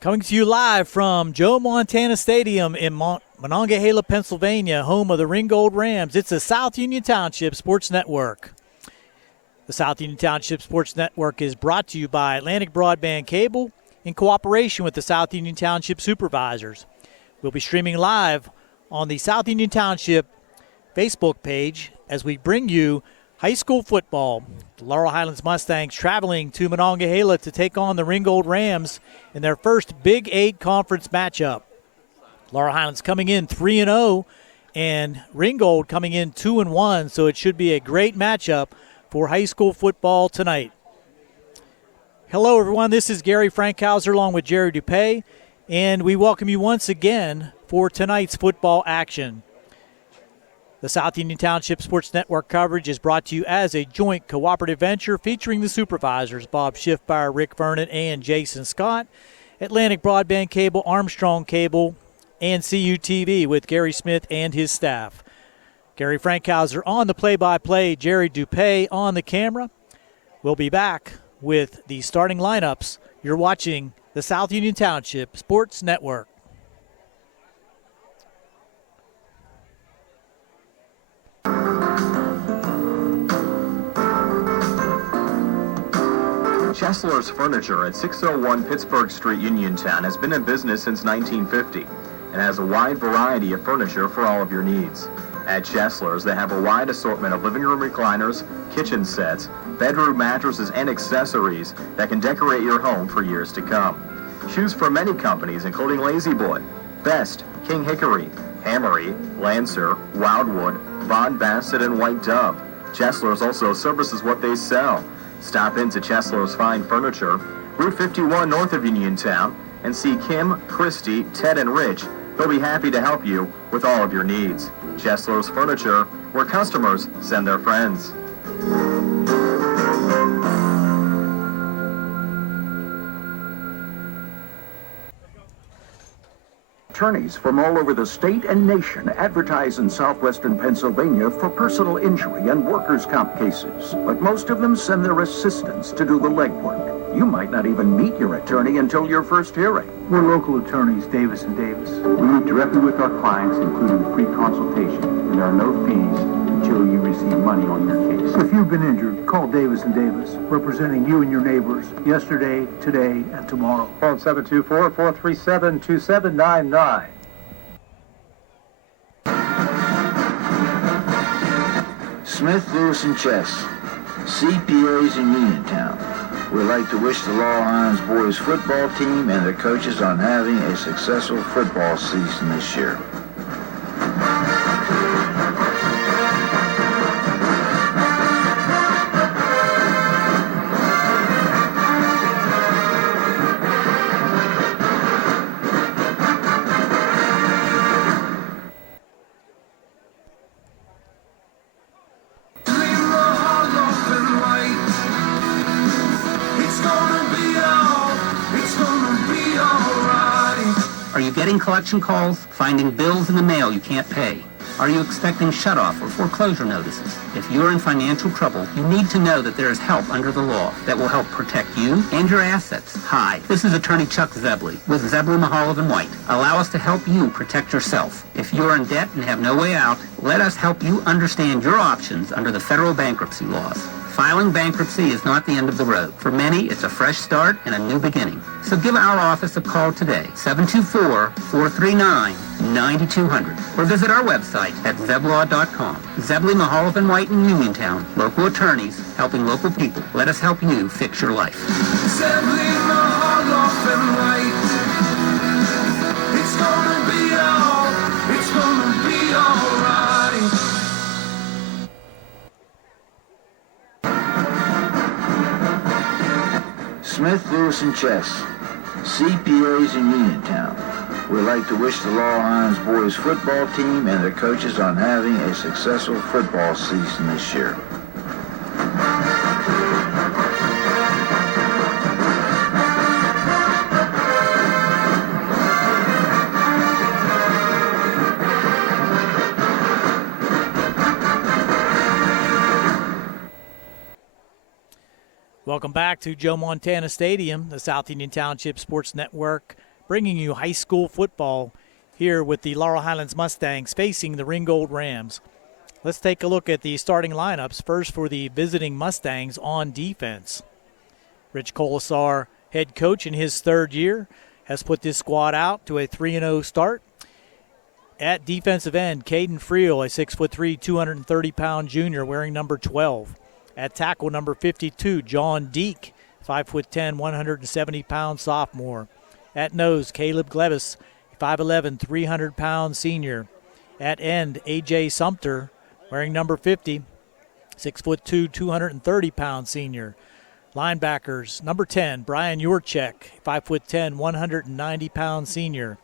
Coming to you live from Joe Montana Stadium in Monongahela, Pennsylvania, home of the Ringgold Rams. It's the South Union Township Sports Network. The South Union Township Sports Network is brought to you by Atlantic Broadband Cable in cooperation with the South Union Township Supervisors. We'll be streaming live on the South Union Township Facebook page as we bring you high school football. The Laurel Highlands Mustangs traveling to Monongahela to take on the Ringgold Rams in their first Big 8 conference matchup. Laurel Highlands coming in 3-0 and Ringgold coming in 2-1, so it should be a great matchup for high school football tonight. Hello, everyone. This is Gary Frankhauser along with Jerry Dupay, and we welcome you once again for tonight's football action. The South Union Township Sports Network coverage is brought to you as a joint cooperative venture featuring the supervisors, Bob Schiffmeyer, Rick Vernon, and Jason Scott, Atlantic Broadband Cable, Armstrong Cable, and CUTV with Gary Smith and his staff. Gary Frankhauser on the play-by-play, Jerry Dupay on the camera. We'll be back with the starting lineups. You're watching the South Union Township Sports Network. Chesler's Furniture at 601 Pittsburgh Street, Uniontown has been in business since 1950 and has a wide variety of furniture for all of your needs. At Chesler's, they have a wide assortment of living room recliners, kitchen sets, bedroom mattresses, and accessories that can decorate your home for years to come. Choose from many companies, including Lazy Boy, Best, King Hickory, Hammery, Lancer, Wildwood, Von Bassett, and White Dove. Chesler's also services what they sell. Stop into Chesler's Fine Furniture, Route 51 north of Uniontown, and see Kim, Christy, Ted, and Rich. They'll be happy to help you with all of your needs. Chesler's Furniture, where customers send their friends. Attorneys from all over the state and nation advertise in southwestern Pennsylvania for personal injury and workers' comp cases, but most of them send their assistants to do the legwork. You might not even meet your attorney until your first hearing. We're local attorneys, Davis & Davis. We meet directly with our clients, including free consultation, and there are no fees until you receive money on your case. If you've been injured, call Davis & Davis, representing you and your neighbors yesterday, today, and tomorrow. Phone 724-437-2799. Smith, Lewis & Chess, CPAs in Uniontown. We'd like to wish the Laurel Highlands boys football team and their coaches on having a successful football season this year. Are you getting collection calls, finding bills in the mail you can't pay? Are you expecting shutoff or foreclosure notices? If you're in financial trouble, you need to know that there is help under the law that will help protect you and your assets. Hi, this is Attorney Chuck Zebley with Zebley, Mahalav & White. Allow us to help you protect yourself. If you're in debt and have no way out, let us help you understand your options under the federal bankruptcy laws. Filing bankruptcy is not the end of the road. For many, it's a fresh start and a new beginning. So give our office a call today, 724-439-9200, or visit our website at zeblaw.com. Zebley, Mahalav & White in Uniontown, local attorneys helping local people. Let us help you fix your life. Zebley, Mahalav & White. It's gonna be all right. Smith, Lewis & Chess, CPAs in Uniontown. We'd like to wish the Laurel Highlands boys football team and their coaches on having a successful football season this year. Welcome back to Joe Montana Stadium, the South Union Township Sports Network, bringing you high school football here with the Laurel Highlands Mustangs facing the Ringgold Rams. Let's take a look at the starting lineups. First for the visiting Mustangs on defense. Rich Colasar, head coach in his third year, has put this squad out to a 3-0 start. At defensive end, Caden Friel, a 6'3", 230-pound junior wearing number 12. At tackle, number 52, John Deek, 5'10", 170-pound sophomore. At nose, Caleb Glevis, 5'11", 300-pound senior. At end, A.J. Sumter, wearing number 50, 6'2", 230-pound senior. Linebackers, number 10, Brian Yurchek, 5'10", 190-pound senior.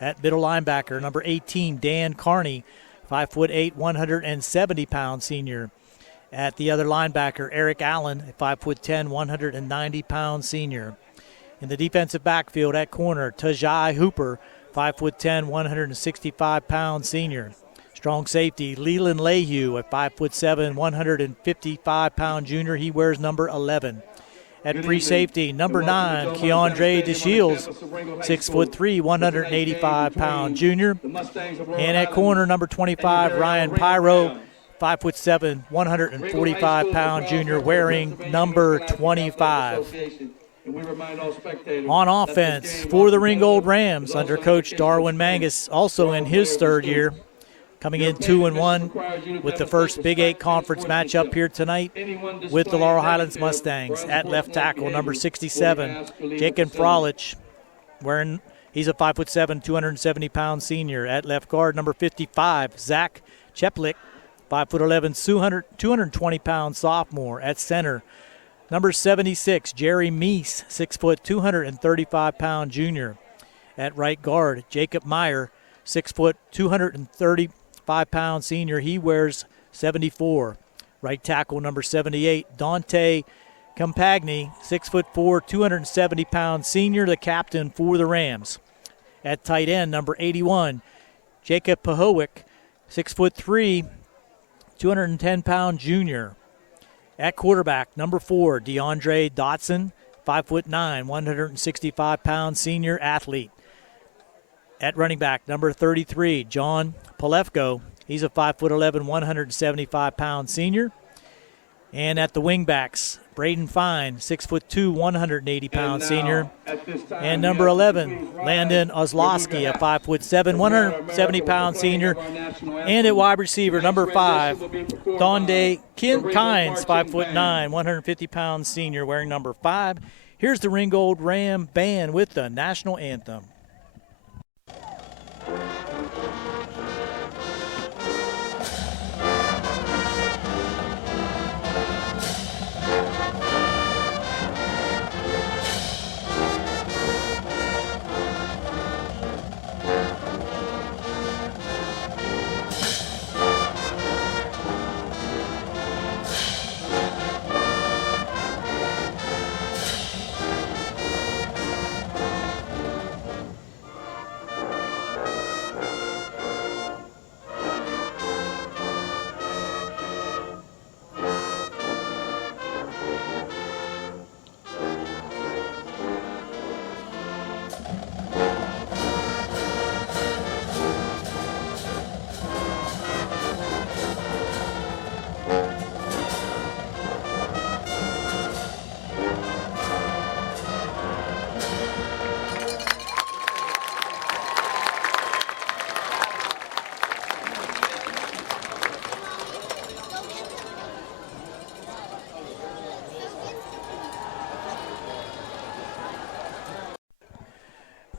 At middle linebacker, number 18, Dan Carney, 5'8", 170-pound senior. At the other linebacker, Eric Allen, 5'10", 190-pound senior. In the defensive backfield at corner, Tajai Hooper, 5'10", 165-pound senior. Strong safety, Leland Lehue, at 5'7", 155-pound junior. He wears number 11. At free safety, number 9, Keandre DeShields, 6'3", 185-pound junior. And at corner, number 25, Ryan Pyro, 5'7", 145-pound junior, wearing number 25. On offense for the Ringgold Rams under Coach Darwin Mangus, also in his third year, coming in 2-1 with the first Big 8 conference matchup here tonight with the Laurel Highlands Mustangs. At left tackle, number 67, Jacob Frolich, he's a 5'7", 270-pound senior. At left guard, number 55, Zach Cheplik, 5'11", 220-pound sophomore. At center, number 76, Jerry Meese, 6 foot, 235-pound junior. At right guard, Jacob Meyer, 6 foot, 235-pound senior. He wears 74. Right tackle, number 78, Dante Campagni, 6'4", 270-pound senior, the captain for the Rams. At tight end, number 81, Jacob Pahowick, 6'3", 210-pound junior. At quarterback, number 4, DeAndre Dotson, 5'9", 165-pound senior athlete. At running back, number 33, John Palefko. He's a 5'11", 175-pound senior. And at the wingbacks, Braden Fine, 6'2", 180-pound senior. And number 11, Landon Oslowski, a 5'7", 170-pound senior. And at wide receiver, number 5, Donde Kynes, 5'9", 150-pound senior, wearing number 5. Here's the Ringgold Ram Band with the national anthem.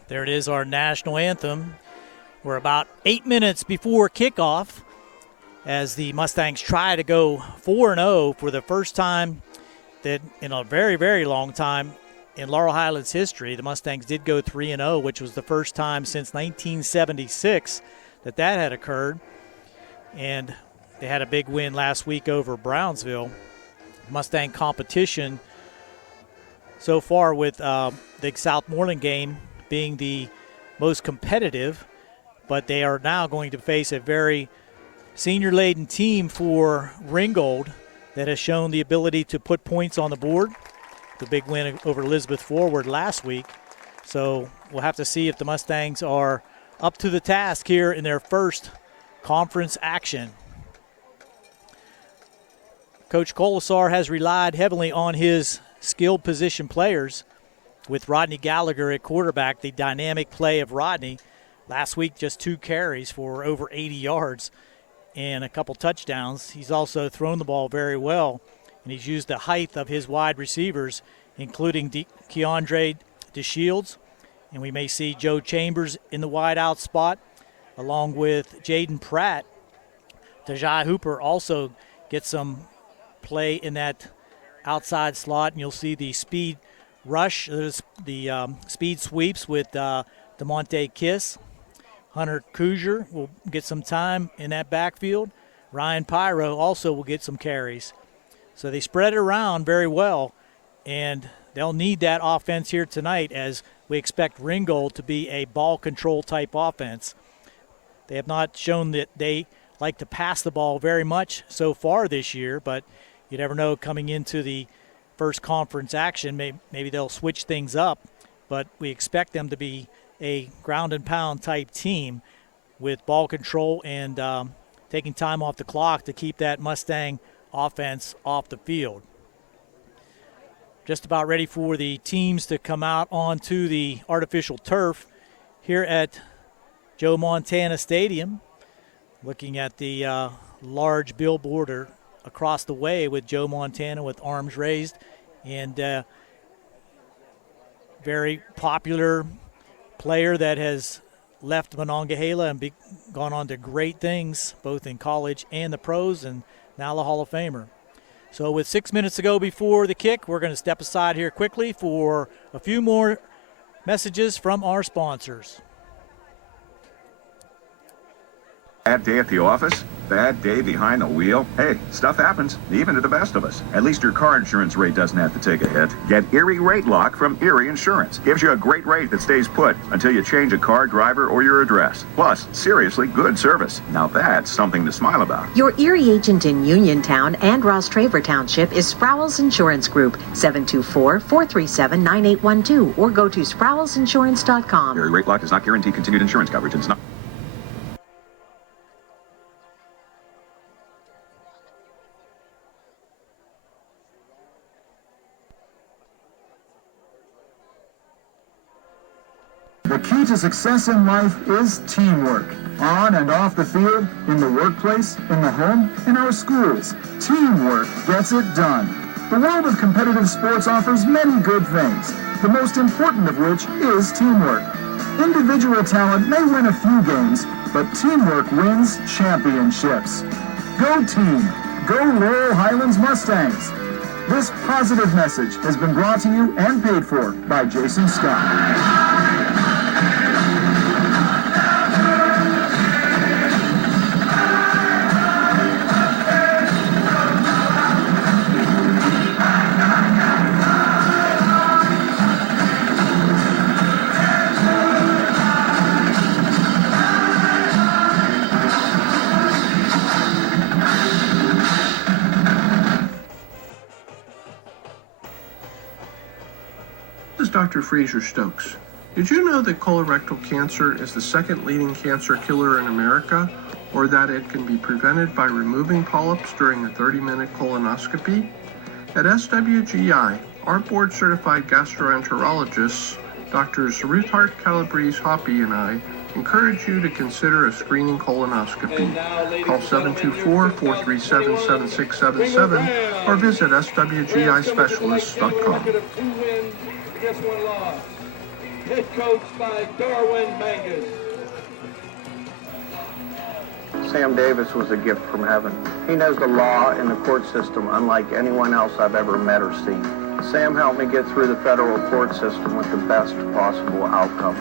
There it is, our national anthem. We're about 8 minutes before kickoff as the Mustangs try to go 4-0 for the first time that in a very, very long time in Laurel Highlands history. The Mustangs did go 3-0, which was the first time since 1976 that had occurred. And they had a big win last week over Brownsville. Mustang competition so far with the Southmoreland game being the most competitive, but they are now going to face a very senior-laden team for Ringgold that has shown the ability to put points on the board. the big win over Elizabeth Forward last week. So we'll have to see if the Mustangs are up to the task here in their first conference action. Coach Colasar has relied heavily on his skilled position players with Rodney Gallagher at quarterback. The dynamic play of Rodney last week, just 2 carries for over 80 yards and a couple touchdowns. He's also thrown the ball very well, and he's used the height of his wide receivers, including Keandre DeShields, and we may see Joe Chambers in the wide out spot, along with Jaden Pratt. Tajai Hooper also gets some play in that outside slot, and you'll see the speed rush, the speed sweeps with DeMonte Kiss. Hunter Kuzier will get some time in that backfield. Ryan Pyro also will get some carries. So they spread it around very well, and they'll need that offense here tonight as we expect Ringgold to be a ball control type offense. They have not shown that they like to pass the ball very much so far this year, but you never know coming into the first conference action. Maybe they'll switch things up, but we expect them to be a ground and pound type team with ball control and taking time off the clock to keep that Mustang offense off the field. Just about ready for the teams to come out onto the artificial turf here at Joe Montana Stadium. Looking at the large billboard across the way with Joe Montana with arms raised, and very popular player that has left Monongahela and gone on to great things both in college and the pros, and now the Hall of Famer. So with 6 minutes to go before the kick, we're going to step aside here quickly for a few more messages from our sponsors. Bad day at the office? Bad day behind the wheel? Hey, stuff happens, even to the best of us. At least your car insurance rate doesn't have to take a hit. Get Erie Rate Lock from Erie Insurance. Gives you a great rate that stays put until you change a car, driver, or your address. Plus, seriously good service. Now that's something to smile about. Your Erie agent in Uniontown and Ross Traver Township is Sproul's Insurance Group, 724-437-9812, or go to sproulsinsurance.com. Erie Rate Lock does not guarantee continued insurance coverage and it's not... The key to success in life is teamwork. On and off the field, in the workplace, in the home, in our schools. Teamwork gets it done. The world of competitive sports offers many good things, the most important of which is teamwork. Individual talent may win a few games, but teamwork wins championships. Go team! Go Laurel Highlands Mustangs! This positive message has been brought to you and paid for by Jason Scott. Dr. Fraser Stokes. Did you know that colorectal cancer is the second leading cancer killer in America, or that it can be prevented by removing polyps during a 30-minute colonoscopy? At SWGI, our board-certified gastroenterologists, Drs. Ruthart, Calabrese, Hoppy, and I, encourage you to consider a screening colonoscopy. Call 724-437-7677 or visit swgispecialists.com. Just one loss. Head coached by Darwin Mangus. Sam Davis was a gift from heaven. He knows the law and the court system unlike anyone else I've ever met or seen. Sam helped me get through the federal court system with the best possible outcome.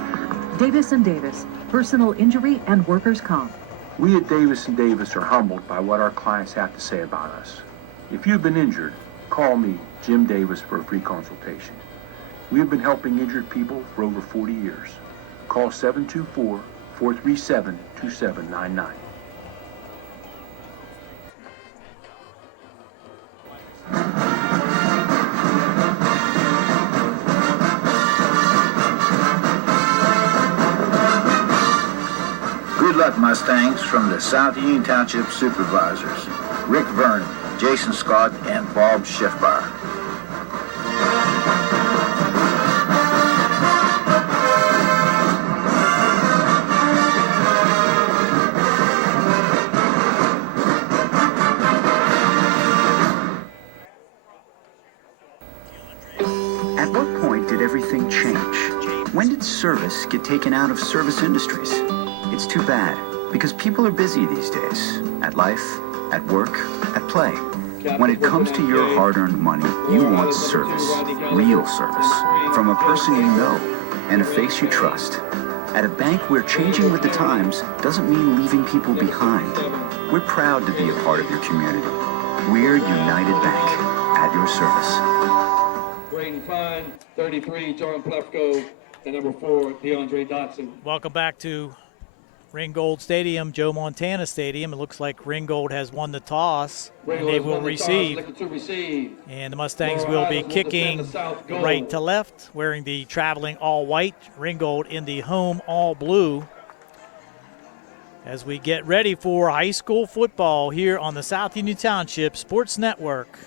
Davis & Davis, personal injury and workers' comp. We at Davis & Davis are humbled by what our clients have to say about us. If you've been injured, call me, Jim Davis, for a free consultation. We have been helping injured people for over 40 years. Call 724-437-2799. up, Mustangs, from the South Union Township Supervisors, Rick Vernon, Jason Scott, and Bob Schiffbar. At what point did everything change? When did service get taken out of service industries? It's too bad, because people are busy these days. At life, at work, at play. When it comes to your hard-earned money, you want service. Real service. From a person you know and a face you trust. At a bank where changing with the times doesn't mean leaving people behind. We're proud to be a part of your community. We're United Bank, at your service. Braden Fine, 33, John Plefko, and number 4, DeAndre Dotson. Welcome back to Ringgold Stadium, Joe Montana Stadium. It looks like Ringgold has won the toss, and they will receive. And the Mustangs will be kicking right to left, wearing the traveling all-white. Ringgold in the home all-blue. As we get ready for high school football here on the South Union Township Sports Network.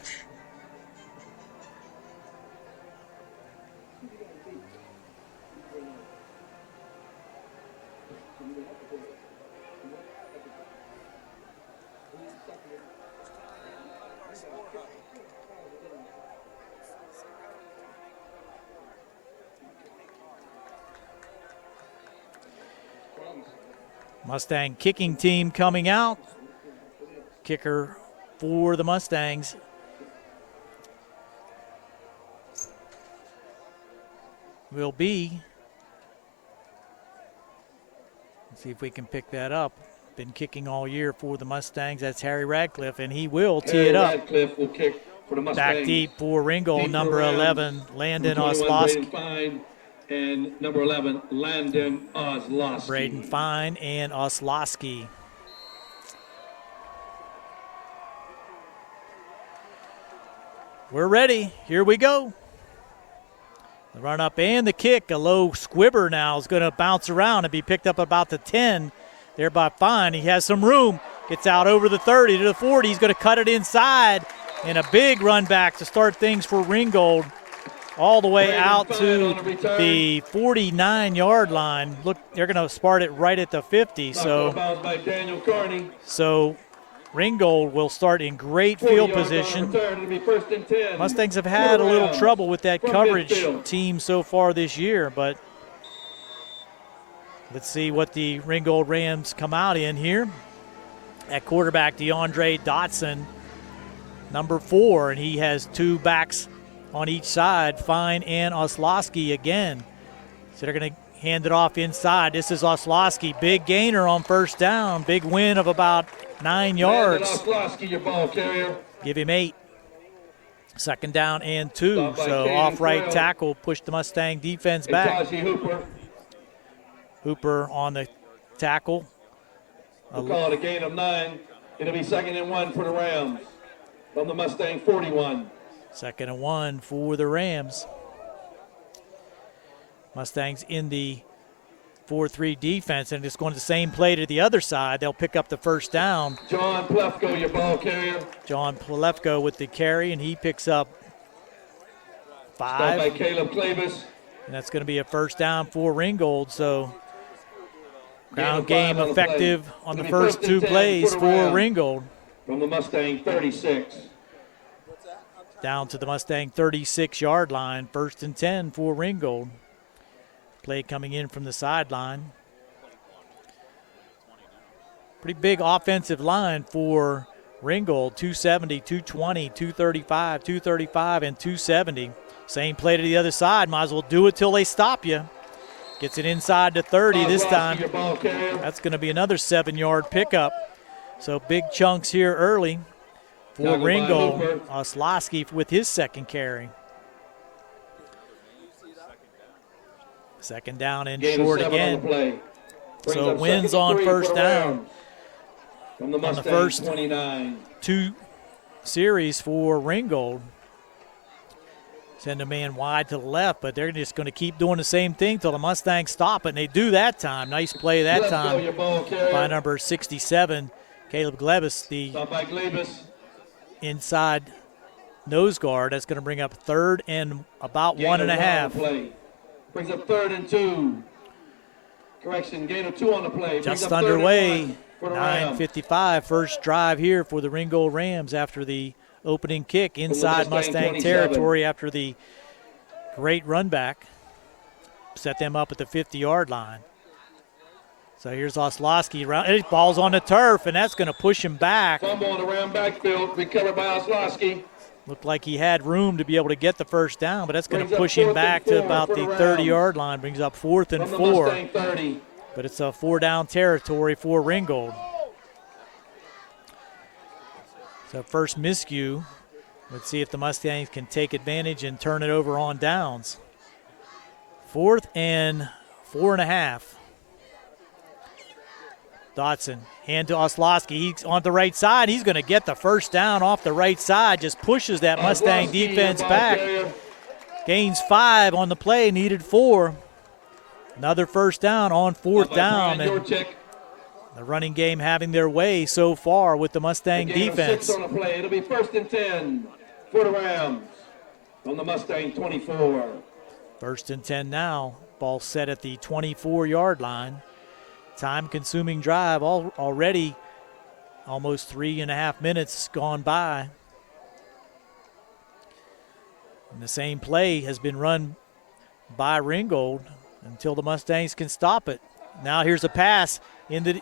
Mustang kicking team coming out. Kicker for the Mustangs. Will be. Let's see if we can pick that up. Been kicking all year for the Mustangs. That's Harry Radcliffe, and he will tee it up. Radcliffe will kick for the Mustangs. Back deep for Ringgold, number 11, Landon Oslowski. And number 11, Landon Oslowski. Braden Fine and Oslowski. We're ready. Here we go. The run up and the kick. A low squibber now is going to bounce around and be picked up about the 10 there by Fine. He has some room. Gets out over the 30 to the 40. He's going to cut it inside. And a big run back to start things for Ringgold. All the way out to the 49-yard line. Look, they're going to start it right at the 50. So Ringgold will start in great field position. Mustangs have had a little trouble with that coverage team so far this year, but let's see what the Ringgold Rams come out in here. At quarterback, DeAndre Dotson, number 4, and he has 2 backs on each side, Fine and Oslowski again. So they're going to hand it off inside. This is Oslowski, big gainer on first down, big win of about 9 yards. Oslowski, your ball carrier. Give him 8. Second down and 2. So off right tackle, push the Mustang defense back. Hooper on the tackle. We'll call it a gain of 9. It'll be 2nd and 1 for the Rams from the Mustang 41. 2nd and 1 for the Rams. Mustangs in the 4-3 defense, and it's going the same play to the other side. They'll pick up the first down. John Plefko, your ball carrier. John Plefko with the carry, and he picks up 5. Start by Caleb Clavis. And that's going to be a first down for Ringgold. So ground game effective on the first 2 plays for Ringgold. From the Mustang 36. Down to the Mustang 36-yard line. 1st and 10 for Ringgold. Play coming in from the sideline. Pretty big offensive line for Ringgold. 270, 220, 235, 235, and 270. Same play to the other side. Might as well do it till they stop you. Gets it inside to 30 this time. That's going to be another 7-yard pickup. So big chunks here early for Ringgold. Oslowski with his 2nd carry. 2nd down and short again. So wins on first down on the first 29. 2 series for Ringgold. send a man wide to the left, but they're just going to keep doing the same thing till the Mustangs stop it, and they do that time. Nice play that time by number 67, Caleb Glebus, the inside nose guard. That's going to bring up 3rd and about 1.5. Brings up 3rd and 2. Correction, gain of 2 on the play. Just underway, 9:55, first drive here for the Ringgold Rams after the opening kick inside Mustang territory after the great run back. Set them up at the 50-yard line. So here's Oslowski. His ball's on the turf, and that's going to push him back. Fumble on the Ram backfield, recovered by Oslowski. Looked like he had room to be able to get the first down, but that's going to push him back to about the 30-yard line. Brings up 4th and 4. But it's a 4-down territory for Ringgold. So first miscue. Let's see if the Mustangs can take advantage and turn it over on downs. 4th and 4.5. Dotson, hand to Oslowski. He's on the right side. He's going to get the first down off the right side. Just pushes that Mustang defense back. Gains 5 on the play, needed 4. Another first down on 4th down. And the running game having their way so far with the Mustang defense. 6 on the play. It'll be 1st and 10 for the Rams on the Mustang 24. 1st and 10 now. Ball set at the 24-yard line. Time-consuming drive already, almost 3.5 minutes gone by. And the same play has been run by Ringgold until the Mustangs can stop it. Now here's a pass into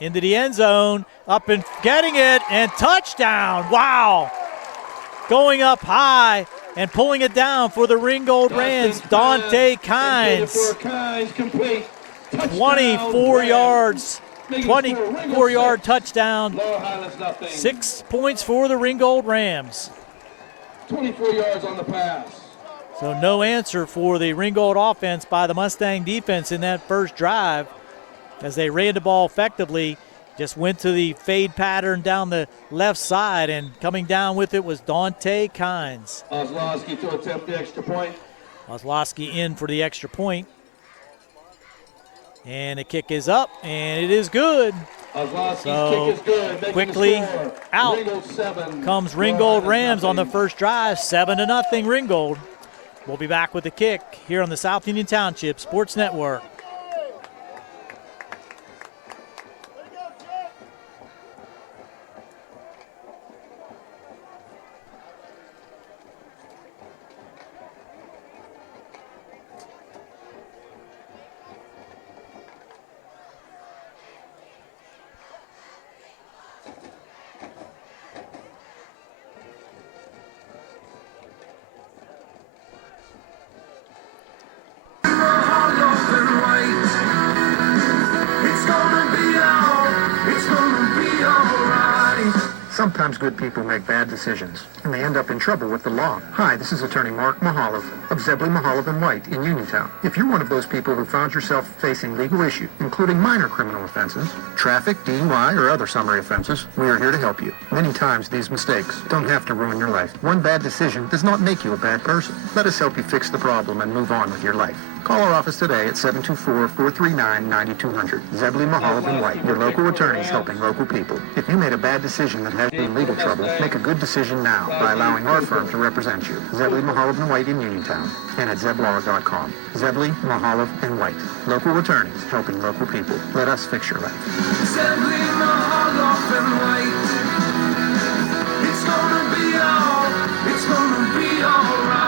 the end zone, up and getting it, and touchdown. Wow. Going up high and pulling it down for the Ringgold Rams, Dante Kynes. 24 yards, 24-yard touchdown. 6 points for the Ringgold Rams. 24 yards on the pass. So no answer for the Ringgold offense by the Mustang defense in that first drive as they ran the ball effectively. Just went to the fade pattern down the left side, and coming down with it was Dante Kynes. Oslowski to attempt the extra point. Oslowski in for the extra point. And the kick is up, and it is good. So kick is good, quickly out comes Ringgold Rams on the first drive, 7-0 Ringgold. We'll be back with the kick here on the South Union Township Sports Network. Sometimes good people make bad decisions, and they end up in trouble with the law. Hi, this is attorney Mark Mahalov of Zebley, Mahalov & White in Uniontown. If you're one of those people who found yourself facing legal issues, including minor criminal offenses, traffic, DUI, or other summary offenses, we are here to help you. Many times these mistakes don't have to ruin your life. One bad decision does not make you a bad person. Let us help you fix the problem and move on with your life. Call our office today at 724-439-9200. Zebley, Mahalov & White, your local attorneys helping local people. If you made a bad decision that has you in legal trouble, make a good decision now by allowing our firm to represent you. Zebley, Mahalov & White in Uniontown and at zeblaw.com. Zebley, Mahalov & White, local attorneys helping local people. Let us fix your life. Zebley, Mahalov & White. It's gonna be all right.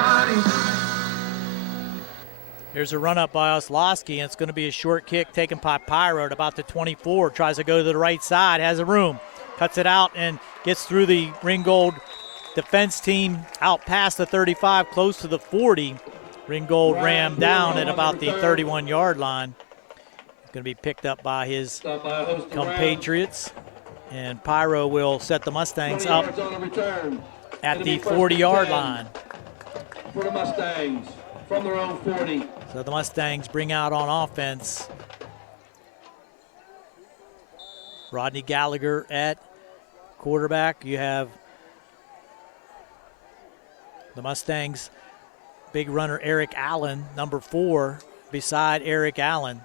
Here's a run-up by Oslowski, and it's going to be a short kick taken by Pyro at about the 24. Tries to go to the right side, has a room, cuts it out, and gets through the Ringgold defense team out past the 35, close to the 40. Ringgold Ram down at about the 31-yard line. It's going to be picked up by his compatriots, and Pyro will set the Mustangs up at the 40-yard line. For the Mustangs from their own 40. So the Mustangs bring out on offense Rodney Gallagher at quarterback. You have the Mustangs big runner Eric Allen, number 4, beside Eric Allen.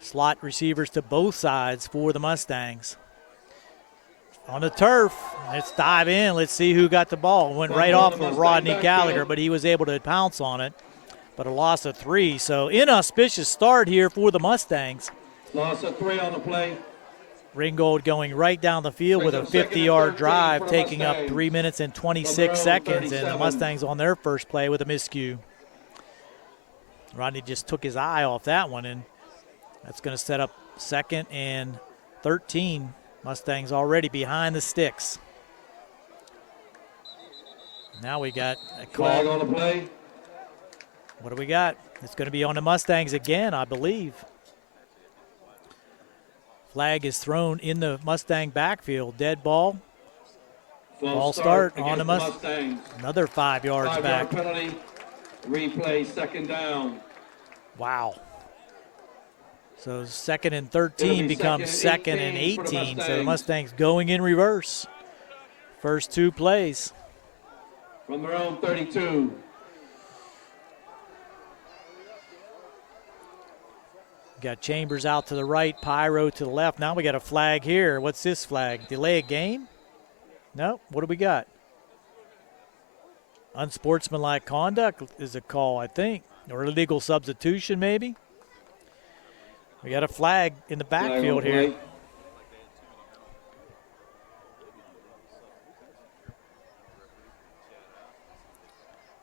Slot receivers to both sides for the Mustangs. On the turf, let's dive in. Let's see who got the ball. Went right off of Rodney Gallagher, but he was able to pounce on it. But a loss of 3. So inauspicious start here for the Mustangs. Loss of 3 on the play. Ringgold going right down the field with a 50-yard drive, taking up 3 minutes and 26 seconds, and the Mustangs on their first play with a miscue. Rodney just took his eye off that one, and that's going to set up 2nd and 13. Mustangs already behind the sticks. Now we got a call. Flag on the play. What do we got? It's going to be on the Mustangs again, I believe. Flag is thrown in the Mustang backfield. Dead ball. Ball start on the Mustangs. Another 5 yards back. 5-yard penalty. Replay, 2nd down. Wow. So 2nd and 13 becomes 2nd and 18. So the Mustangs going in reverse. First 2 plays. From their own 32. Got Chambers out to the right, Pyro to the left. Now we got a flag here. What's this flag? Delay a game? No. What do we got? Unsportsmanlike conduct is a call, I think. Or illegal substitution, maybe. We got a flag in the backfield here.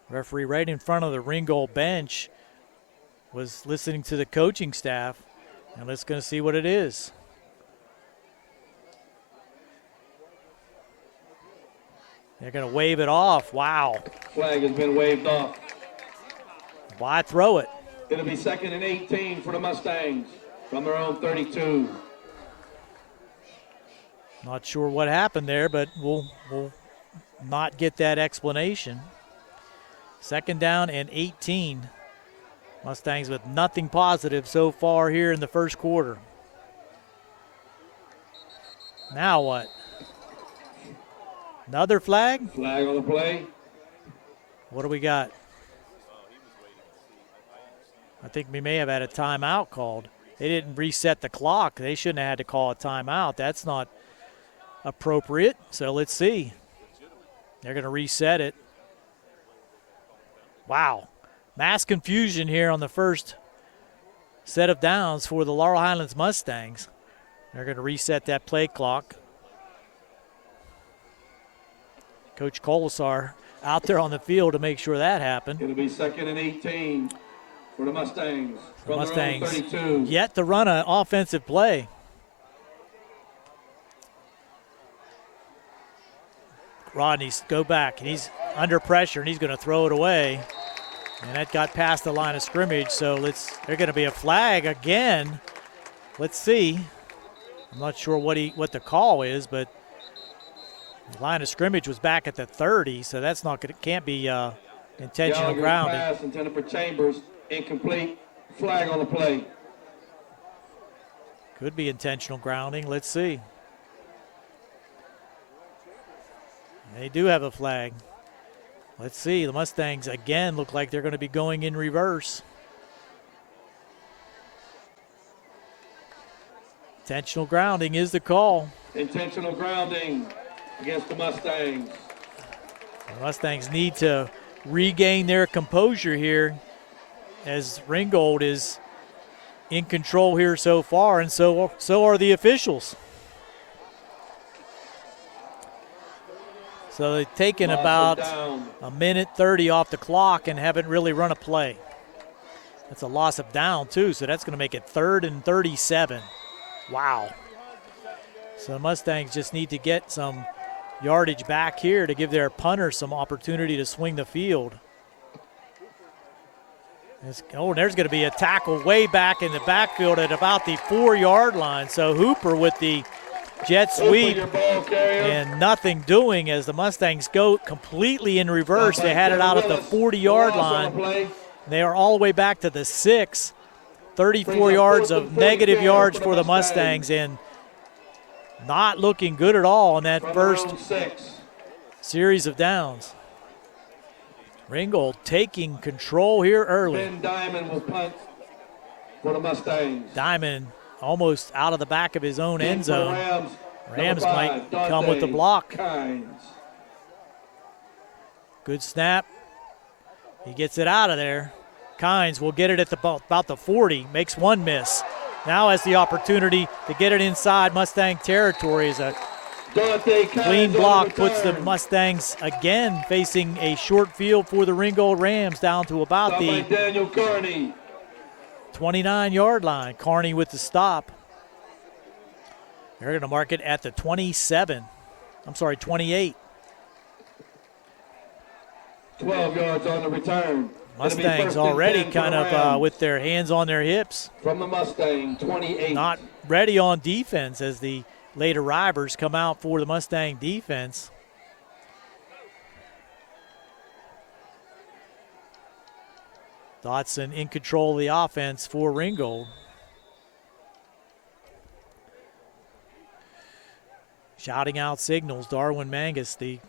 Referee right in front of the Ringgold bench was listening to the coaching staff, and let's going to see what it is. They're going to wave it off. Wow. Flag has been waved off. Why throw it? It'll be 2nd and 18 for the Mustangs from their own 32. Not sure what happened there, but we'll not get that explanation. 2nd down and 18. Mustangs with nothing positive so far here in the first quarter. Now what? Another flag? Flag on the play. What do we got? I think we may have had a timeout called. They didn't reset the clock. They shouldn't have had to call a timeout. That's not appropriate. So let's see. They're going to reset it. Wow. Mass confusion here on the first set of downs for the Laurel Highlands Mustangs. They're going to reset that play clock. Coach Colasar out there on the field to make sure that happened. It'll be 2nd and 18 for the Mustangs. The Mustangs 32. yet to run an offensive play. Rodney's go back, and he's under pressure, and he's going to throw it away. And that got past the line of scrimmage, so they're going to be a flag again. Let's see. I'm not sure what the call is, but the line of scrimmage was back at the 30, so that's not good. It can't be intentional grounding. Pass intended for Chambers, incomplete. Flag on the play. Could be intentional grounding. Let's see. They do have a flag. Let's see. The Mustangs again look like they're going to be going in reverse. Intentional grounding is the call. Intentional grounding against the Mustangs. The Mustangs need to regain their composure here, as Ringgold is in control here so far, and so are the officials. So they've taken about a minute 30 off the clock and haven't really run a play. That's a loss of down, too, so that's going to make it 3rd and 37. Wow. So the Mustangs just need to get some yardage back here to give their punter some opportunity to swing the field. There's going to be a tackle way back in the backfield at about the 4-yard line. So Hooper with the jet sweep and nothing doing as the Mustangs go completely in reverse. They had it out at the 40-yard line. They are all the way back to the 6. 34 yards of negative yards for the Mustangs, and not looking good at all in that first series of downs. Ringgold taking control here early. Ben Diamond will punt for the Mustangs. Diamond almost out of the back of his own end For the zone. Rams number might 5, come with the Dante block. Kynes. Good snap. He gets it out of there. Kynes will get it at about the 40, makes one miss. Now has the opportunity to get it inside Mustang territory as a clean block puts the Mustangs again facing a short field for the Ringgold Rams down to about Stop the by Daniel Carney. 29-yard line. Carney with the stop. They're going to mark it at the 27. I'm sorry, 28. 12 yards on the return. Mustangs already kind of with their hands on their hips. From the Mustang, 28. Not ready on defense as the late arrivers come out for the Mustang defense. Dotson in control of the offense for Ringgold. Shouting out signals, Darwin Mangus, and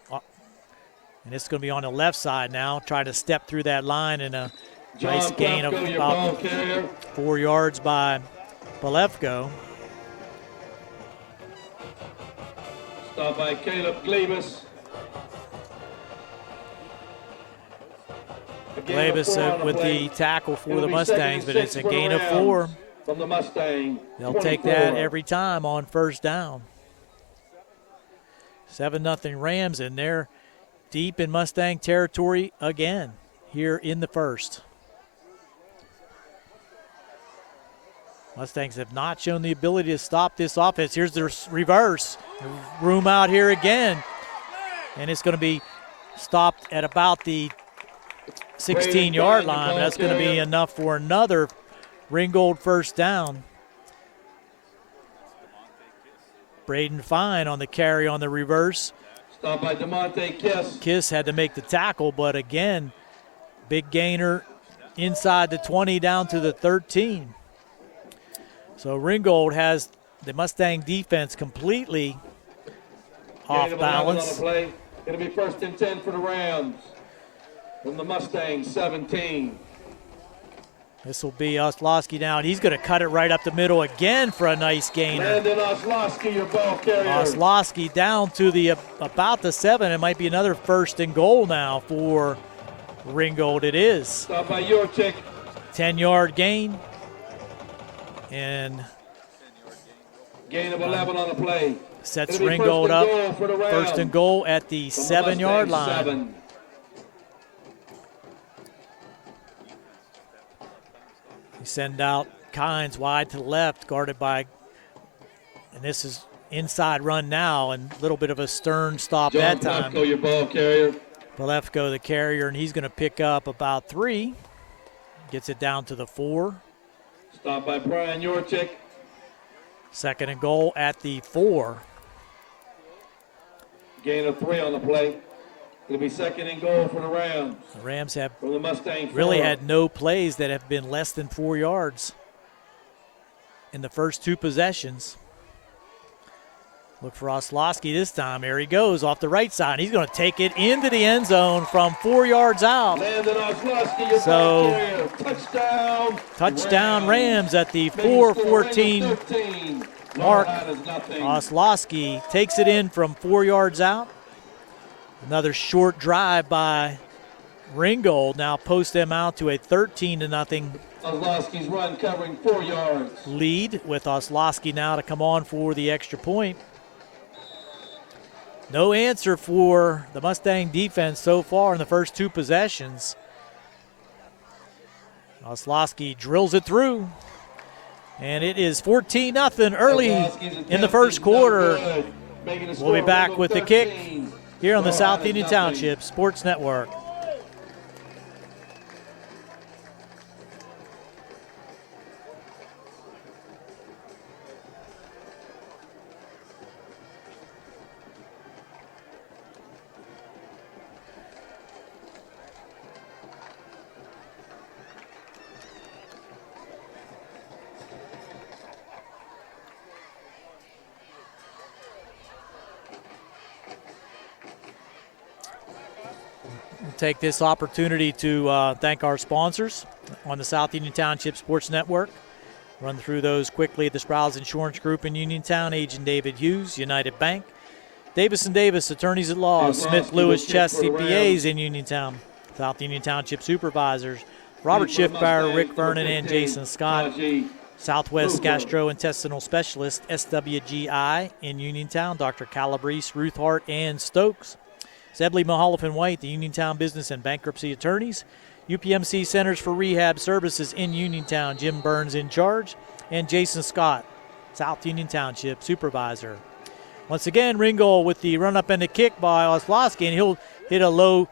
it's going to be on the left side now, trying to step through that line, and a nice gain of about 4 yards by Palefko. Stop by Caleb Glavis. Glavis with the tackle for the Mustangs, but it's a gain of 4. From the Mustang. They'll take that every time on first down. 7-0 Rams, and they're deep in Mustang territory again here in the first. Mustangs have not shown the ability to stop this offense. Here's the reverse. Room out here again. And it's going to be stopped at about the 16-yard line. That's going to be enough for another Ringgold first down. Braden Fine on the carry on the reverse. Stop by DeMonte Kiss. Kiss had to make the tackle, but again, big gainer inside the 20 down to the 13. So Ringgold has the Mustang defense completely off balance. It'll be 1st and 10 for the Rams. From the Mustang, 17. This will be Oslowski now, and he's going to cut it right up the middle again for a nice gainer. Landon Oslowski, your ball carrier. Oslowski down to the about the 7. It might be another 1st and goal now for Ringgold. It is. Stop by Yorchik. 10-yard gain. And gain of 11 on the play. Sets Ringgold up. 1st and goal at the 7-yard line. 7. You send out Kynes wide to the left, guarded by, and this is inside run now, and a little bit of a stern stop that time. Palefko, your ball carrier. Palefko, the carrier, and he's going to pick up about 3. Gets it down to the 4. Stop by Brian Yorchik. 2nd and goal at the 4. Gain of 3 on the play. It'll be 2nd and goal for the Rams. The Rams have from the Mustang really had no plays that have been less than 4 yards in the first 2 possessions. Look for Oslowski this time. There he goes off the right side. He's going to take it into the end zone from 4 yards out. Landon Oslowski, your so touchdown. Touchdown Rams at the 4:14 mark. Oslowski takes it in from 4 yards out. Another short drive by Ringgold. Now post them out to a 13-0 Oslowski's run covering 4 yards. Lead with Oslowski now to come on for the extra point. No answer for the Mustang defense so far in the first 2 possessions. Oslowski drills it through. And it is 14-0 early in the first quarter. We'll be back with the kick here on the South Union Township Sports Network. take this opportunity to thank our sponsors on the South Union Township Sports Network. Run through those quickly at the Sprouse Insurance Group in Uniontown, Agent David Hughes, United Bank. Davis & Davis, Attorneys at Law, Smith Lewis Chess CPAs in Uniontown. South Union Township Supervisors, Robert Schiffbauer, Rick Vernon, and Jason Scott. Southwest Gastrointestinal Specialist, SWGI in Uniontown, Dr. Calabrese, Ruth Hart, and Stokes. Zebley, Mahaloff & White, the Uniontown Business and Bankruptcy Attorneys. UPMC Centers for Rehab Services in Uniontown, Jim Burns in charge, and Jason Scott, South Union Township Supervisor. Once again, Ringgold with the run-up and the kick by Oslowski, and he'll hit a low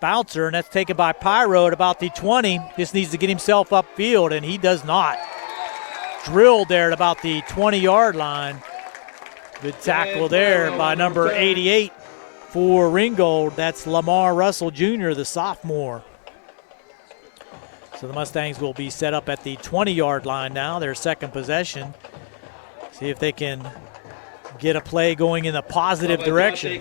bouncer, and that's taken by Pyro at about the 20. Just needs to get himself upfield, and he does not. Drilled there at about the 20-yard line. Good tackle there by number 88 for Ringgold. That's Lamar Russell Jr., the sophomore. So the Mustangs will be set up at the 20-yard line now, their second possession. See if they can get a play going in a positive direction.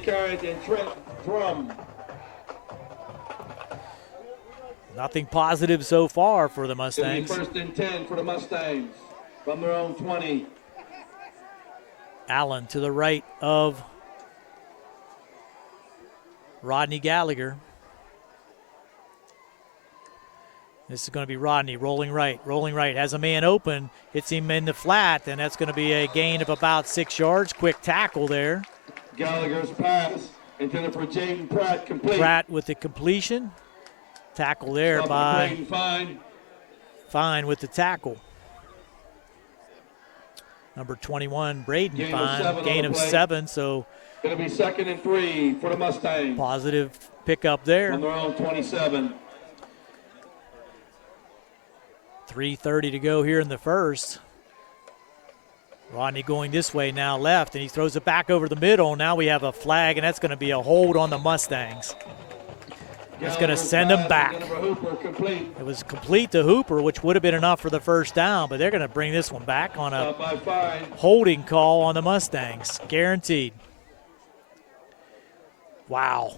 Nothing positive so far for the Mustangs. First and 10 for the Mustangs from their own 20. Allen to the right of Rodney Gallagher. This is going to be Rodney rolling right, has a man open, hits him in the flat, and that's going to be a gain of about 6 yards. Quick tackle there. Gallagher's pass intended for Jaden Pratt, complete. Pratt with the completion. Tackle there by Fine with the tackle. Number 21, Braden Fine, gain of 7, so going to be 2nd and 3 for the Mustangs. Positive pickup there. On their own 27. 3:30 to go here in the first. Rodney going this way now, left, and he throws it back over the middle. Now we have a flag, and that's going to be a hold on the Mustangs. That's going to send them back. It was complete to Hooper, which would have been enough for the first down, but they're going to bring this one back on a holding call on the Mustangs. Guaranteed. Wow.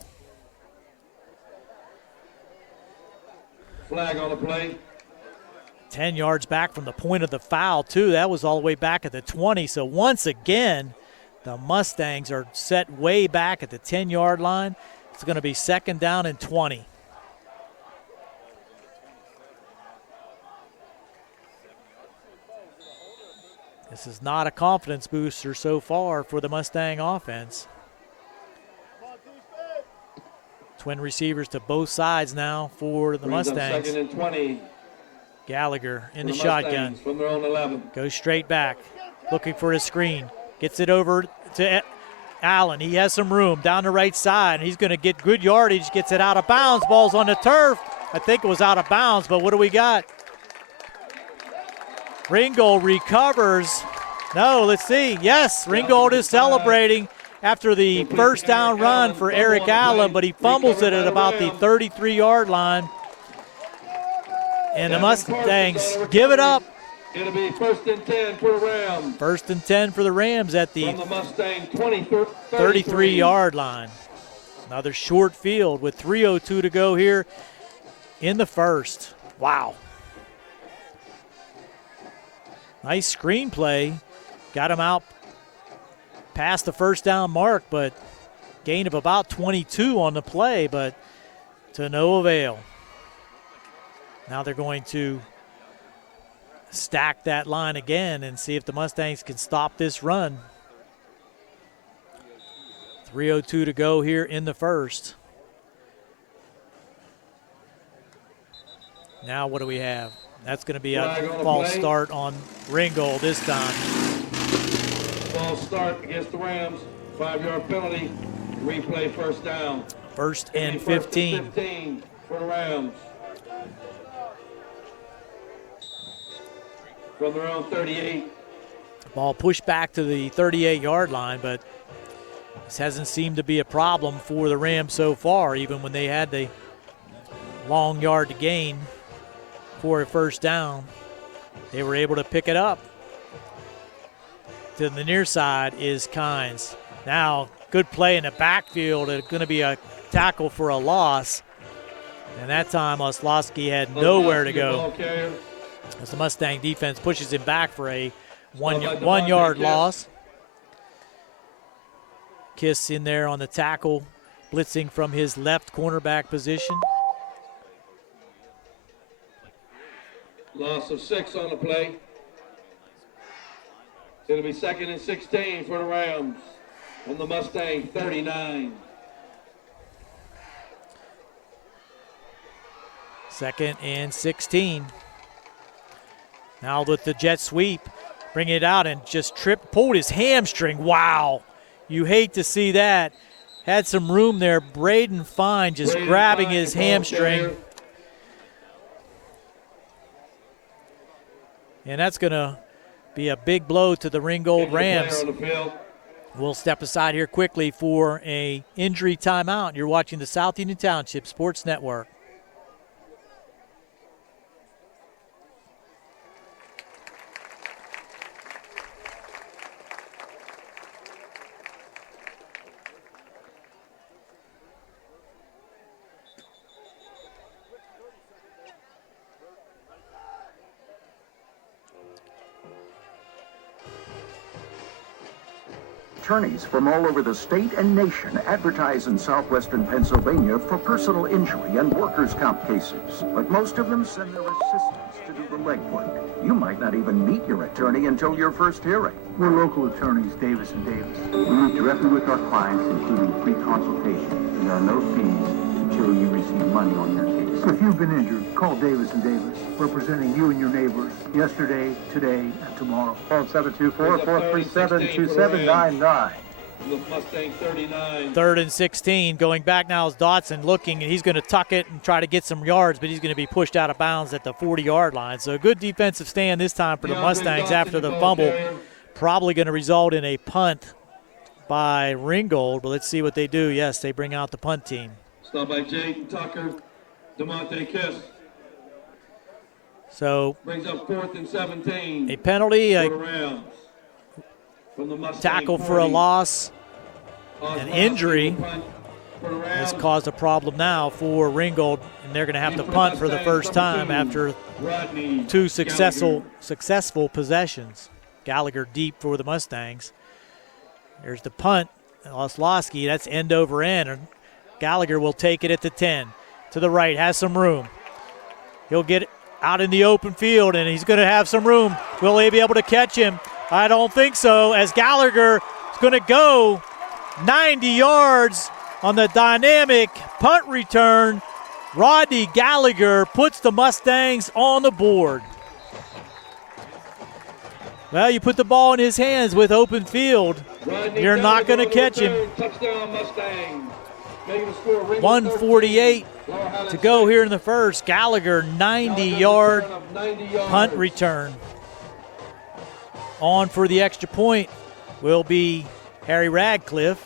Flag on the play. 10 yards back from the point of the foul, too. That was all the way back at the 20. So once again, the Mustangs are set way back at the 10-yard line. It's going to be 2nd down and 20. This is not a confidence booster so far for the Mustang offense. Twin receivers to both sides now for the Mustangs. 2nd and 20. Gallagher in the shotgun. From their own 11. Goes straight back, looking for his screen. Gets it over to Allen. He has some room down the right side. He's going to get good yardage. Gets it out of bounds. Ball's on the turf. I think it was out of bounds, but what do we got? Ringgold recovers. No, let's see. Yes, Ringgold is celebrating after the first down run for Eric Allen, but he fumbles it at about the 33-yard line. And the Mustangs give it up. It'll be 1st and 10 for the Rams. 1st and 10 for the Rams at the Mustang 33 33-yard line. Another short field with 3:02 to go here in the first. Wow. Nice screen play. Got him out past the first down mark, but gain of about 22 on the play, but to no avail. Now they're going to stack that line again and see if the Mustangs can stop this run. 3:02 to go here in the first. Now what do we have? That's going to be a false start on Ringgold this time. False start against the Rams. 5-yard penalty. Replay first down. 1st and 15. 15 for the Rams. From their own 38. Ball pushed back to the 38-yard line, but this hasn't seemed to be a problem for the Rams so far, even when they had the long yard to gain for a first down. They were able to pick it up. To the near side is Kynes. Now, good play in the backfield. It's going to be a tackle for a loss. And that time, Oslowski had nowhere to go as the Mustang defense pushes him back for a one-yard loss. Kiss in there on the tackle, blitzing from his left cornerback position. Loss of 6 on the play. It'll be 2nd and 16 for the Rams on the Mustang 39. 2nd and 16. Now with the jet sweep, bring it out and just pulled his hamstring. Wow. You hate to see that. Had some room there. Braden Fine just grabbing his hamstring. And that's going to be a big blow to the Ringgold Rams. We'll step aside here quickly for a injury timeout. You're watching the South Union Township Sports Network. Attorneys from all over the state and nation advertise in southwestern Pennsylvania for personal injury and workers' comp cases. But most of them send their assistants to do the legwork. You might not even meet your attorney until your first hearing. We're local attorneys, Davis & Davis. We meet directly with our clients, including free consultation, and there are no fees until you receive money on your case. If you've been injured, call Davis & Davis, representing you and your neighbors yesterday, today, and tomorrow. Call 724-437-2799. The Mustang 39. 3rd and 16. Going back now is Dotson looking, and he's going to tuck it and try to get some yards, but he's going to be pushed out of bounds at the 40-yard line. So a good defensive stand this time for the Mustangs after the fumble. Probably going to result in a punt by Ringgold, but let's see what they do. Yes, they bring out the punt team. Stop by Jaden Tucker, DeMonte Kiss. So brings up 4th and 17. A penalty, a from the tackle 40. for a loss, an injury has caused a problem now for Ringgold, and they're going to have to punt for the first time after 2 successful possessions. Gallagher deep for the Mustangs. There's the punt. Oslowski, that's end over end. And Gallagher will take it at the 10. To the right, has some room. He'll get it out in the open field, and he's going to have some room. Will they be able to catch him? I don't think so, as Gallagher is going to go 90 yards on the dynamic punt return. Rodney Gallagher puts the Mustangs on the board. Well, you put the ball in his hands with open field. You're not going to catch him. Touchdown Mustang. 1:48 to go here in the first. Gallagher, 90-yard punt return. On for the extra point will be Harry Radcliffe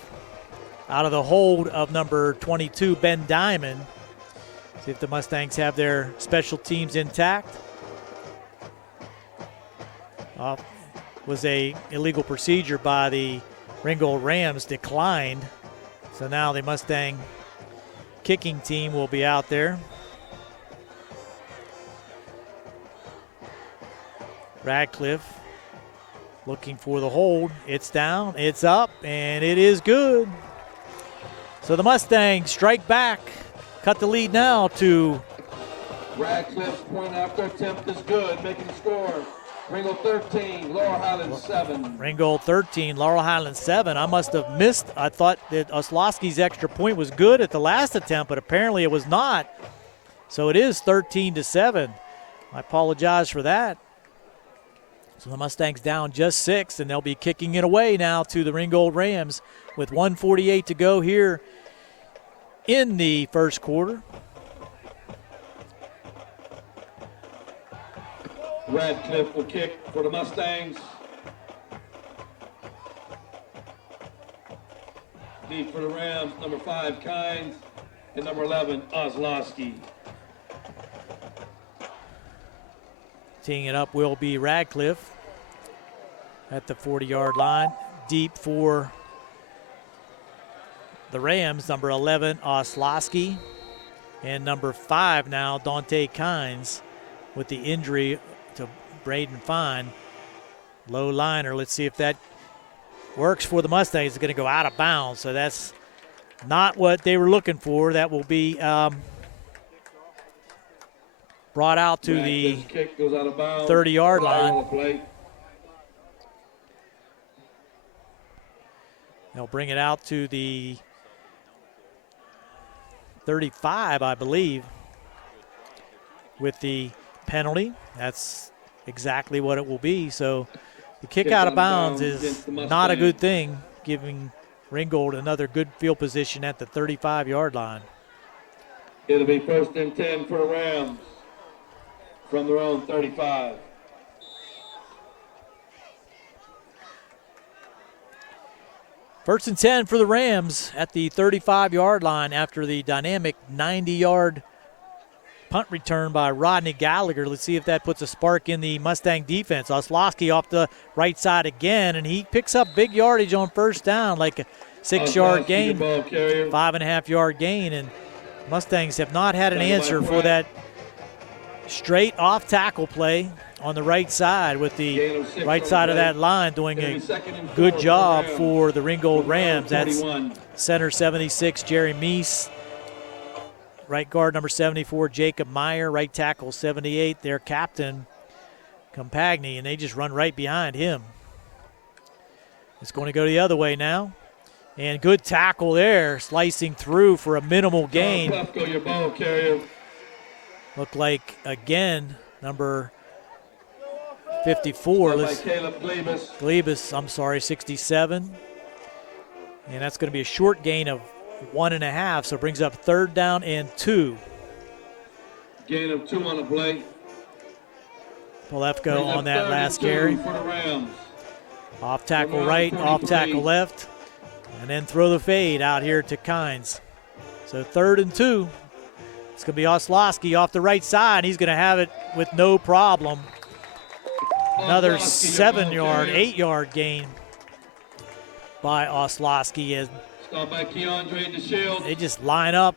out of the hold of number 22, Ben Diamond. See if the Mustangs have their special teams intact. Was a illegal procedure by the Ringgold Rams, declined. So now the Mustang kicking team will be out there. Radcliffe looking for the hold. It's down, it's up, and it is good. So the Mustangs strike back, cut the lead now to Radcliffe's point after attempt is good, making the score. Ringgold 13, Laurel Highlands 7. Ringgold 13, Laurel Highlands 7. I must have missed. I thought that Oslowski's extra point was good at the last attempt, but apparently it was not. So it is 13-7. I apologize for that. So the Mustangs down just 6, and they'll be kicking it away now to the Ringgold Rams with 1:48 to go here in the first quarter. Radcliffe will kick for the Mustangs. Deep for the Rams, number 5, Kynes, and number 11, Oslowski. Teeing it up will be Radcliffe at the 40-yard line. Deep for the Rams, number 11, Oslowski. And number 5 now, Dante Kynes, with the injury to Braden Fine. Low liner. Let's see if that works for the Mustangs. It's going to go out of bounds, so that's not what they were looking for. That will be brought out to the 30-yard line. They'll bring it out to the 35, I believe, with the penalty. That's exactly what it will be. So the kick out of bounds is not a good thing, giving Ringgold another good field position at the 35-yard line. It'll be 1st and 10 for the Rams from their own 35. First and 10 for the Rams at the 35-yard line after the dynamic 90-yard punt return by Rodney Gallagher. Let's see if that puts a spark in the Mustang defense. Oslowski off the right side again, and he picks up big yardage on first down, like a 6-yard gain, 5.5-yard gain, and Mustangs have not had an answer for that straight off tackle play on the right side, with the right side of that line doing a good job for the Ringgold Rams. That's center 76, Jerry Meese. Right guard number 74, Jacob Meyer. Right tackle 78, their captain, Compagni, and they just run right behind him. It's going to go the other way now. And good tackle there, slicing through for a minimal gain. Look like, again, number 54. Glebus, I'm sorry, 67. And that's going to be a short gain of 1.5, so it brings up 3rd down and 2. Gain of 2 on the play. Polefko on that last carry. Off tackle right, off tackle left, and then throw the fade out here to Kynes. So 3rd and 2. It's going to be Oslowski off the right side. He's going to have it with no problem. Another 7-yard, 8-yard gain by Oslowski. As they just line up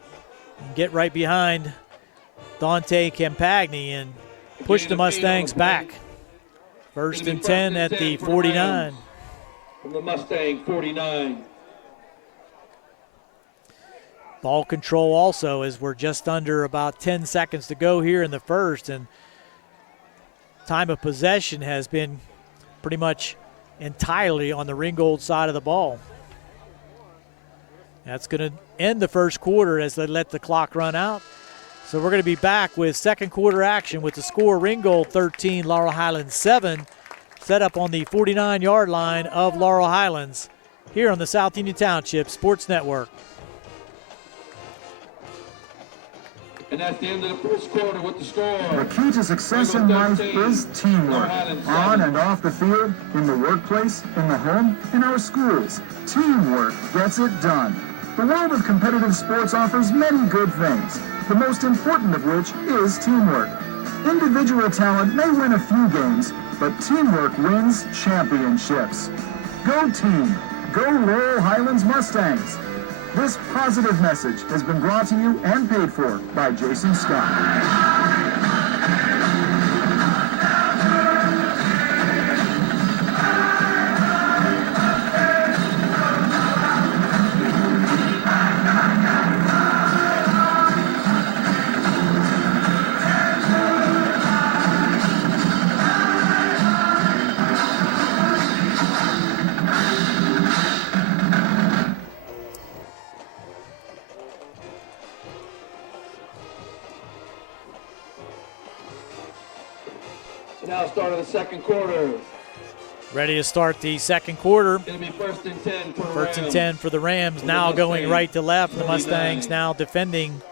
and get right behind Dante Campagni and push the Mustangs back. 1st and 10 at the 49. From the Mustang 49. Ball control also, as we're just under about 10 seconds to go here in the first, and time of possession has been pretty much entirely on the Ringgold side of the ball. That's going to end the first quarter as they let the clock run out. So we're going to be back with second quarter action with the score: Ringgold 13, Laurel Highlands 7, set up on the 49-yard line of Laurel Highlands here on the South Union Township Sports Network. And that's the end of the first quarter with the score. The key to success in life is teamwork. On and off the field, in the workplace, in the home, in our schools. Teamwork gets it done. The world of competitive sports offers many good things, the most important of which is teamwork. Individual talent may win a few games, but teamwork wins championships. Go team. Go Laurel Highlands Mustangs. This positive message has been brought to you and paid for by Jason Scott. Now start of the second quarter. Ready to start the second quarter. It'll be 1st and 10 for the First Rams. and 10 for the Rams. Now going right to left. The Mustangs now defending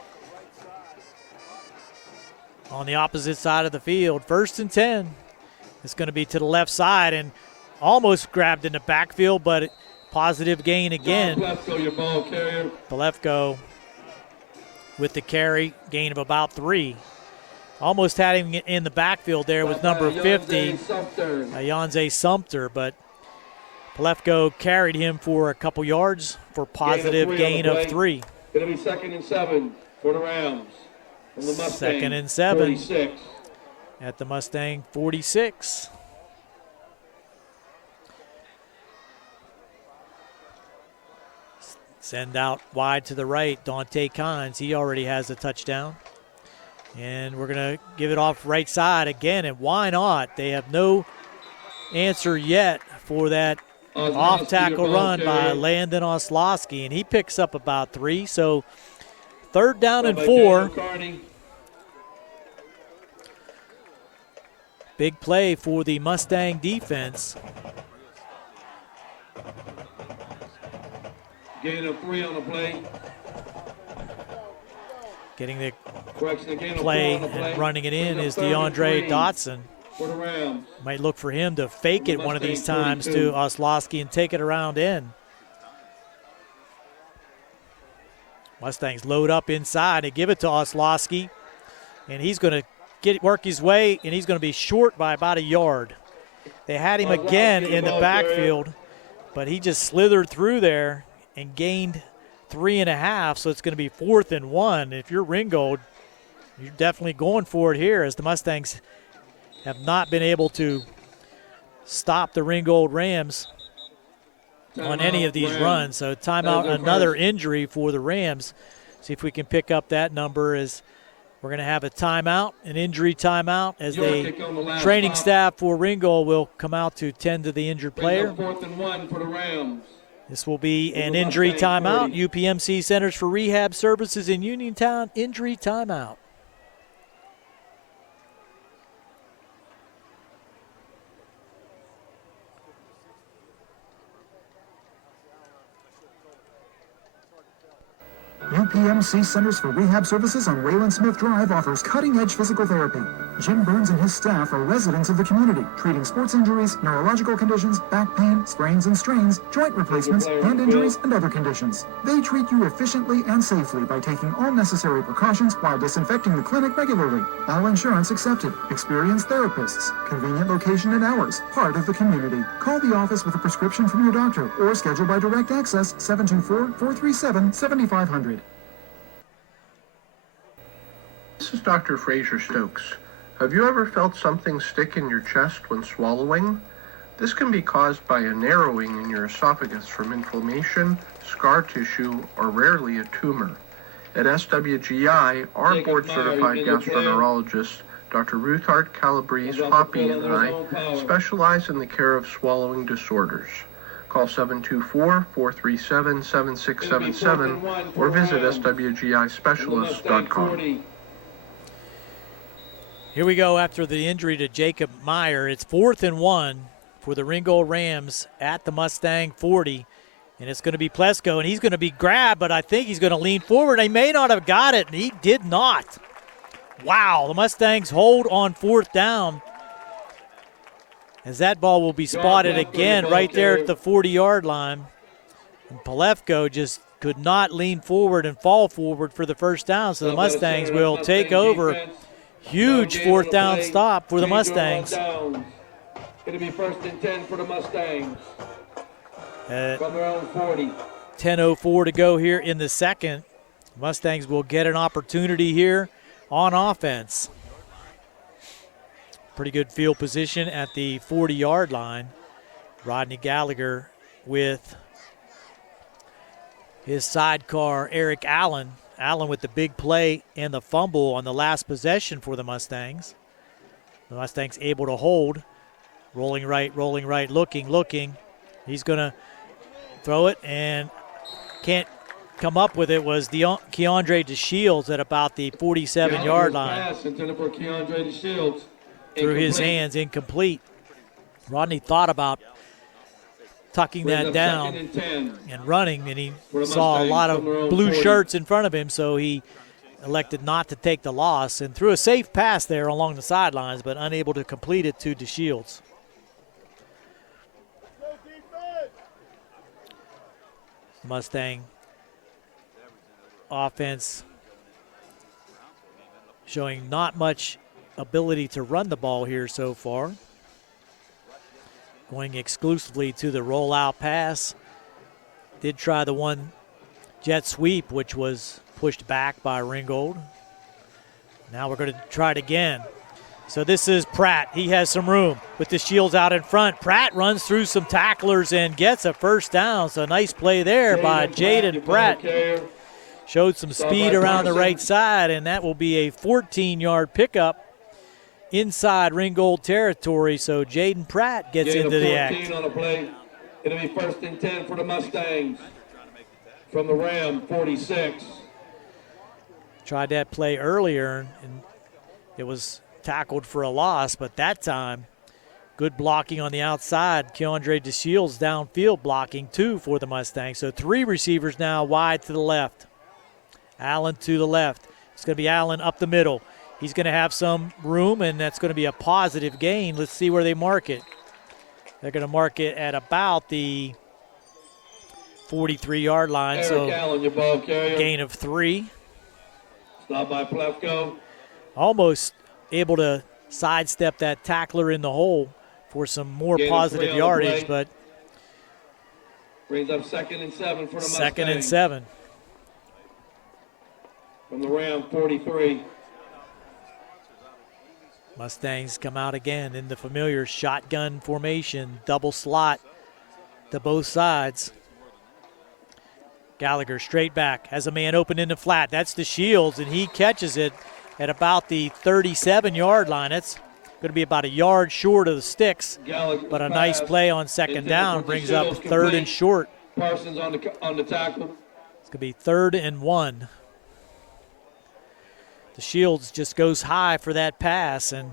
on the opposite side of the field. 1st and 10. It's going to be to the left side and almost grabbed in the backfield, but positive gain again. Polefko, your ball carrier. Polefko with the carry, gain of about 3. Almost had him in the backfield there with number 50, Ayanze Sumter, but Polefko carried him for a couple yards for positive gain of 3. It'll be 2nd and 7 for the Rams. From the Mustang, 2nd and 7 46. at the Mustang 46. Send out wide to the right, Dante Collins. He already has a touchdown. And we're going to give it off right side again, and why not? They have no answer yet for that off-tackle run by Landon Oslowski, and he picks up about 3. So 3rd down and 4. Big play for the Mustang defense. Gain of 3 on the play. Getting the Play play and running it in is DeAndre Dotson. For the Rams. Might look for him to fake it one of these times to Oslowski and take it around in. Mustangs load up inside and give it to Oslowski, and he's going to work his way, and he's going to be short by about a yard. They had him again in the backfield, but he just slithered through there and gained 3.5, so it's going to be 4th and 1. If you're Ringgold, you're definitely going for it here, as the Mustangs have not been able to stop the Ringgold Rams on any of these runs. So timeout, another injury for the Rams. See if we can pick up that number, as we're going to have a timeout, an injury timeout, as the training staff for Ringgold will come out to tend to the injured player. 4th and 1 for the Rams. This will be an injury timeout. UPMC Centers for Rehab Services in Uniontown, injury timeout. UPMC Centers for Rehab Services on Wayland Smith Drive offers cutting-edge physical therapy. Jim Burns and his staff are residents of the community, treating sports injuries, neurological conditions, back pain, sprains and strains, joint replacements, hand injuries, and other conditions. They treat you efficiently and safely by taking all necessary precautions while disinfecting the clinic regularly. All insurance accepted. Experienced therapists. Convenient location and hours. Part of the community. Call the office with a prescription from your doctor or schedule by direct access 724-437-7500. This is Dr. Fraser Stokes. Have you ever felt something stick in your chest when swallowing? This can be caused by a narrowing in your esophagus from inflammation, scar tissue, or rarely a tumor. At SWGI, our board-certified gastroenterologist, Dr. Ruthart Calabrese Hoppy, and I specialize in the care of swallowing disorders. Call 724-437-7677 or visit swgispecialist.com. Here we go after the injury to Jacob Meyer. It's 4th and 1 for the Ringgold Rams at the Mustang 40. And it's going to be Plesko, and he's going to be grabbed, but I think he's going to lean forward. He may not have got it, and he did not. Wow, the Mustangs hold on 4th down, as that ball will be spotted again right there at the 40-yard line. And Plesko just could not lean forward and fall forward for the first down, so the Mustangs will take over. Huge 4th down stop for the Mustangs. It'll be 1st and 10 for the Mustangs. From their own 40. 10:04 to go here in the second. Mustangs will get an opportunity here on offense. Pretty good field position at the 40-yard line. Rodney Gallagher with his sidecar, Eric Allen. Allen with the big play and the fumble on the last possession for the Mustangs. The Mustangs able to hold. Rolling right, looking. He's going to throw it and can't come up with it. Was Keandre DeShields at about the 47-yard line. Pass intended for Keandre DeShields. Through his hands, incomplete. Rodney thought about tucking that down and running, and he saw a lot of blue shirts in front of him, so he elected not to take the loss and threw a safe pass there along the sidelines, but unable to complete it to DeShields. Mustang offense showing not much ability to run the ball here so far. Going exclusively to the rollout pass. Did try the one jet sweep, which was pushed back by Ringgold. Now we're going to try it again. So this is Pratt. He has some room with the Shields out in front. Pratt runs through some tacklers and gets a first down. So nice play there by Jaden Pratt. Showed some speed around the right side, and that will be a 14-yard pickup inside Ringgold territory. So Jaden Pratt gets into the act. On a play. It'll be 1st and 10 for the Mustangs from the Ram 46. Tried that play earlier, and it was tackled for a loss, but that time, good blocking on the outside. Keandre DeShields downfield blocking 2 for the Mustangs. So 3 receivers now wide to the left. Allen to the left. It's going to be Allen up the middle. He's going to have some room, and that's going to be a positive gain. Let's see where they mark it. They're going to mark it at about the 43-yard line. Eric so Allen, your ball carrier. Gain of 3. Stop by Plefko. Almost able to sidestep that tackler in the hole for some more Gain of positive 3 yardage, but brings up 2nd and 7 for the Mustangs. 2nd and 7. From the Ram 43. Mustangs come out again in the familiar shotgun formation, double slot to both sides. Gallagher straight back, has a man open in the flat. That's the Shields, and he catches it at about the 37-yard line. That's going to be about a yard short of the sticks, but a nice play on 2nd down brings up 3rd and short. Parsons on the tackle. It's going to be 3rd and 1. The Shields just goes high for that pass, and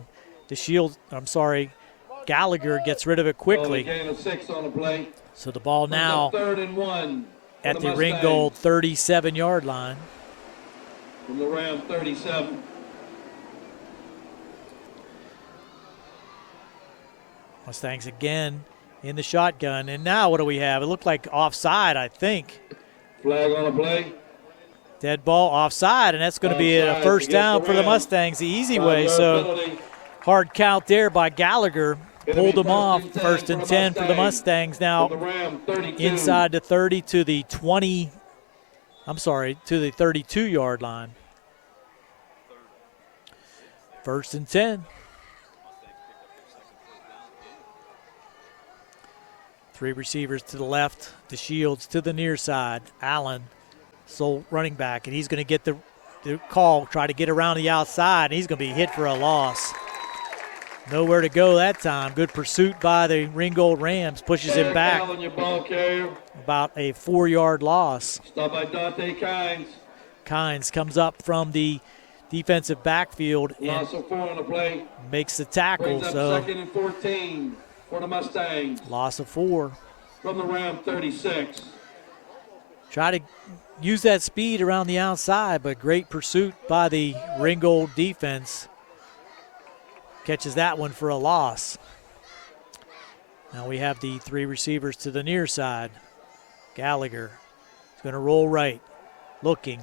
Gallagher gets rid of it quickly. Gain of 6 on the play. So the ball now 3rd and 1 at the Ringgold 37-yard line. From the Ram 37. Mustangs again in the shotgun, and now what do we have? It looked like offside, I think. Flag on the play. Dead ball offside, and that's going to be a first down for the Mustangs the easy way. So hard count there by Gallagher. Pulled them off. 1st and 10 for the Mustangs now inside the 30 to the 20. I'm sorry, to the 32-yard line. 1st and 10. 3 receivers to the left. The Shields to the near side. Allen, sole running back, and he's going to get the call, try to get around the outside, and he's going to be hit for a loss. Nowhere to go that time. Good pursuit by the Ringgold Rams. Pushes him back. About a 4-yard loss. Stop by Dante Kynes. Kynes comes up from the defensive backfield Loss of 4 on the play. Makes the tackle. Brings up So 2nd and 14 for the Mustangs. Loss of 4. From the Ram 36. Try to use that speed around the outside, but great pursuit by the Ringgold defense. Catches that one for a loss. Now we have the 3 receivers to the near side. Gallagher is going to roll right. Looking.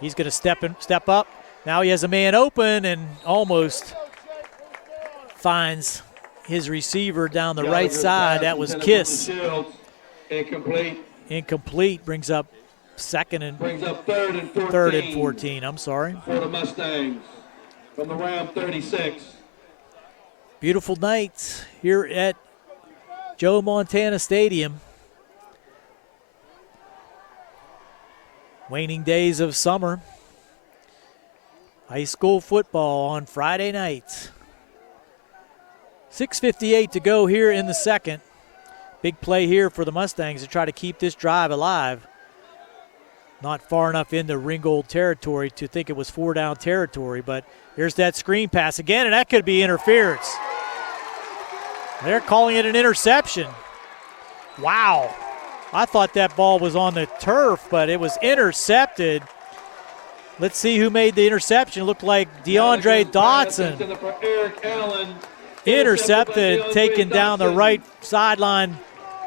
He's going to step up. Now he has a man open and almost finds his receiver down the right side. That was Kiss. Incomplete. Brings up 3rd and 14. I'm sorry. For the Mustangs. From the Ram 36. Beautiful night here at Joe Montana Stadium. Waning days of summer. High school football on Friday night. 6:58 to go here in the second. Big play here for the Mustangs to try to keep this drive alive. Not far enough into Ringgold territory to think it was 4-down territory, but here's that screen pass again, and that could be interference. They're calling it an interception. Wow. I thought that ball was on the turf, but it was intercepted. Let's see who made the interception. It looked like DeAndre Dotson. Intercepted, taken down the right sideline.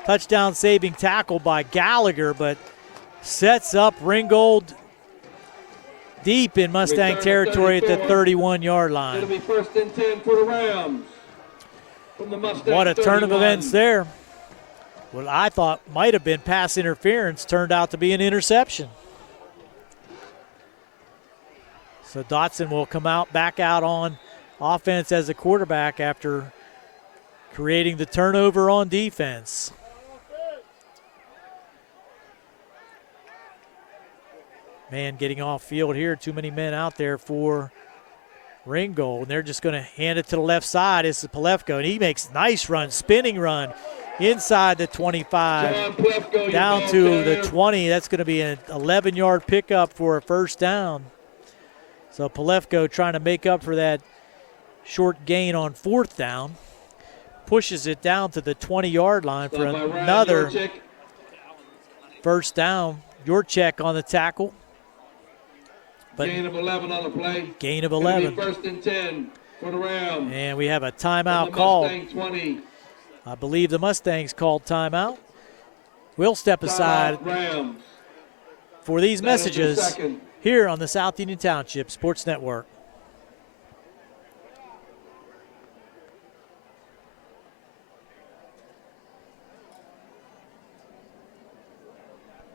Touchdown saving tackle by Gallagher, but sets up Ringgold deep in Mustang territory at the 31-yard line. It'll be 1st and 10 for the Rams. From the Mustang What a turn of 31. events there. What I thought might have been pass interference turned out to be an interception. So Dotson will come back out on offense as a quarterback after creating the turnover on defense. Man getting off field here. Too many men out there for Ringgold. And they're just going to hand it to the left side. This is Palefko, and he makes a nice run, spinning run inside the 25, down to the 20. That's going to be an 11-yard pickup for a first down. So Palefko trying to make up for that short gain on fourth down. Pushes it down to the 20-yard line for another first down. Yorchek on the tackle. But gain of 11 on the play. Gain of 11. First and 10 for the Rams. And we have a timeout called. 20. I believe the Mustangs called timeout. We'll step aside for these messages here on the South Union Township Sports Network.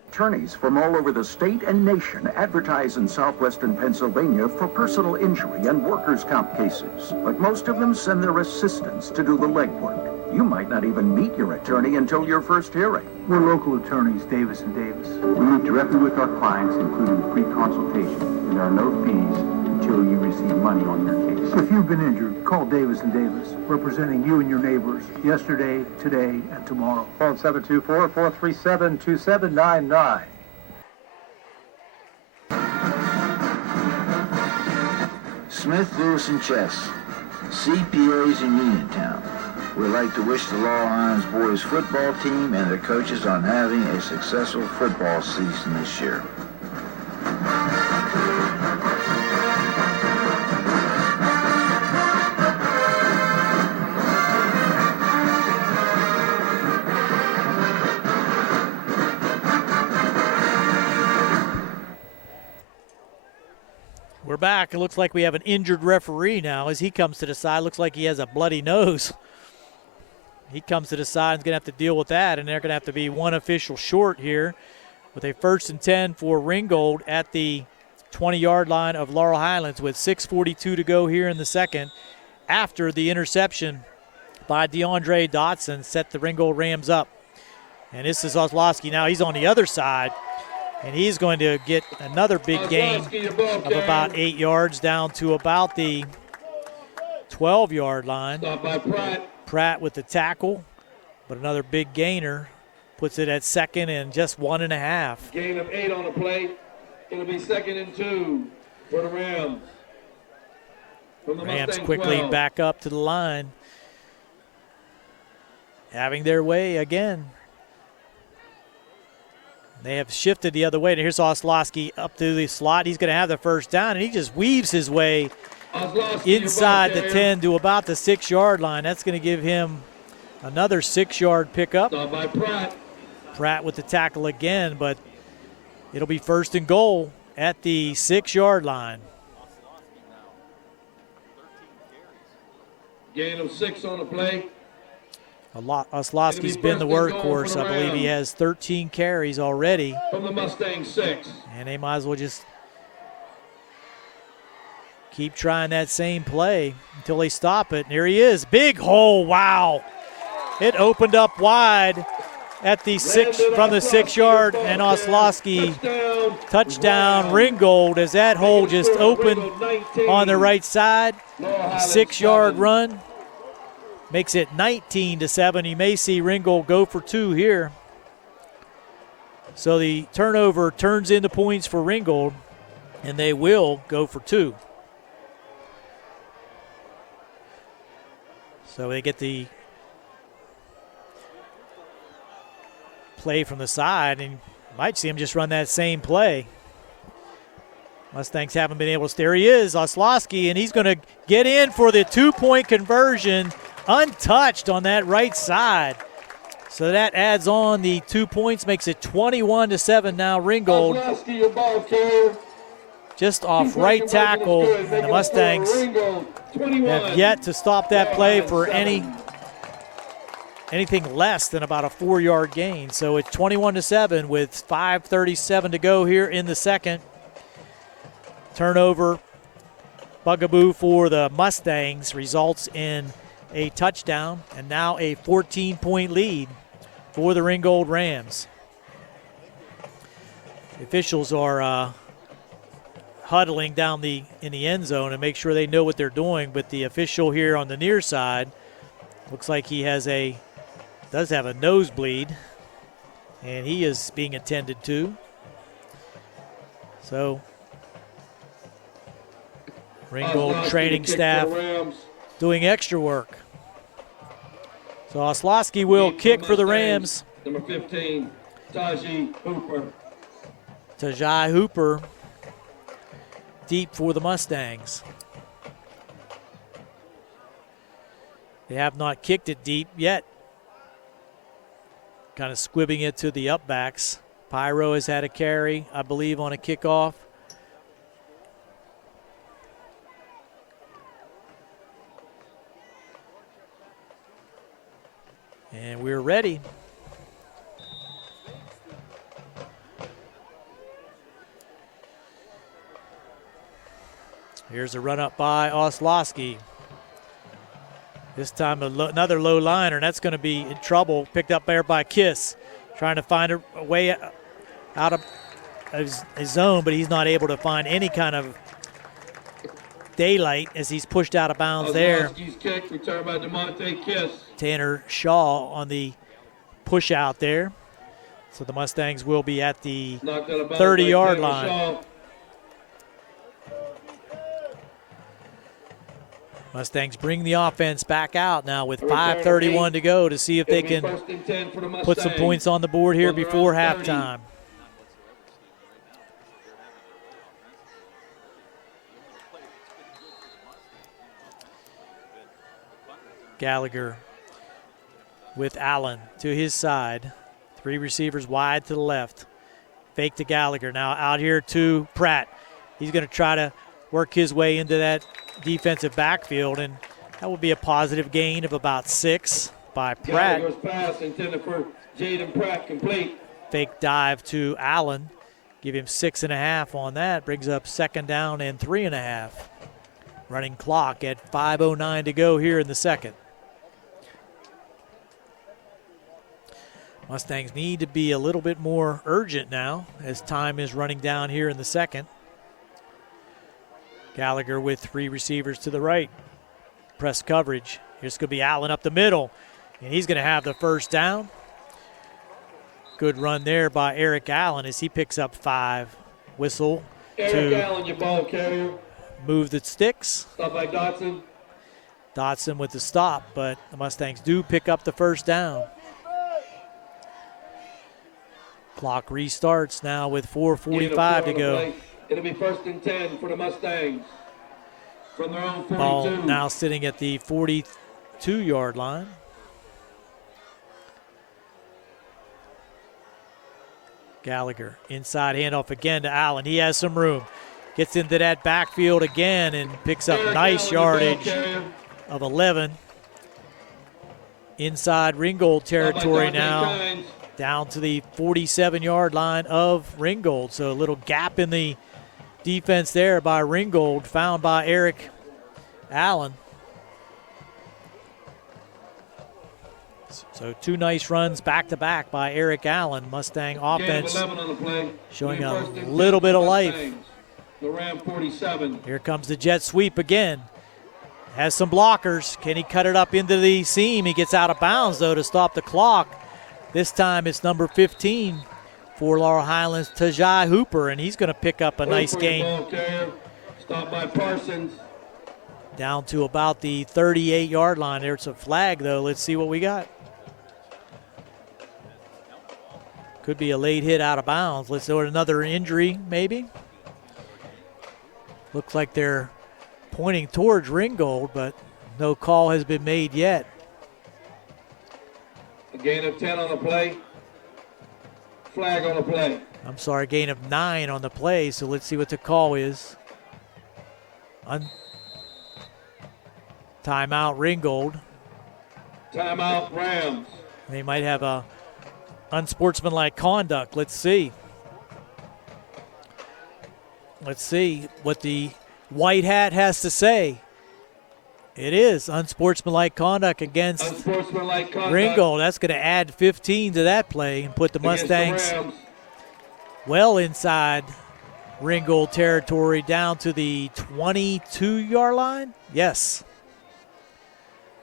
Attorneys from all over the state and nation advertise in southwestern Pennsylvania for personal injury and workers' comp cases, but most of them send their assistants to do the legwork. You might not even meet your attorney until your first hearing. We're local attorneys, Davis and Davis. We meet directly with our clients, including free consultation, and there are no fees until you receive money on your case. If you've been injured, call Davis and Davis, representing you and your neighbors yesterday, today, and tomorrow. Phone 724-437-2799. Smith, Lewis, and Chess, CPAs in Uniontown. We'd like to wish the Laurel Highlands boys football team and their coaches on having a successful football season this year. We're back. It looks like we have an injured referee now as he comes to the side. Looks like he has a bloody nose. He comes to the side and is going to have to deal with that, and they're going to have to be one official short here with a 1st and 10 for Ringgold at the 20-yard line of Laurel Highlands with 6:42 to go here in the second after the interception by DeAndre Dotson set the Ringgold Rams up. And this is Oslowski now. He's on the other side, and he's going to get another big gain of about 8 yards down to about the 12-yard line. Stop by Pratt with the tackle, but another big gainer puts it at second and just 1.5. Gain of 8 on the play. It'll be 2nd and 2 for the Rams. Rams quickly 12. Back up to the line, having their way again. They have shifted the other way. And here's Oslowski up to the slot. He's going to have the first down, and he just weaves his way inside the 10 to about the 6-yard line. That's going to give him another 6-yard pickup. By Pratt with the tackle again, but it'll be 1st and goal at the 6-yard line. Gain of 6 on the play. Oslowski's been the workhorse. I believe he has 13 carries already. From the Mustang 6. And they might as well just keep trying that same play until they stop it. And here he is. Big hole. Wow. It opened up wide at the from the 6-yard, and Oslowski touchdown Ringgold as that hole just opened on the right side. 6-yard run. Makes it 19-7. You may see Ringgold go for 2 here. So the turnover turns into points for Ringgold, and they will go for 2. So they get the play from the side, and you might see him just run that same play. Mustangs haven't been able to. There he is, Oslowski, and he's going to get in for the 2-point conversion, untouched on that right side. So that adds on the 2 points, makes it 21-7 now. Ringgold just off right tackle, and the Mustangs have yet to stop that play for anything less than about a 4-yard gain. So it's 21-7 with 5:37 to go here in the second. Turnover bugaboo for the Mustangs results in a touchdown, and now a 14-point lead for the Ringgold Rams. The officials are huddling down in the end zone and make sure they know what they're doing, but the official here on the near side looks like he does have a nosebleed, and he is being attended to. So Ringgold training staff doing extra work. So Oslowski will kick for the Rams. Number 15, Tajai Hooper. Tajai Hooper deep for the Mustangs. They have not kicked it deep yet. Kind of squibbing it to the upbacks. Pyro has had a carry, I believe, on a kickoff. And we're ready. Here's a run up by Oslowski. This time another low liner, and that's going to be in trouble. Picked up there by Kiss, trying to find a way out of his zone, but he's not able to find any kind of daylight as he's pushed out of bounds there. Kick, returned by DeMonte Kiss. Tanner Shaw on the push out there. So the Mustangs will be at the 30-yard line. Shaw. Mustangs bring the offense back out now with 5:31 to go to see if they can put some points on the board here before halftime. Gallagher with Allen to his side. 3 receivers wide to the left. Fake to Gallagher. Now out here to Pratt. He's going to try to work his way into that defensive backfield, and that will be a positive gain of about 6 by Pratt. Gallagher's pass intended for Jaden Pratt, complete. Fake dive to Allen. Give him 6.5 on that. Brings up 2nd down and 3.5. Running clock at 5:09 to go here in the second. Mustangs need to be a little bit more urgent now as time is running down here in the second. Gallagher with 3 receivers to the right. Press coverage. Here's going to be Allen up the middle, and he's going to have the first down. Good run there by Eric Allen as he picks up 5. Whistle Eric Allen, your ball carrier. Move the sticks. Stop by Dotson. Dotson with the stop, but the Mustangs do pick up the first down. Clock restarts now with 4:45 to go. It'll be 1st and 10 for the Mustangs from their own 42. Ball now sitting at the 42-yard line. Gallagher, inside handoff again to Allen. He has some room. Gets into that backfield again and picks up nice yardage of 11. Inside Ringgold territory now. Down to the 47-yard line of Ringgold. So a little gap in the defense there by Ringgold, found by Eric Allen. So 2 nice runs back-to-back by Eric Allen. Mustang offense showing a little bit of life. The Ram 47. Here comes the jet sweep again. Has some blockers. Can he cut it up into the seam? He gets out of bounds, though, to stop the clock. This time it's number 15 for Laurel Highlands, Tajai Hooper, and he's going to pick up a nice gain. Stop by Parsons. Down to about the 38-yard line. There's a flag, though. Let's see what we got. Could be a late hit out of bounds. Let's do another injury, maybe. Looks like they're pointing towards Ringgold, but no call has been made yet. A gain of 10 on the play. Flag on the play. I'm sorry, gain of 9 on the play, so let's see what the call is. Timeout Ringgold. Timeout Rams. They might have a unsportsmanlike conduct. Let's see. Let's see what the White Hat has to say. It is unsportsmanlike conduct against Unsportsmanlike conduct. Ringgold. That's going to add 15 to that play and put the against the Mustangs Rams. well inside Ringgold territory, down to the 22-yard line. Yes.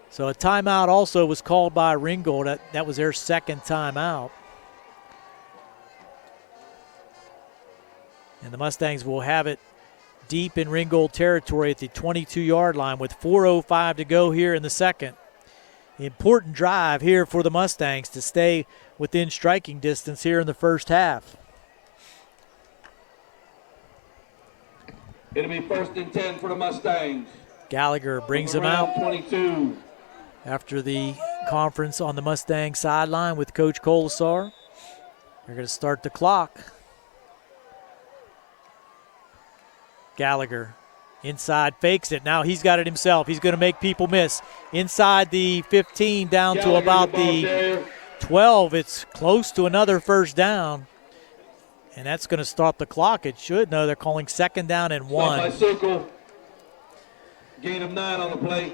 So a timeout also was called by Ringgold. That was their second timeout. And the Mustangs will have it deep in Ringgold territory at the 22-yard line with 4:05 to go here in the second. Important drive here for the Mustangs to stay within striking distance here in the first half. It'll be 1st and 10 for the Mustangs. Gallagher brings him Around out 22. after the conference on the Mustang sideline with Coach Colasar. They're going to start the clock. Gallagher inside fakes it. Now he's got it himself. He's going to make people miss. Inside the 15 down to Gallagher, about the ball the carrier. 12. It's close to another first down. And that's going to stop the clock. It should. No, they're calling 2nd down and 1. Stop by Circle. Gain of 9 on the play.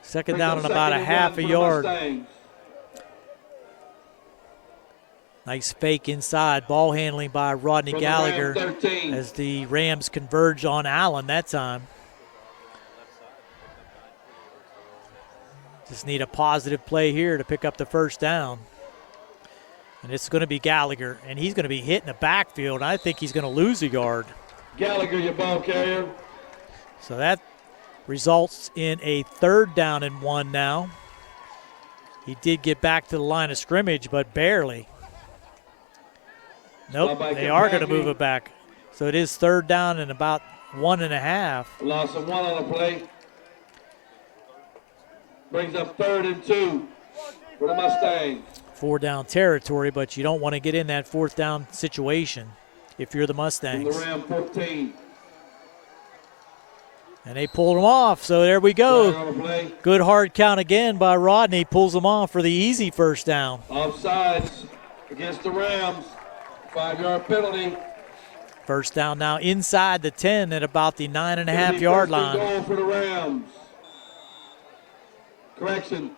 Second Brings down up and about 2nd a and half 1 a for the yard. Mustangs. Nice fake inside. Ball handling by Rodney From the Gallagher Rams, 13. as the Rams converge on Allen that time. Just need a positive play here to pick up the first down. And it's going to be Gallagher, and he's going to be hit in the backfield. I think he's going to lose a yard. Gallagher, your ball carrier. So that results in a 3rd down and 1 now. He did get back to the line of scrimmage, but barely. Nope, they are going to move it back. So it is 3rd down and about 1.5. Loss of 1 on the play. Brings up 3rd and 2 for the Mustangs. 4-down territory, but you don't want to get in that 4th down situation if you're the From Mustangs. the Ram 14. And they pulled him off, so there we Flag go. on the play. Good hard count again by Rodney. Pulls him off for the easy first down. Offsides against the Rams. 5-yard penalty. First down now inside the 10 at about the 9.5 It'll be yard 1st and line. goal for the Rams. Correction.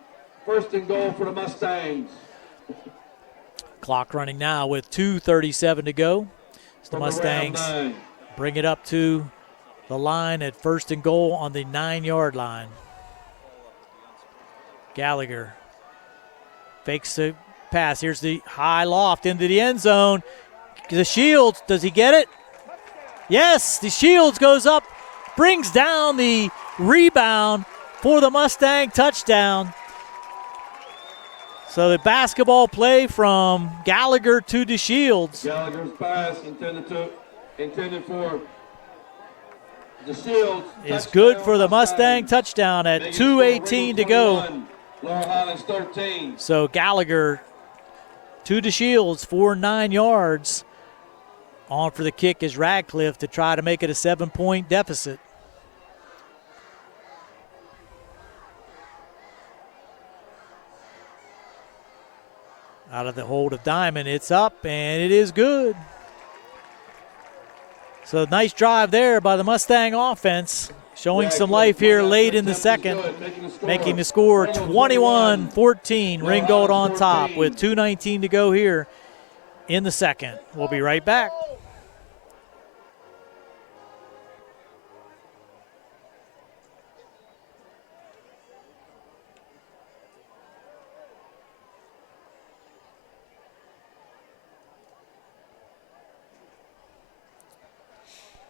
1st and goal for the Mustangs. Clock running now with 2:37 to go. So the From Mustangs the Ram 9. bring it up to the line at 1st and goal on the 9-yard line. Gallagher fakes the pass. Here's the high loft into the end zone. The Shields, does he get it? Yes, the Shields goes up, brings down the rebound for the Mustang touchdown. So the basketball play from Gallagher to DeShields. Gallagher's pass intended for the Shields. Is good for the Mustang touchdown at 2:18 to go. Laurel Highlands 13. So Gallagher to DeShields for 9 yards. On for the kick is Radcliffe to try to make it a 7-point deficit. Out of the hold of Diamond, it's up, and it is good. So nice drive there by the Mustang offense, showing some life here late in the second, making the score 21-14. Ringgold on top with 2:19 to go here in the second. We'll be right back.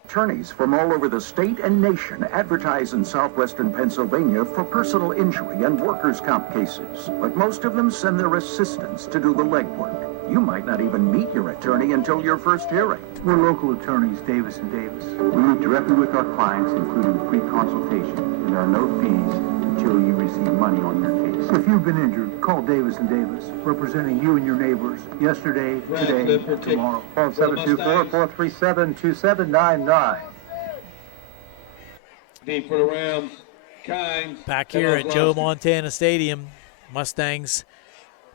Attorneys from all over the state and nation advertise in southwestern Pennsylvania for personal injury and workers' comp cases. But most of them send their assistants to do the legwork. You might not even meet your attorney until your first hearing. We're local attorneys, Davis & Davis. We meet directly with our clients, including free consultation, and there are no fees until you receive money on your case. If you've been injured, call Davis & Davis, representing you and your neighbors yesterday, today, and tomorrow. Phone 724-437-2799. Deep for the Rams. Kynes. Back here at Joe Montana Stadium, Mustangs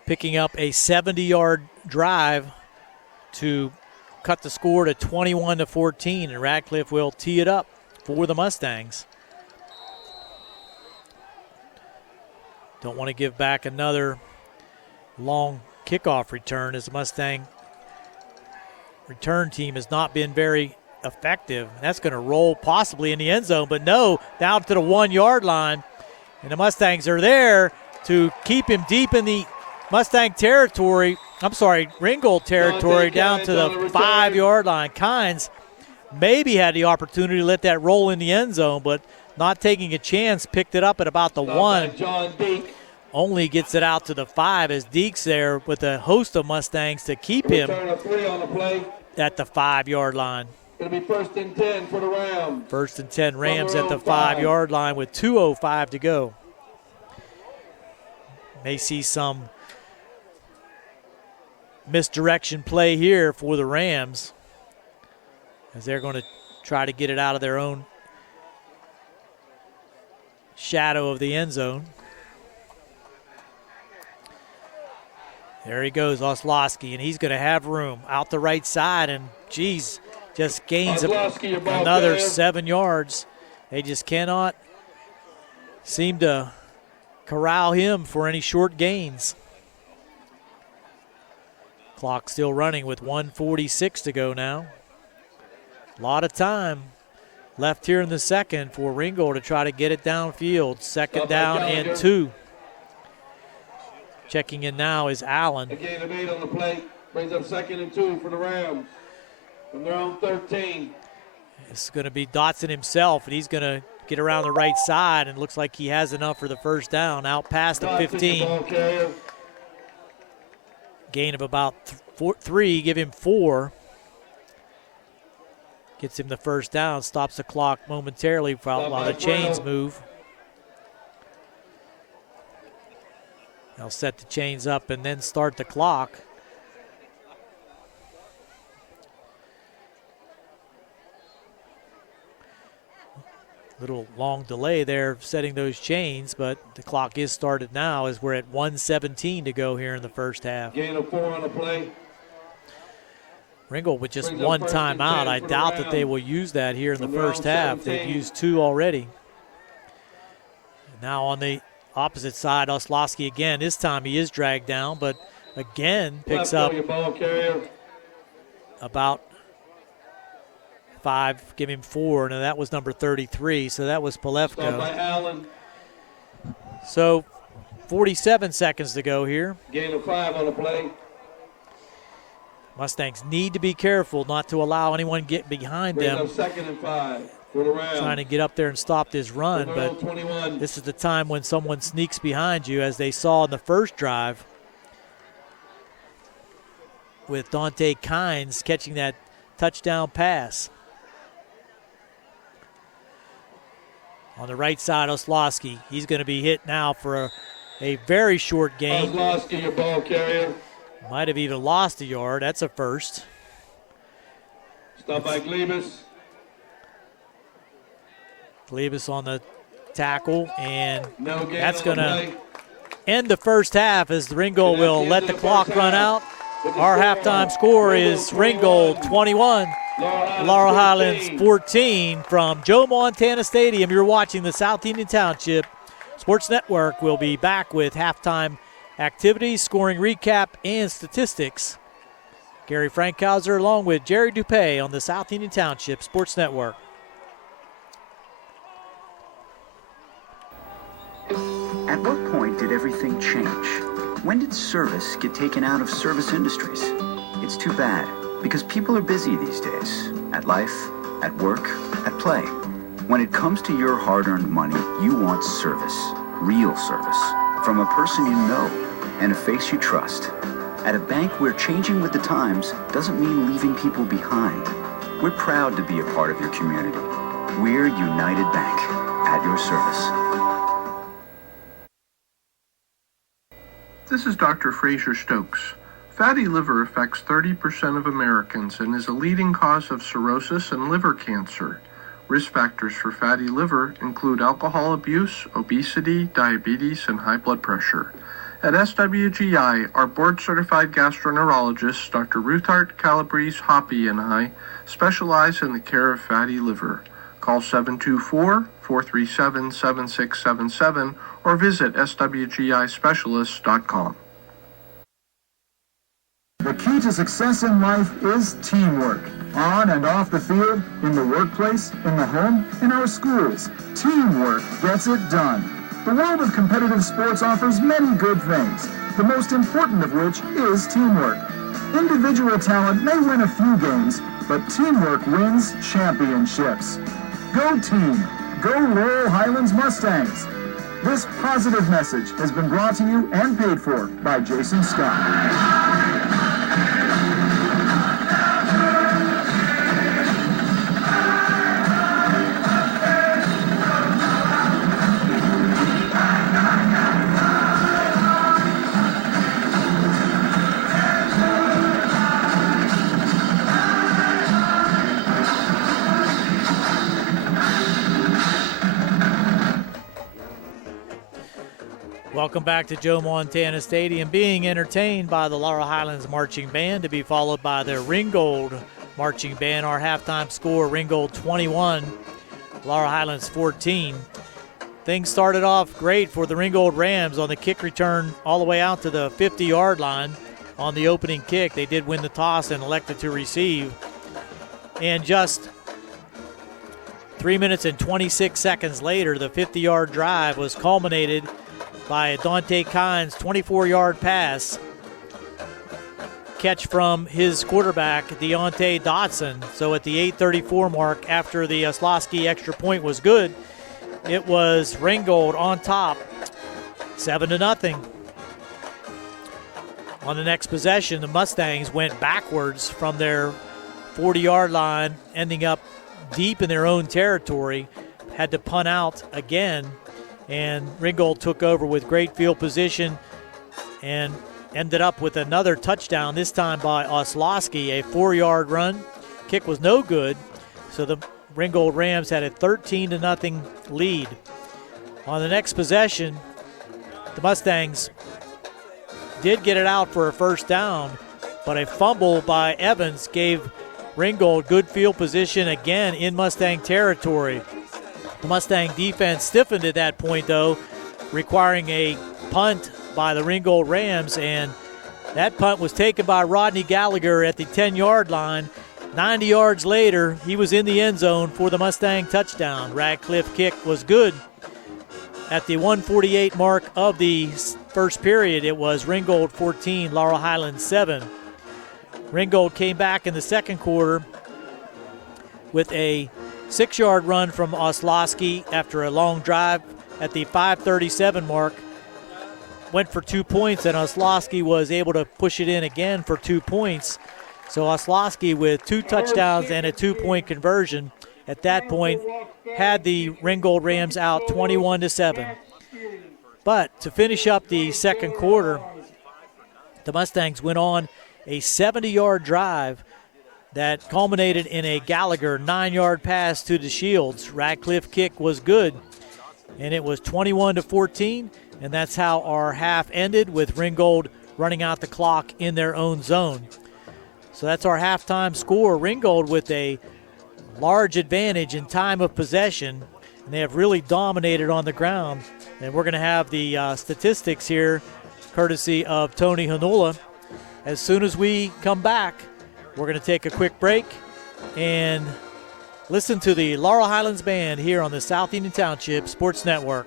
picking up a 70-yard drive to cut the score to 21-14, and Radcliffe will tee it up for the Mustangs. Don't want to give back another long kickoff return, as the Mustang return team has not been very effective. That's going to roll possibly in the end zone, but no, down to the 1 yard line. And the Mustangs are there to keep him deep in the Mustang territory. I'm sorry, Ringgold territory, down to the 5 yard line. Kynes maybe had the opportunity to let that roll in the end zone, but not taking a chance, picked it up at about the 1. Only gets it out to the 5 as Deeks there with a host of Mustangs to keep him at the 5 yard line. It'll be 1st and 10 for the Rams. 1st and 10 Rams at the 5 yard line with 2:05 to go. May see some misdirection play here for the Rams, as they're going to try to get it out of their own shadow of the end zone. There he goes, Oslowski, and he's going to have room out the right side, and geez, just gains another 7 yards. They just cannot seem to corral him for any short gains. Clock still running with 1:46 to go now. A lot of time left here in the second for Ringgold to try to get it downfield. 2nd down and 2. Checking in now is Allen. A gain of 8 on the plate. Brings up 2nd and 2 for the Rams from their own 13. It's going to be Dotson himself, and he's going to get around the right side, and looks like he has enough for the 1st down. Out past the 15. Gain of about 3, give him 4. Gets him the 1st down, stops the clock momentarily while the chains move. They'll set the chains up and then start the clock. Little long delay there setting those chains, but the clock is started now as we're at 1:17 to go here in the 1st half. Gain of 4 on the play. Ringgold with just 1 timeout. I doubt that they will use that here in the 1st half. They've used 2 already. Now on the opposite side, Oslowski again. This time he is dragged down, but again picks up about 5, give him 4. Now that was number 33, so that was Palefko. So 47 seconds to go here. Gain of 5 on the play. Mustangs need to be careful not to allow anyone get behind them. 2nd and 5 for the Rams. Trying to get up there and stop this run, but 21. This is the time when someone sneaks behind you, as they saw in the first drive with Dante Kynes catching that touchdown pass. On the right side, Oslowski. He's going to be hit now for a very short gain. Oslowski, your ball carrier. Might have even lost a yard. That's a first. Stop by Glebus. Glebus on the tackle, and no that's going to end the 1st half as the Ringgold will let the clock run out. Our halftime score is Ringgold 21, Laurel Highlands 14 from Joe Montana Stadium. You're watching the South Union Township Sports Network. We'll be back with halftime activities, scoring recap, and statistics. Gary Frankhauser along with Jerry Dupay on the South Union Township Sports Network. At what point did everything change? When did service get taken out of service industries? It's too bad, because people are busy these days. At life, at work, at play. When it comes to your hard-earned money, you want service. Real service. From a person you know and a face you trust. At a bank where changing with the times doesn't mean leaving people behind. We're proud to be a part of your community. We're United Bank, at your service. This is Dr. Fraser Stokes. Fatty liver affects 30% of Americans and is a leading cause of cirrhosis and liver cancer. Risk factors for fatty liver include alcohol abuse, obesity, diabetes, and high blood pressure. At SWGI, our board-certified gastroenterologists, Dr. Ruthart, Calabrese, Hoppy, and I, specialize in the care of fatty liver. Call 724-437-7677 or visit swgispecialist.com. The key to success in life is teamwork. On and off the field, in the workplace, in the home, in our schools. Teamwork gets it done. The world of competitive sports offers many good things, the most important of which is teamwork. Individual talent may win a few games, but teamwork wins championships. Go team! Go Laurel Highlands Mustangs! This positive message has been brought to you and paid for by Jason Scott. Welcome back to Joe Montana Stadium, being entertained by the Laurel Highlands Marching Band, to be followed by the Ringgold Marching Band. Our halftime score, Ringgold 21, Laurel Highlands 14. Things started off great for the Ringgold Rams on the kick return all the way out to the 50-yard line on the opening kick. They did win the toss and elected to receive. And just 3 minutes and 26 seconds later, the 50-yard drive was culminated by Dante Kine's 24-yard pass. Catch from his quarterback, Deontay Dotson. So at the 8:34 mark, after the Oslowski extra point was good, it was Ringgold on top, 7-0. On the next possession, the Mustangs went backwards from their 40-yard line, ending up deep in their own territory, had to punt out again, and Ringgold took over with great field position and ended up with another touchdown, this time by Oslowski, a 4-yard run. Kick was no good, so the Ringgold Rams had a 13-0 lead. On the next possession, the Mustangs did get it out for a first down, but a fumble by Evans gave Ringgold good field position again in Mustang territory. The Mustang defense stiffened at that point, though, requiring a punt by the Ringgold Rams, and that punt was taken by Rodney Gallagher at the 10-yard line. 90 yards later, he was in the end zone for the Mustang touchdown. Radcliffe kick was good. At the 1:48 mark of the first period, it was Ringgold 14, Laurel Highlands 7. Ringgold came back in the second quarter with a 6-yard run from Oslowski after a long drive at the 5:37 mark. Went for 2 points, and Oslowski was able to push it in again for 2 points. So Oslowski, with 2 touchdowns and a 2-point conversion, at that point had the Ringgold Rams out 21-7. But to finish up the second quarter, the Mustangs went on a 70-yard drive that culminated in a Gallagher 9-yard pass to the Shields. Radcliffe kick was good, and it was 21-14, and that's how our half ended, with Ringgold running out the clock in their own zone. So that's our halftime score. Ringgold with a large advantage in time of possession, and they have really dominated on the ground. And we're going to have the statistics here, courtesy of Tony Hanula. As soon as we come back, we're going to take a quick break and listen to the Laurel Highlands Band here on the South Union Township Sports Network.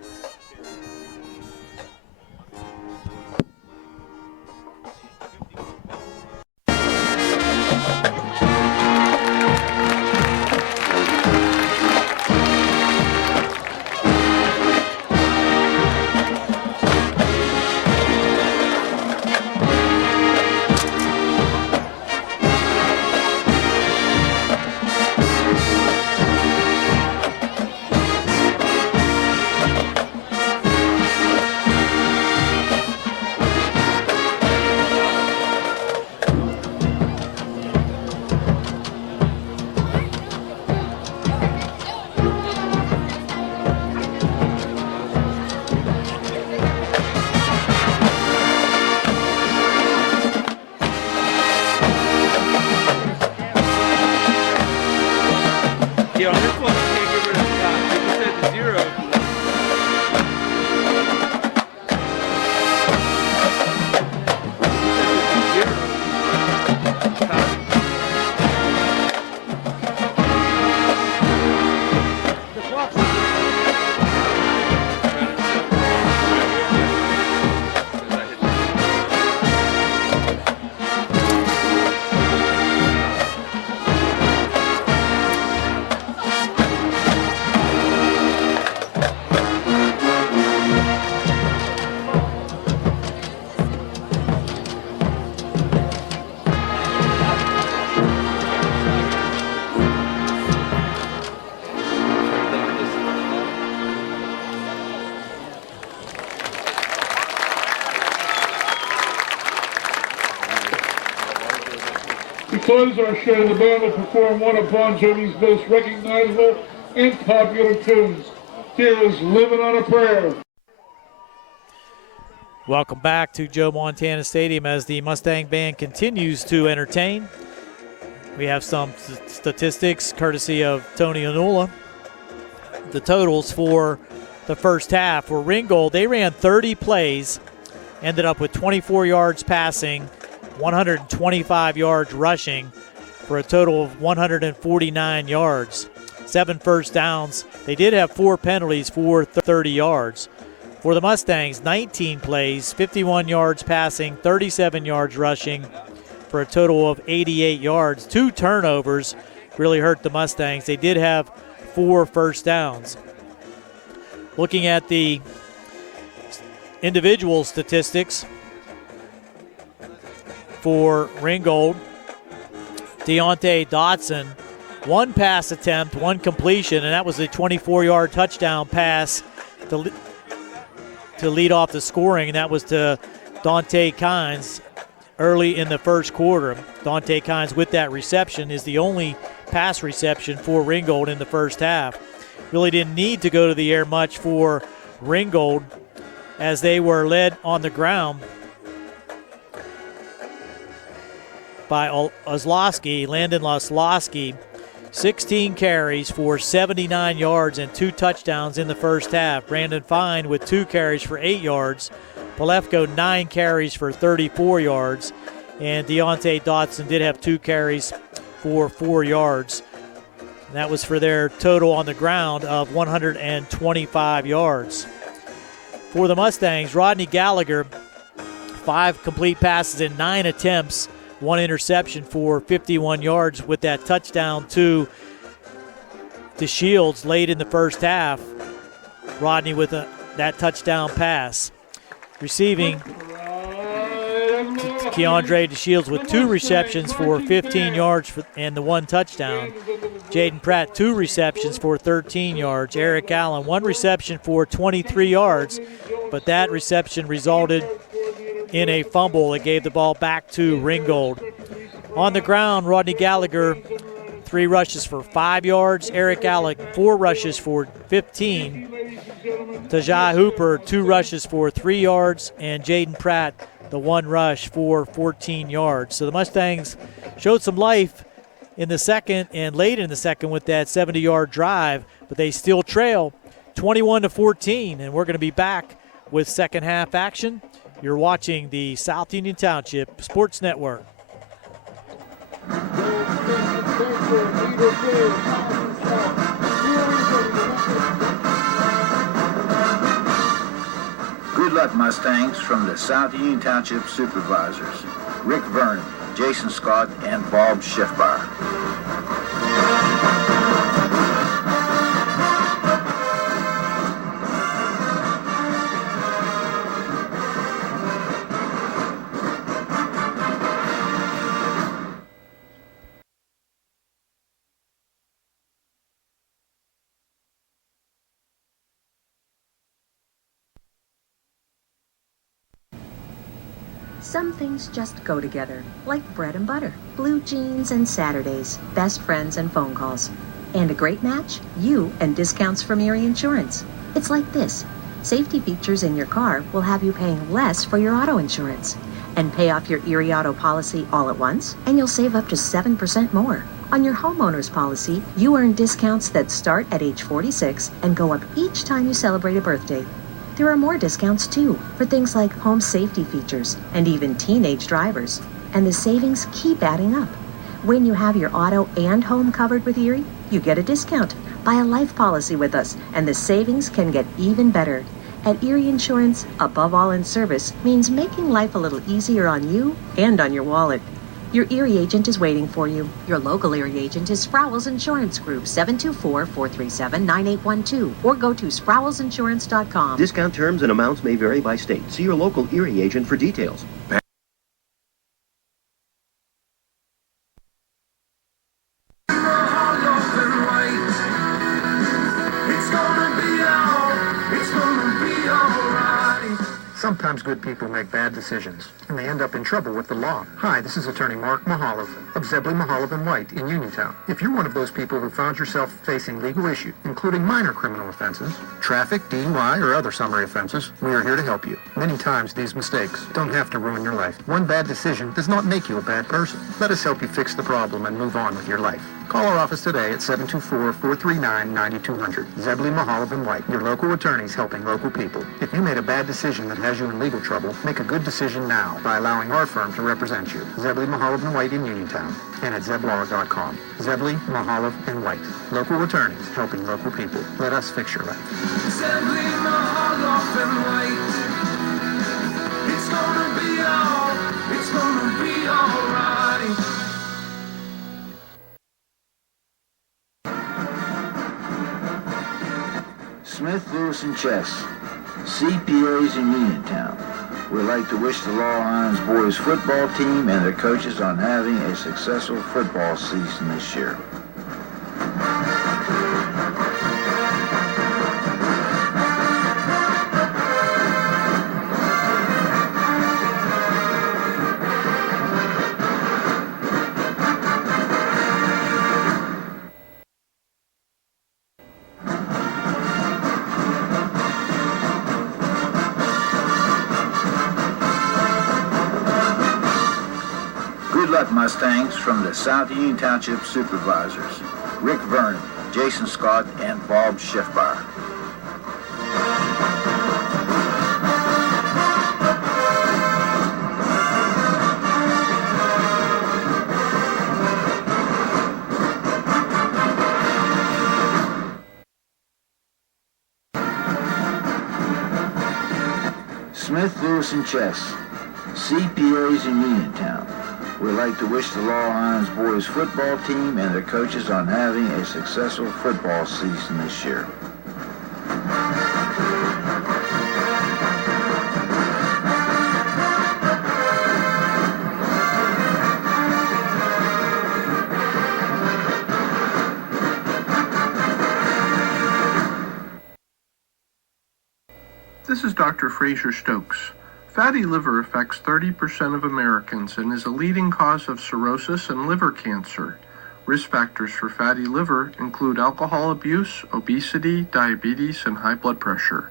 close our show, the band will perform one of Bon Jovi's most recognizable and popular tunes. Here is Living on a Prayer. Welcome back to Joe Montana Stadium as the Mustang Band continues to entertain. We have some statistics courtesy of Tony Onula. The totals for the first half were Ringgold. They ran 30 plays, ended up with 24 yards passing, 125 yards rushing for a total of 149 yards. 7 first downs. They did have 4 penalties for 30 yards. For the Mustangs, 19 plays, 51 yards passing, 37 yards rushing for a total of 88 yards. 2 turnovers really hurt the Mustangs. They did have 4 first downs. Looking at the individual statistics for Ringgold, Deontay Dotson, 1 pass attempt, 1 completion, and that was a 24-yard touchdown pass to lead off the scoring, and that was to Dante Kynes early in the first quarter. Dante Kynes with that reception is the only pass reception for Ringgold in the first half. Really didn't need to go to the air much for Ringgold as they were led on the ground by Landon Oslowski. 16 carries for 79 yards and 2 touchdowns in the first half. Brandon Fine with 2 carries for 8 yards. Palefko 9 carries for 34 yards. And Deontay Dotson did have 2 carries for 4 yards. And that was for their total on the ground of 125 yards. For the Mustangs, Rodney Gallagher, 5 complete passes in 9 attempts, 1 interception for 51 yards with that touchdown to DeShields late in the first half. Rodney with that touchdown pass. Receiving, Keandre DeShields with 2 receptions for 15 yards and the 1 touchdown. Jaden Pratt, 2 receptions for 13 yards. Eric Allen, 1 reception for 23 yards, but that reception resulted in a fumble that gave the ball back to Ringgold. On the ground, Rodney Gallagher, 3 rushes for 5 yards. Eric Allen, 4 rushes for 15. Tajai Hooper, 2 rushes for 3 yards. And Jaden Pratt, the 1 rush for 14 yards. So the Mustangs showed some life in the second and late in the second with that 70-yard drive, but they still trail 21-14. And we're going to be back with second half action. You're watching the South Union Township Sports Network. Good luck, Mustangs, from the South Union Township Supervisors, Rick Vernon, Jason Scott, and Bob Schiffbar. Some things just go together, like bread and butter, blue jeans and Saturdays, best friends and phone calls. And a great match? You and discounts from Erie Insurance. It's like this. Safety features in your car will have you paying less for your auto insurance. And pay off your Erie auto policy all at once, and you'll save up to 7% more. On your homeowner's policy, you earn discounts that start at age 46 and go up each time you celebrate a birthday. There are more discounts, too, for things like home safety features and even teenage drivers. And the savings keep adding up. When you have your auto and home covered with Erie, you get a discount. Buy a life policy with us, and the savings can get even better. At Erie Insurance, above all in service means making life a little easier on you and on your wallet. Your Erie agent is waiting for you. Your local Erie agent is Sprowell's Insurance Group, 724-437-9812, or go to sprowellsinsurance.com. Discount terms and amounts may vary by state. See your local Erie agent for details. Sometimes good people make bad decisions, and they end up in trouble with the law. Hi, this is attorney Mark Mahaloff of Zebley, Mahaloff & White in Uniontown. If you're one of those people who found yourself facing legal issues, including minor criminal offenses, traffic, DUI, or other summary offenses, we are here to help you. Many times these mistakes don't have to ruin your life. One bad decision does not make you a bad person. Let us help you fix the problem and move on with your life. Call our office today at 724-439-9200. Zebley, Mahaloff & White, your local attorneys helping local people. If you made a bad decision that has you in legal trouble, make a good decision now by allowing our firm to represent you. Zebley, Mahaloff & White in Uniontown and at zeblaw.com. Zebley, Mahaloff & White, local attorneys helping local people. Let us fix your life. Zebley, Mahaloff & White. It's gonna be alright. Smith, Lewis & Chess, CPAs in Uniontown. We'd like to wish the Laurel Highlands boys football team and their coaches on having a successful football season this year. Good luck, Mustangs, from the South Union Township Supervisors, Rick Vernon, Jason Scott, and Bob Schiffbar. Smith, Lewis & Chess, CPAs in Uniontown. We'd like to wish the Laurel Highlands boys football team and their coaches on having a successful football season this year. This is Dr. Fraser Stokes. Fatty liver affects 30% of Americans and is a leading cause of cirrhosis and liver cancer. Risk factors for fatty liver include alcohol abuse, obesity, diabetes, and high blood pressure.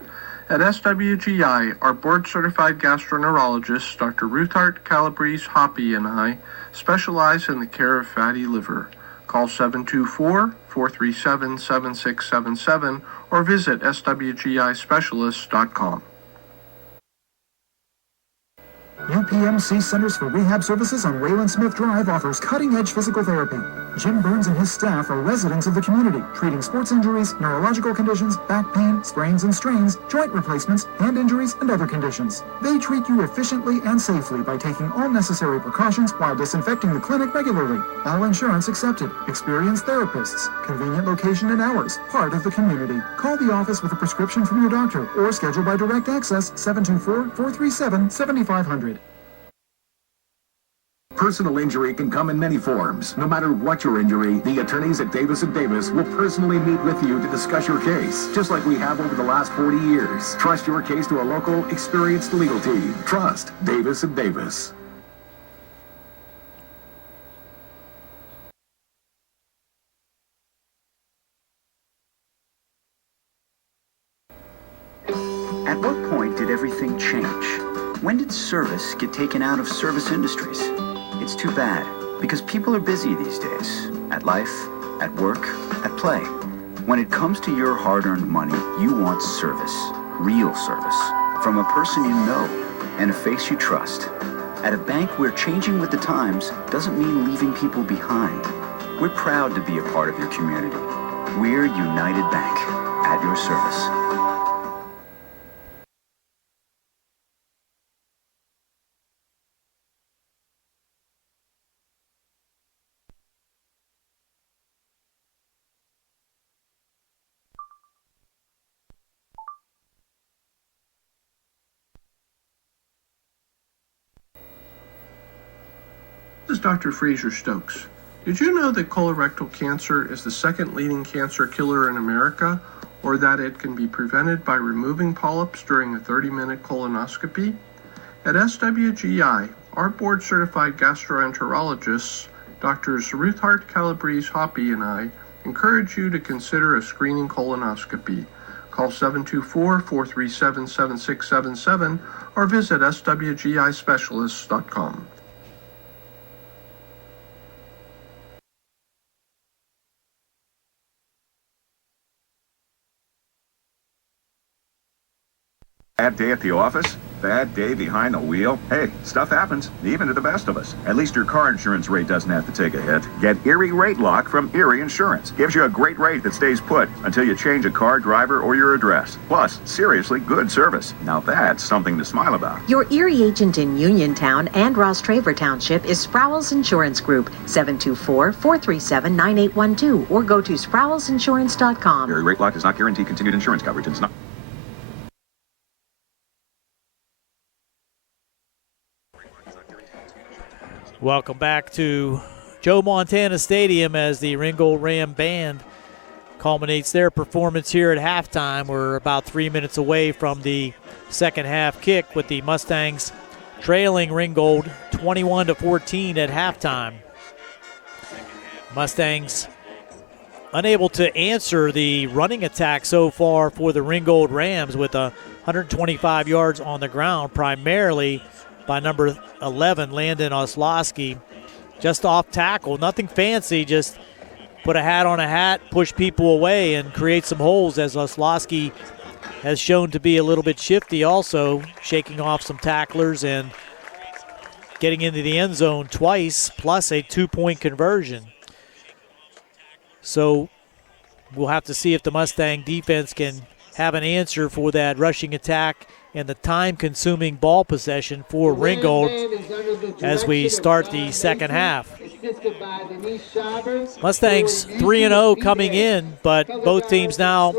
At SWGI, our board-certified gastroenterologists, Dr. Ruthart, Calabrese, Hoppy, and I, specialize in the care of fatty liver. Call 724-437-7677 or visit swgispecialists.com. UPMC Centers for Rehab Services on Wayland Smith Drive offers cutting-edge physical therapy. Jim Burns and his staff are residents of the community, treating sports injuries, neurological conditions, back pain, sprains and strains, joint replacements, hand injuries, and other conditions. They treat you efficiently and safely by taking all necessary precautions while disinfecting the clinic regularly. All insurance accepted. Experienced therapists. Convenient location and hours. Part of the community. Call the office with a prescription from your doctor or schedule by direct access 724-437-7500. Personal injury can come in many forms. No matter what your injury, the attorneys at Davis & Davis will personally meet with you to discuss your case, just like we have over the last 40 years. Trust your case to a local, experienced legal team. Trust Davis & Davis. At what point did everything change? When did service get taken out of service industries? It's too bad, because people are busy these days. At life, at work, at play. When it comes to your hard-earned money, you want service. Real service. From a person you know and a face you trust. At a bank where changing with the times doesn't mean leaving people behind. We're proud to be a part of your community. We're United Bank, at your service. This is Dr. Fraser Stokes. Did you know that colorectal cancer is the second leading cancer killer in America? or that it can be prevented by removing polyps during a 30-minute colonoscopy? At SWGI, our board-certified gastroenterologists, Drs. Ruthart Calabrese Hoppy and I, encourage you to consider a screening colonoscopy. Call 724-437-7677 or visit swgispecialists.com. Bad day at the office? Bad day behind the wheel? Hey, stuff happens, even to the best of us. At least your car insurance rate doesn't have to take a hit. Get Erie Rate Lock from Erie Insurance. Gives you a great rate that stays put until you change a car, driver, or your address. Plus, seriously good service. Now that's something to smile about. Your Erie agent in Uniontown and Ross Traver Township is Sproul's Insurance Group, 724-437-9812, or go to sproulsinsurance.com. Erie Rate Lock does not guarantee continued insurance coverage and is not... Welcome back to Joe Montana Stadium as the Ringgold Ram Band culminates their performance here at halftime. We're about 3 minutes away from the second half kick with the Mustangs trailing Ringgold 21-14 at halftime. Mustangs unable to answer the running attack so far for the Ringgold Rams with 125 yards on the ground, primarily by number 11, Landon Oslowski. Just off tackle, nothing fancy, just put a hat on a hat, push people away, and create some holes, as Oslowski has shown to be a little bit shifty also, shaking off some tacklers and getting into the end zone twice, plus a 2-point conversion. So we'll have to see if the Mustang defense can have an answer for that rushing attack and the time-consuming ball possession for Ringgold as we start the second half. Mustangs 3-0 coming in, but both teams now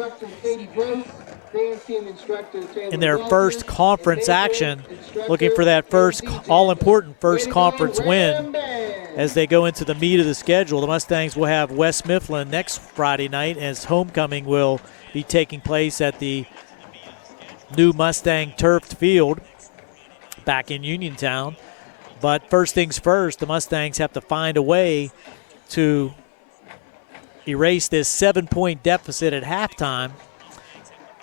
in their first conference action, looking for that first all-important first conference win as they go into the meat of the schedule. The Mustangs will have West Mifflin next Friday night, as homecoming will be taking place at the new Mustang turfed field back in Uniontown. But first things first, the Mustangs have to find a way to erase this 7-point deficit at halftime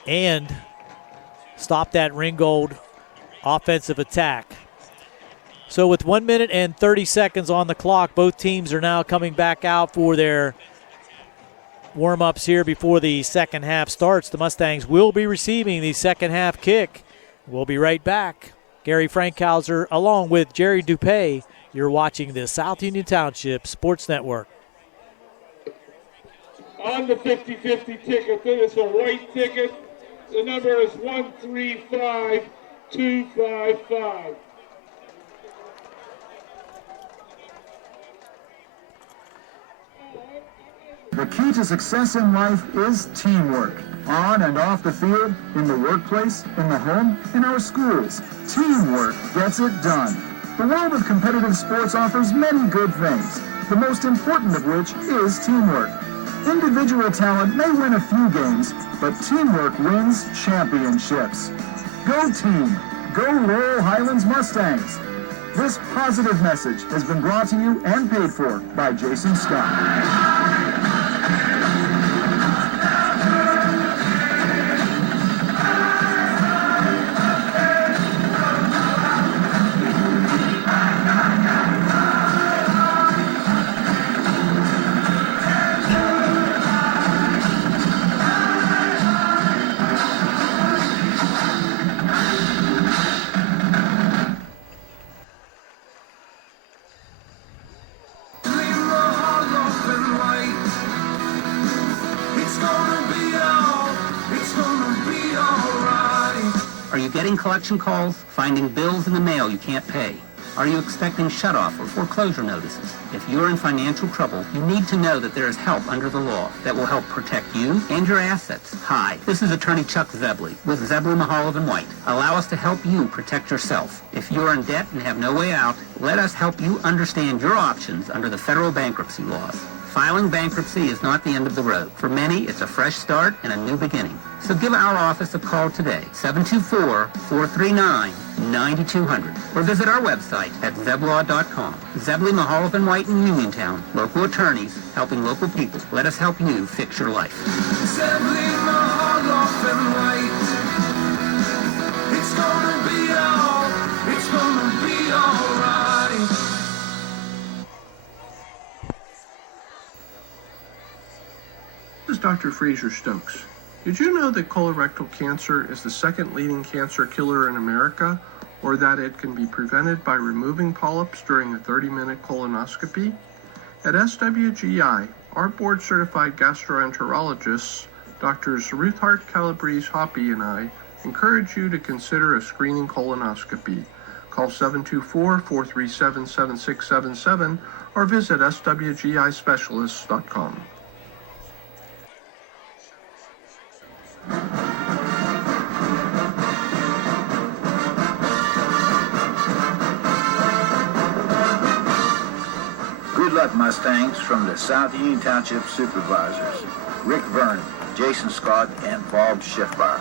and stop that Ringgold offensive attack. So with 1 minute and 30 seconds on the clock, both teams are now coming back out for their warm-ups here before the second half starts. The Mustangs will be receiving the second half kick. We'll be right back. Gary Frankhauser along with Jerry Dupay. You're watching the South Union Township Sports Network. On the 50-50 ticket, it's a white ticket. The number is 135255. The key to success in life is teamwork. On and off the field, in the workplace, in the home, in our schools. Teamwork gets it done. The world of competitive sports offers many good things, the most important of which is teamwork. Individual talent may win a few games, but teamwork wins championships. Go team! Go Laurel Highlands Mustangs! This positive message has been brought to you and paid for by Jason Scott. Collection calls, finding bills in the mail you can't pay. Are you expecting shutoff or foreclosure notices? If you're in financial trouble, you need to know that there is help under the law that will help protect you and your assets. Hi, this is Attorney Chuck Zebley with Zebley, Mahalav & White. Allow us to help you protect yourself. If you're in debt and have no way out, let us help you understand your options under the federal bankruptcy laws. Filing bankruptcy is not the end of the road. For many, it's a fresh start and a new beginning. So give our office a call today, 724-439-9200, or visit our website at zeblaw.com. Zebley, Mahaloff & White in Uniontown, local attorneys helping local people. Let us help you fix your life. Zebley, Mahaloff & White. It's gonna be all right. This is Dr. Fraser Stokes. Did you know that colorectal cancer is the second leading cancer killer in America, or that it can be prevented by removing polyps during a 30-minute colonoscopy? At SWGI, our board-certified gastroenterologists, Drs. Ruthart Calabrese Hoppy and I, encourage you to consider a screening colonoscopy. Call 724-437-7677 or visit swgispecialists.com. Good luck, Mustangs, from the South Union Township Supervisors, Rick Vernon, Jason Scott, and Bob Schiffbar.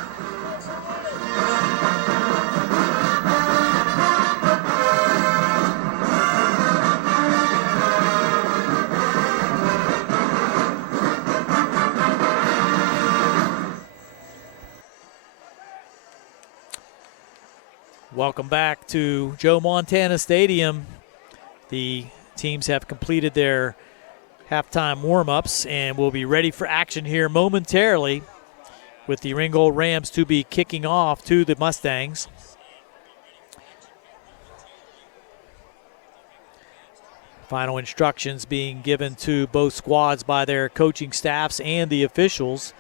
Welcome back to Joe Montana Stadium. The teams have completed their halftime warm-ups and will be ready for action here momentarily, with the Ringgold Rams to be kicking off to the Mustangs. Final instructions being given to both squads by their coaching staffs and the officials.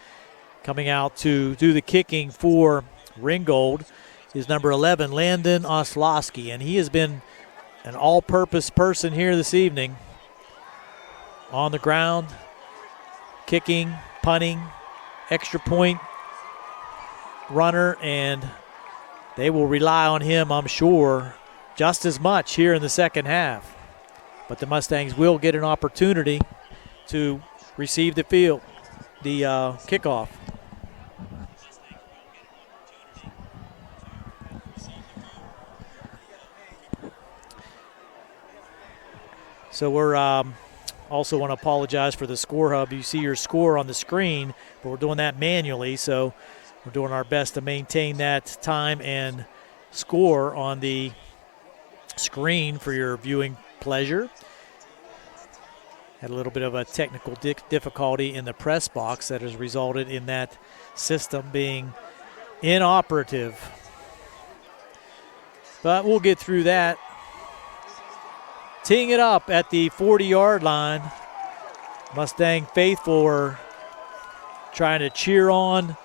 Coming out to do the kicking for Ringgold is number 11, Landon Oslowski, and he has been an all-purpose person here this evening. On the ground, kicking, punting, extra point runner, and they will rely on him, I'm sure, just as much here in the second half. But the Mustangs will get an opportunity to receive the kickoff. So we're also want to apologize for the score hub. You see your score on the screen, but we're doing that manually, so we're doing our best to maintain that time and score on the screen for your viewing pleasure. Had a little bit of a technical difficulty in the press box that has resulted in that system being inoperative. But we'll get through that. Teeing it up at the 40-yard line. Mustang faithful are trying to cheer on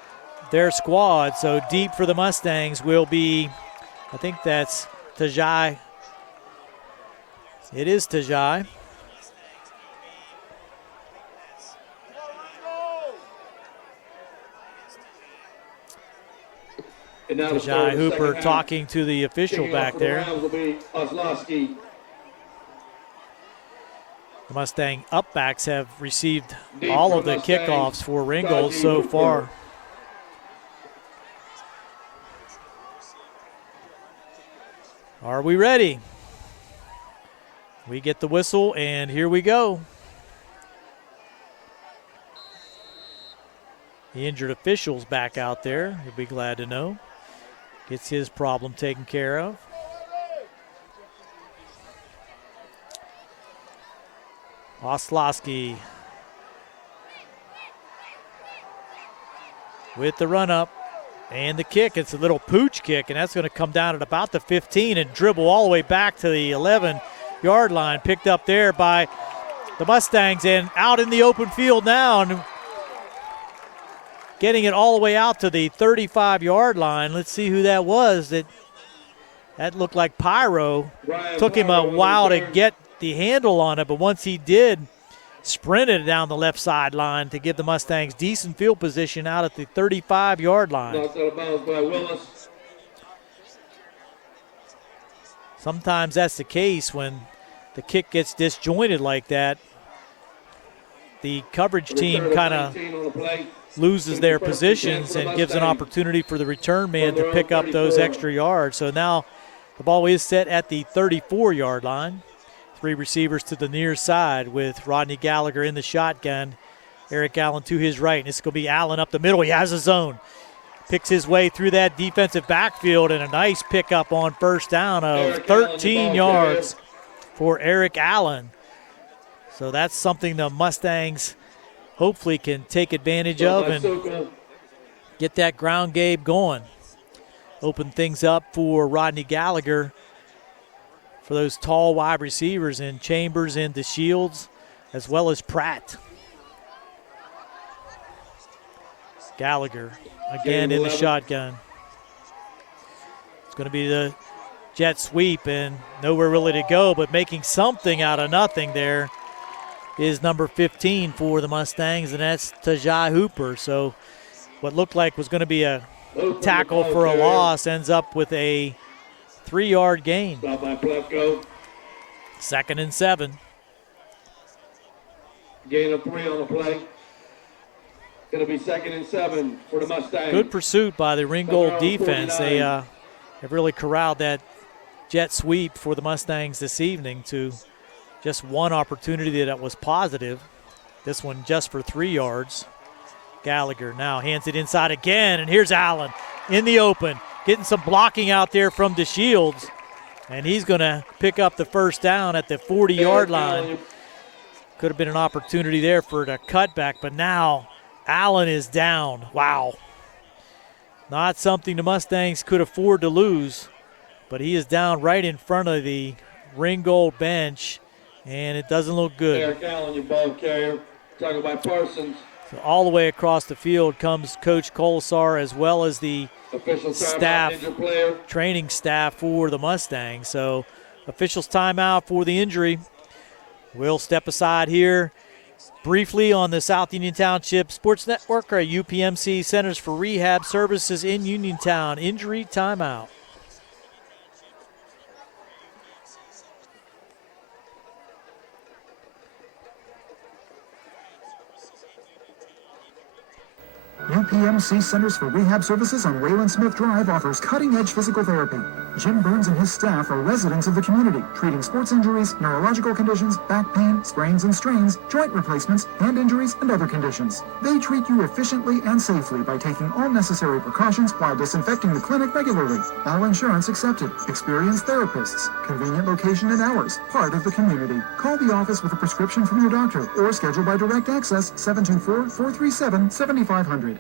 their squad. So deep for the Mustangs will be, I think that's Tajai. It is Tajai. Tajai Hooper talking to the official back there. The Mustang upbacks have received all of the kickoffs for Ringgold so far. Are we ready? We get the whistle, and here we go. The injured official's back out there. You'll be glad to know. Gets his problem taken care of. Oslowski with the run up and the kick. It's a little pooch kick, and that's going to come down at about the 15 and dribble all the way back to the 11-yard line. Picked up there by the Mustangs and out in the open field now, and getting it all the way out to the 35-yard line. Let's see who that was. That looked like Pyro. Took him a while to get the handle on it, but once he did, sprinted down the left sideline to give the Mustangs decent field position out at the 35-yard line. Sometimes that's the case when the kick gets disjointed like that. the coverage team kind of loses their positions and gives an opportunity for the return man to pick up those extra yards. So now the ball is set at the 34-yard line. 3 receivers to the near side with Rodney Gallagher in the shotgun. Eric Allen to his right. And it's going to be Allen up the middle. He has a zone. Picks his way through that defensive backfield, and a nice pickup on first down of 13 yards for Eric Allen. So that's something the Mustangs hopefully can take advantage of and get that ground game going. Open things up for Rodney Gallagher for those tall wide receivers in Chambers and DeShields, as well as Pratt. Gallagher again in the shotgun. It's going to be the jet sweep and nowhere really to go, but making something out of nothing there is number 15 for the Mustangs, and that's Tajai Hooper. So what looked like was going to be a tackle for a loss ends up with a 3-yard gain. 2nd and 7. Gain of 3 on the play. Going to be 2nd and 7 for the Mustangs. Good pursuit by the Ringgold defense. They have really corralled that jet sweep for the Mustangs this evening to just one opportunity that was positive. This one just for 3 yards. Gallagher now hands it inside again, and here's Allen in the open, getting some blocking out there from DeShields, and he's going to pick up the first down at the 40-yard line. Could have been an opportunity there for the cutback, but now Allen is down. Wow. Not something the Mustangs could afford to lose, but he is down right in front of the Ringgold bench, and it doesn't look good. Eric Allen, your ball carrier, tackled by Parsons. So all the way across the field comes Coach Colasar, as well as the staff, training staff for the Mustangs. So officials timeout for the injury. We'll step aside here briefly on the South Union Township Sports Network, our UPMC Centers for Rehab Services in Uniontown. Injury timeout. UPMC Centers for Rehab Services on Wayland Smith Drive offers cutting-edge physical therapy. Jim Burns and his staff are residents of the community, treating sports injuries, neurological conditions, back pain, sprains and strains, joint replacements, hand injuries, and other conditions. They treat you efficiently and safely by taking all necessary precautions while disinfecting the clinic regularly. All insurance accepted. Experienced therapists. Convenient location and hours. Part of the community. Call the office with a prescription from your doctor or schedule by direct access 724-437-7500.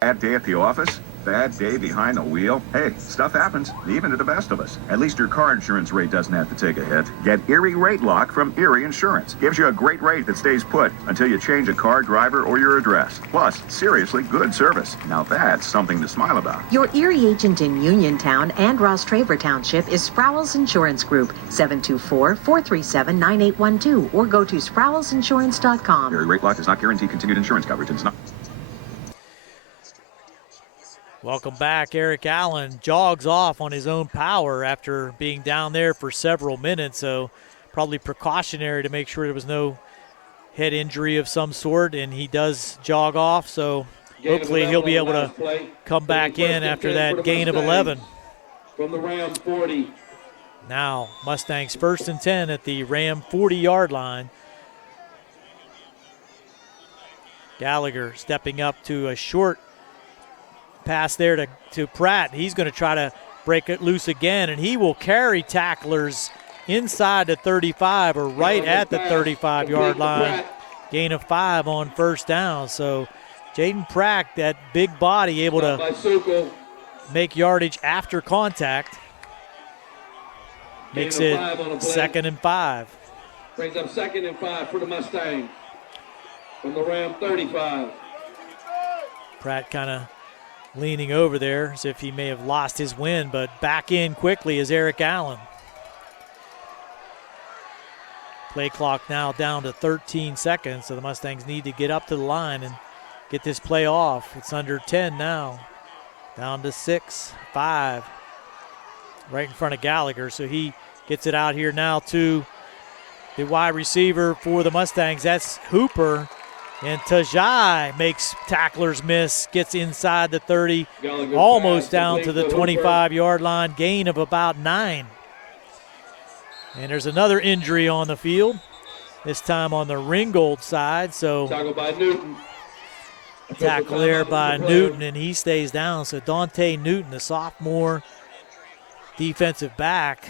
Bad day at the office? Bad day behind the wheel? Hey, stuff happens, even to the best of us. At least your car insurance rate doesn't have to take a hit. Get Erie Rate Lock from Erie Insurance. Gives you a great rate that stays put until you change a car, driver, or your address. Plus, seriously good service. Now that's something to smile about. Your Erie agent in Uniontown and Ross Traver Township is Sproul's Insurance Group, 724-437-9812, or go to sproulsinsurance.com. Erie Rate Lock does not guarantee continued insurance coverage. It's not. Welcome back. Eric Allen jogs off on his own power after being down there for several minutes, so probably precautionary to make sure there was no head injury of some sort, and he does jog off, so hopefully he'll be able to come back in after that gain of 11. From the Ram 40. Now Mustangs 1st and 10 at the Ram 40-yard line. Gallagher stepping up to a short pass there to Pratt. He's going to try to break it loose again, and he will carry tacklers inside the 35 or right at the 35-yard line. Gain of 5 on first down. So Jaden Pratt, that big body, able to make yardage after contact. Makes it 2nd and 5. Brings up 2nd and 5 for the Mustangs from the Ram 35. Pratt kind of leaning over there as if he may have lost his wind, but back in quickly is Eric Allen. Play clock now down to 13 seconds, so the Mustangs need to get up to the line and get this play off. It's under 10 now. Down to 6, 5. right in front of Gallagher. So he gets it out here now to the wide receiver for the Mustangs. That's Hooper. And Tajai makes tacklers miss, gets inside the 30, almost down to the 25-yard line, gain of about 9. And there's another injury on the field, this time on the Ringgold side. So tackle there by Newton, and he stays down. So Dante Newton, the sophomore defensive back,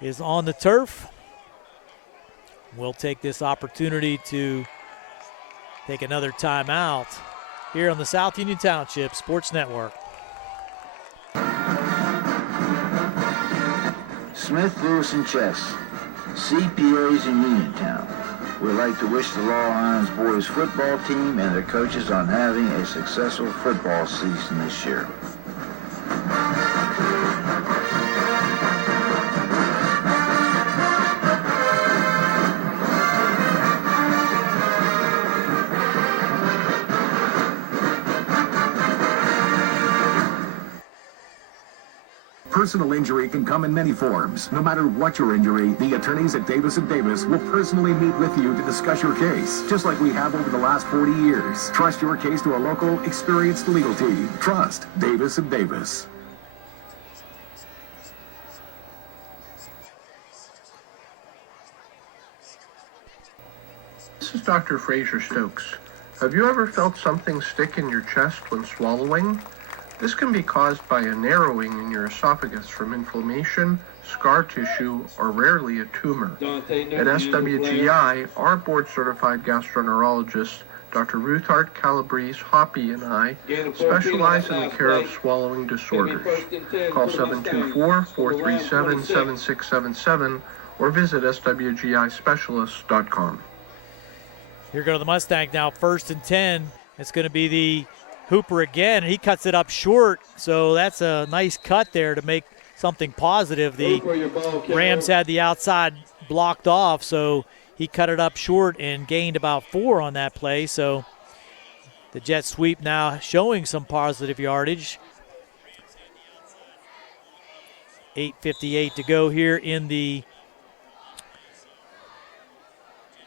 is on the turf. We'll take this opportunity to take another timeout here on the South Union Township Sports Network. Smith, Lewis, and Chess, CPAs in Uniontown. We'd like to wish the Laurel Highlands boys football team and their coaches on having a successful football season this year. Personal injury can come in many forms. No matter what your injury, the attorneys at Davis & Davis will personally meet with you to discuss your case, just like we have over the last 40 years. Trust your case to a local, experienced legal team. Trust Davis & Davis. This is Dr. Fraser Stokes. Have you ever felt something stick in your chest when swallowing? This can be caused by a narrowing in your esophagus from inflammation, scar tissue, or rarely a tumor. At SWGI, our board-certified gastroenterologist, Dr. Ruthart Calabrese Hoppy, and I specialize in the care of swallowing disorders. Call 724-437-7677 or visit swgispecialist.com. Here go the Mustangs now, 1st and 10. It's going to be the Hooper again, and he cuts it up short, so that's a nice cut there to make something positive. The Rams had the outside blocked off, so he cut it up short and gained about 4 on that play. So the jet sweep now showing some positive yardage. 8:58 to go here in the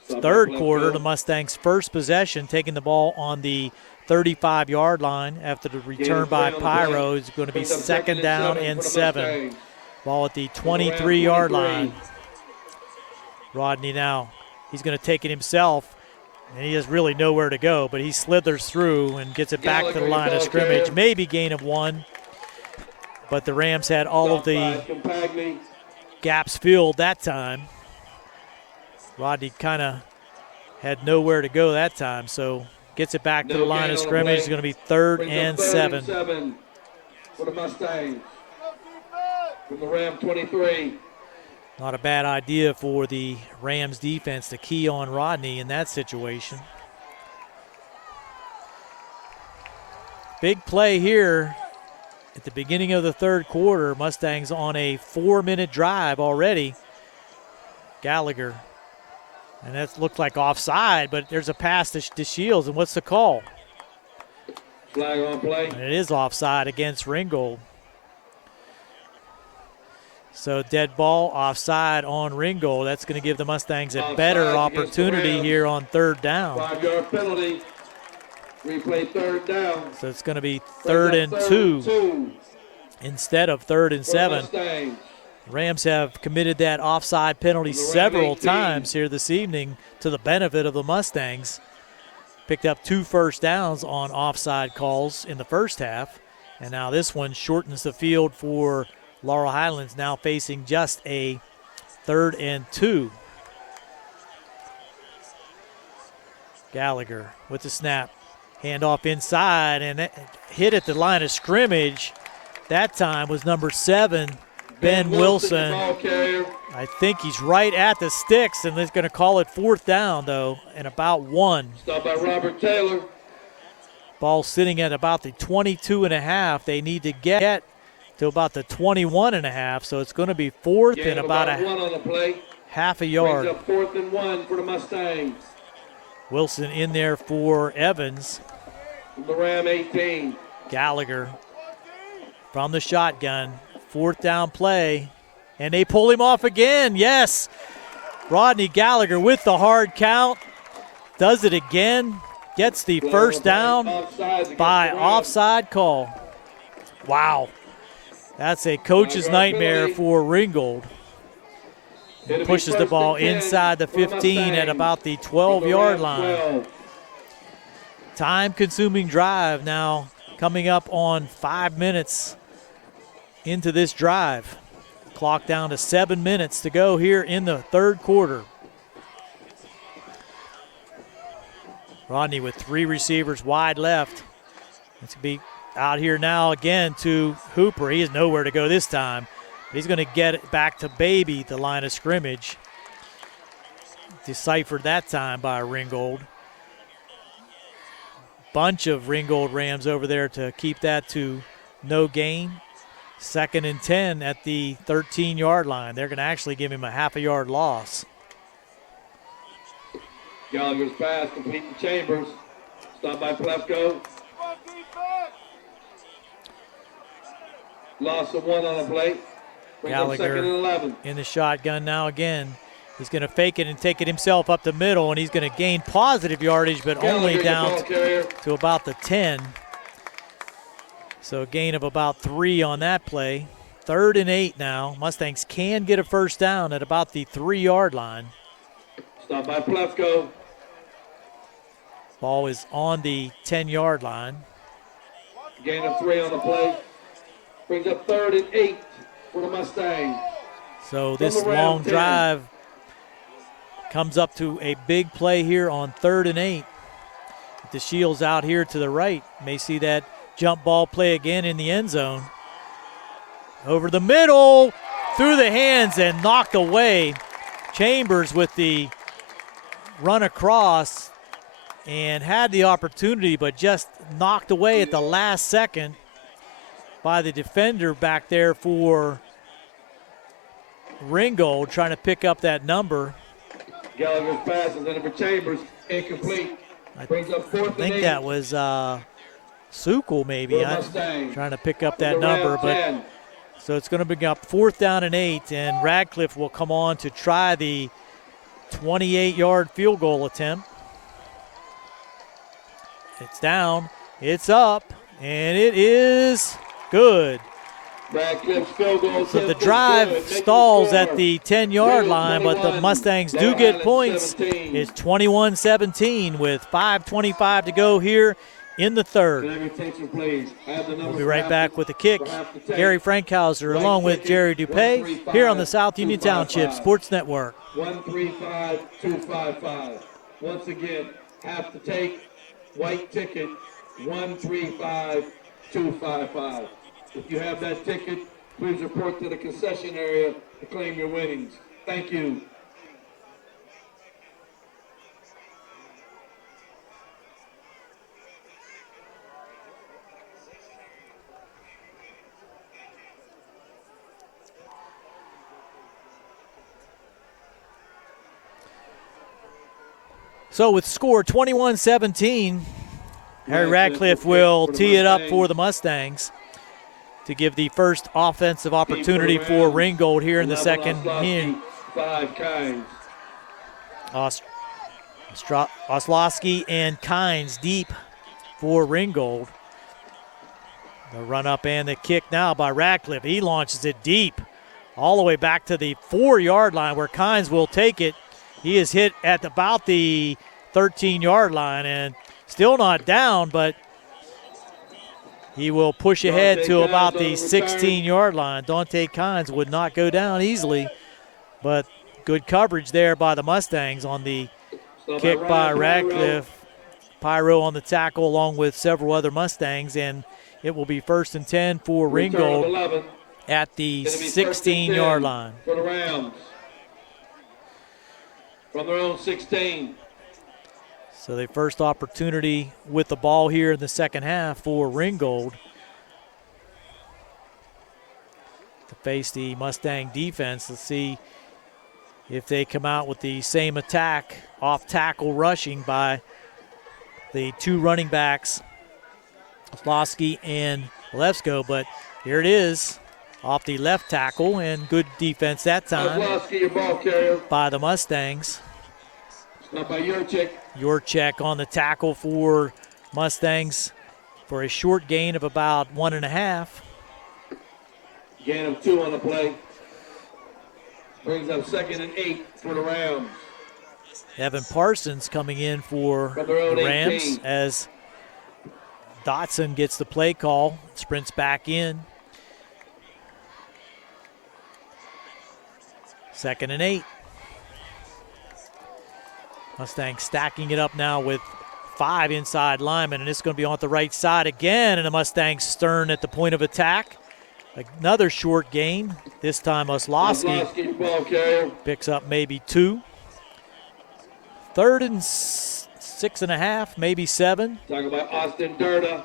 third quarter. The Mustangs' first possession, taking the ball on the 35-yard line after the return by Pyro. Is going to be 2nd down and 7. Ball at the 23-yard line. Rodney now, he's going to take it himself, and he has really nowhere to go, but he slithers through and gets it back to the line of scrimmage. Maybe gain of 1, but the Rams had all of the gaps filled that time. Rodney kind of had nowhere to go that time, so gets it back to the line of scrimmage. It's going to be 3rd and 7. For the Mustangs. From the Ram 23. Not a bad idea for the Rams defense to key on Rodney in that situation. Big play here at the beginning of the third quarter. Mustangs on a 4-minute drive already. Gallagher. And that looked like offside, but there's a pass to Shields, and what's the call? Flag on play. And it is offside against Ringgold. So dead ball, offside on Ringgold. That's going to give the Mustangs a better opportunity here on 3rd down. 5-yard penalty. Replay 3rd down. So it's going to be 3rd and 2 instead of 3rd and 7. Rams have committed that offside penalty several times here this evening to the benefit of the Mustangs. Picked up 2 first downs on offside calls in the first half, and now this one shortens the field for Laurel Highlands, now facing just a 3rd and 2. Gallagher with the snap. Handoff inside, and hit at the line of scrimmage. That time was number 7, Ben Wilson. I think he's right at the sticks, and they're going to call it 4th down, though, and about 1. Stop by Robert Taylor. Ball sitting at about the 22.5. They need to get to about the 21.5, so it's going to be 4th and about a 1 on the play. half a yard. Brings up 4th and 1 for the Mustangs. Wilson in there for Evans. From the Ram 18. Gallagher from the shotgun. 4th down play, and they pull him off again. Yes, Rodney Gallagher with the hard count. Does it again. Gets the first down by offside call. Wow. That's a coach's nightmare for Ringgold. Pushes the ball inside the 15 at about the 12-yard line. Time-consuming drive now coming up on 5 minutes into this drive. Clock down to 7 minutes to go here in the 3rd quarter. Rodney with 3 receivers wide left. It's going to be out here now again to Hooper. He has nowhere to go this time. He's going to get it back to Baby, the line of scrimmage. Deciphered that time by Ringgold. Bunch of Ringgold Rams over there to keep that to no gain. 2nd and 10 at the 13-yard line. They're going to actually give him a half-a-yard loss. Gallagher's pass complete to Chambers. Stopped by Plefko. Loss of 1 on the play. Gallagher in the shotgun now again. He's going to fake it and take it himself up the middle, and he's going to gain positive yardage, but only down to about the 10. So a gain of about 3 on that play. 3rd and 8 now. Mustangs can get a first down at about the 3-yard line. Stop by Plefko. Ball is on the 10-yard line. Gain of 3 on the play. Brings up 3rd and 8 for the Mustangs. So this long drive comes up to a big play here on 3rd and 8. The Shields out here to the right. May see that jump ball play again in the end zone. Over the middle, through the hands and knocked away. Chambers with the run across and had the opportunity, but just knocked away at the last second by the defender back there for Ringgold, trying to pick up that number. Gallagher's pass is in for Chambers, incomplete. Brings up 4th and 8. I think that was Sukul maybe, trying to pick up that number. But so it's going to bring up 4th down and 8, and Radcliffe will come on to try the 28-yard field goal attempt. It's down, it's up, and it is good. So the drive stalls at the 10-yard line, but the Mustangs do get points. It's 21-17 with 5:25 to go here in the 3rd. We'll be right back with the kick. Gary Frankhauser along with Jerry Dupay here on the South Union Township Sports Network. 135255. Once again, have to take white ticket 135255. If you have that ticket, please report to the concession area to claim your winnings. Thank you. So with score 21-17, Harry Radcliffe will tee it up for the Mustangs to give the first offensive opportunity for Ringgold here in the second inning. Oslowski and Kynes deep for Ringgold. The run up and the kick now by Radcliffe. He launches it deep all the way back to the 4-yard line where Kynes will take it. He is hit at about the 13-yard line and still not down, but he will push ahead to about the 16-yard line. Dante Kynes would not go down easily, but good coverage there by the Mustangs on the kick by Radcliffe. Pyro on the tackle along with several other Mustangs, and it will be 1st and 10 for Ringgold at the 16-yard line. For the Rams. From their own 16. So the first opportunity with the ball here in the second half for Ringgold to face the Mustang defense. Let's see if they come out with the same attack, off tackle rushing by the 2 running backs, Oslowski and Lefsko. But here it is. off the left tackle, and good defense that time Kozlowski, your ball carrier. by the Mustangs. Not by Yurchek. Yurchek on the tackle for Mustangs for a short gain of about 1.5. Gain of 2 on the play. Brings up 2nd and 8 for the Rams. Evan Parsons coming in for From the their own Rams 18. as Dotson gets the play call, sprints back in. 2nd and 8. Mustangs stacking it up now with 5 inside linemen, and it's going to be on the right side again, and the Mustangs stern at the point of attack. Another short gain. This time Oslowski ball carrier. picks up maybe 2. 3rd and 6.5, maybe 7. Talking about Austin Durda.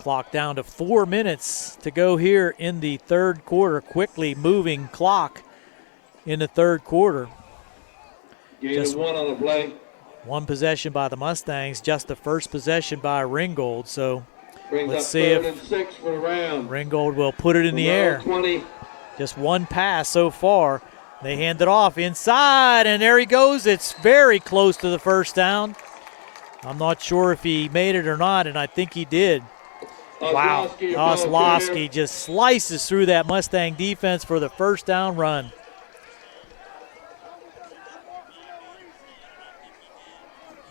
Clock down to 4 minutes to go here in the third quarter. Quickly moving clock in the third quarter. Gain Just of 1 on the play. 1 possession by the Mustangs, just the first possession by Ringgold. So Brings let's up see 3rd if and 6 for the Rams. Ringgold will put it in the air. 20. Just 1 pass so far. They hand it off inside, and there he goes. It's very close to the first down. I'm not sure if he made it or not, and I think he did. Wow, Oslowski just slices through that Mustang defense for the first down run.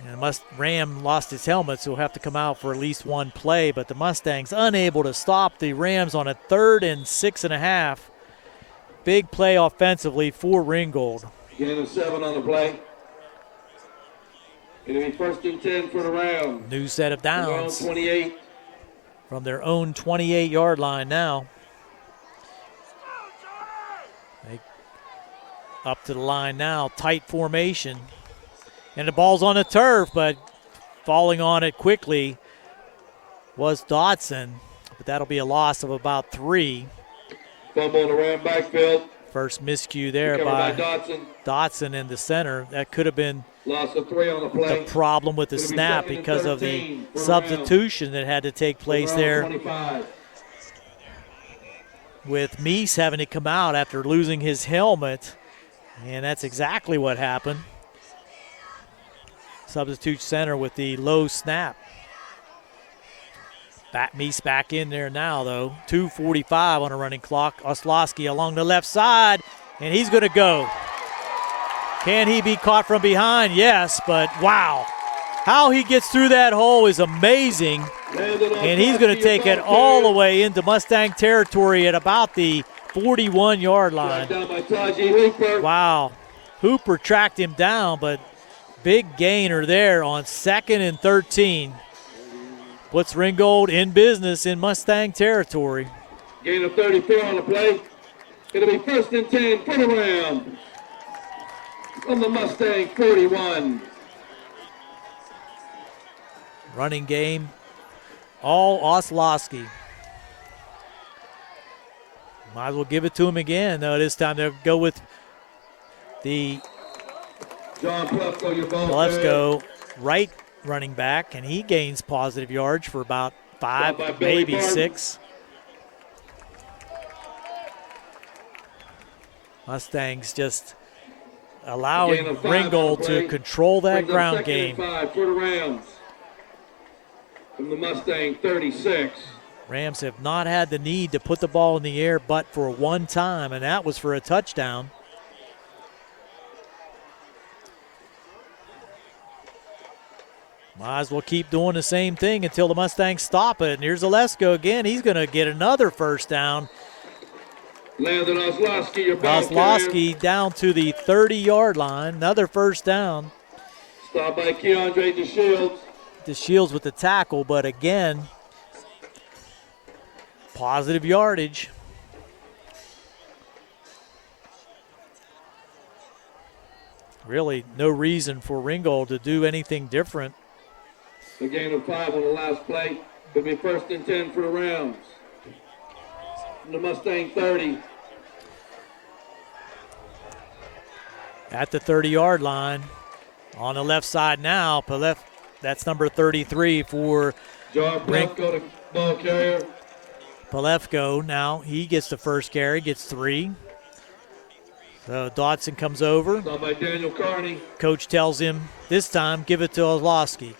And Ram lost his helmet, so he'll have to come out for at least 1 play, but the Mustangs unable to stop the Rams on a 3rd and 6.5. Big play offensively for Ringgold. Gain of 7 on the play. It'll be 1st and 10 for the Rams. New set of downs. 28. From their own 28-yard line now. They up to the line now, tight formation. And the ball's on the turf, but falling on it quickly was Dotson. But that'll be a loss of about 3. Fumble in the Ram backfield. First miscue there Recovered by Dotson in the center. That could have been loss of 3 on the play. The problem with the It'll be snap 2nd and because of 13 the for substitution that had to take place there 25. with Meese having to come out after losing his helmet, and that's exactly what happened. Substitute center with the low snap. Meese back in there now, though. 2:45 on a running clock. Oslowski along the left side, and he's going to go. Can he be caught from behind? Yes, but wow. How he gets through that hole is amazing. And he's going to take it all the way into Mustang territory at about the 41-yard line. Wow. Hooper tracked him down, but big gainer there on 2nd and 13. Puts Ringgold in business in Mustang territory. Gain of 34 on the play. It'll be 1st and 10 for the Rams. On the Mustang 41. Running game, all Oslowski. Might as well give it to him again, though. This time they'll go with the John Plefko, your ball Plefko, right running back, and he gains positive yards for about 5, maybe 6. Mustangs just allowing Ringgold to control that ground game. 5 for the Rams. From the Mustang 36. Rams have not had the need to put the ball in the air but for 1 time, and that was for a touchdown. Might as well keep doing the same thing until the Mustangs stop it. And here's Olesko again. He's going to get another first down. Landon Oslowski, your ball Oslowski down to the 30-yard line. Another first down. Stopped by Keandre DeShields. DeShields with the tackle, but again, positive yardage. Really no reason for Ringgold to do anything different. A gain of 5 on the last play. It'll be 1st and 10 for the Rams. From the Mustang 30. At the 30-yard line. On the left side now, that's number 33 for John Plefko, the ball carrier. Palefko now, he gets the first carry, gets 3. So Dodson comes over. Stop by Daniel Carney. Coach tells him this time, give it to Orlowski.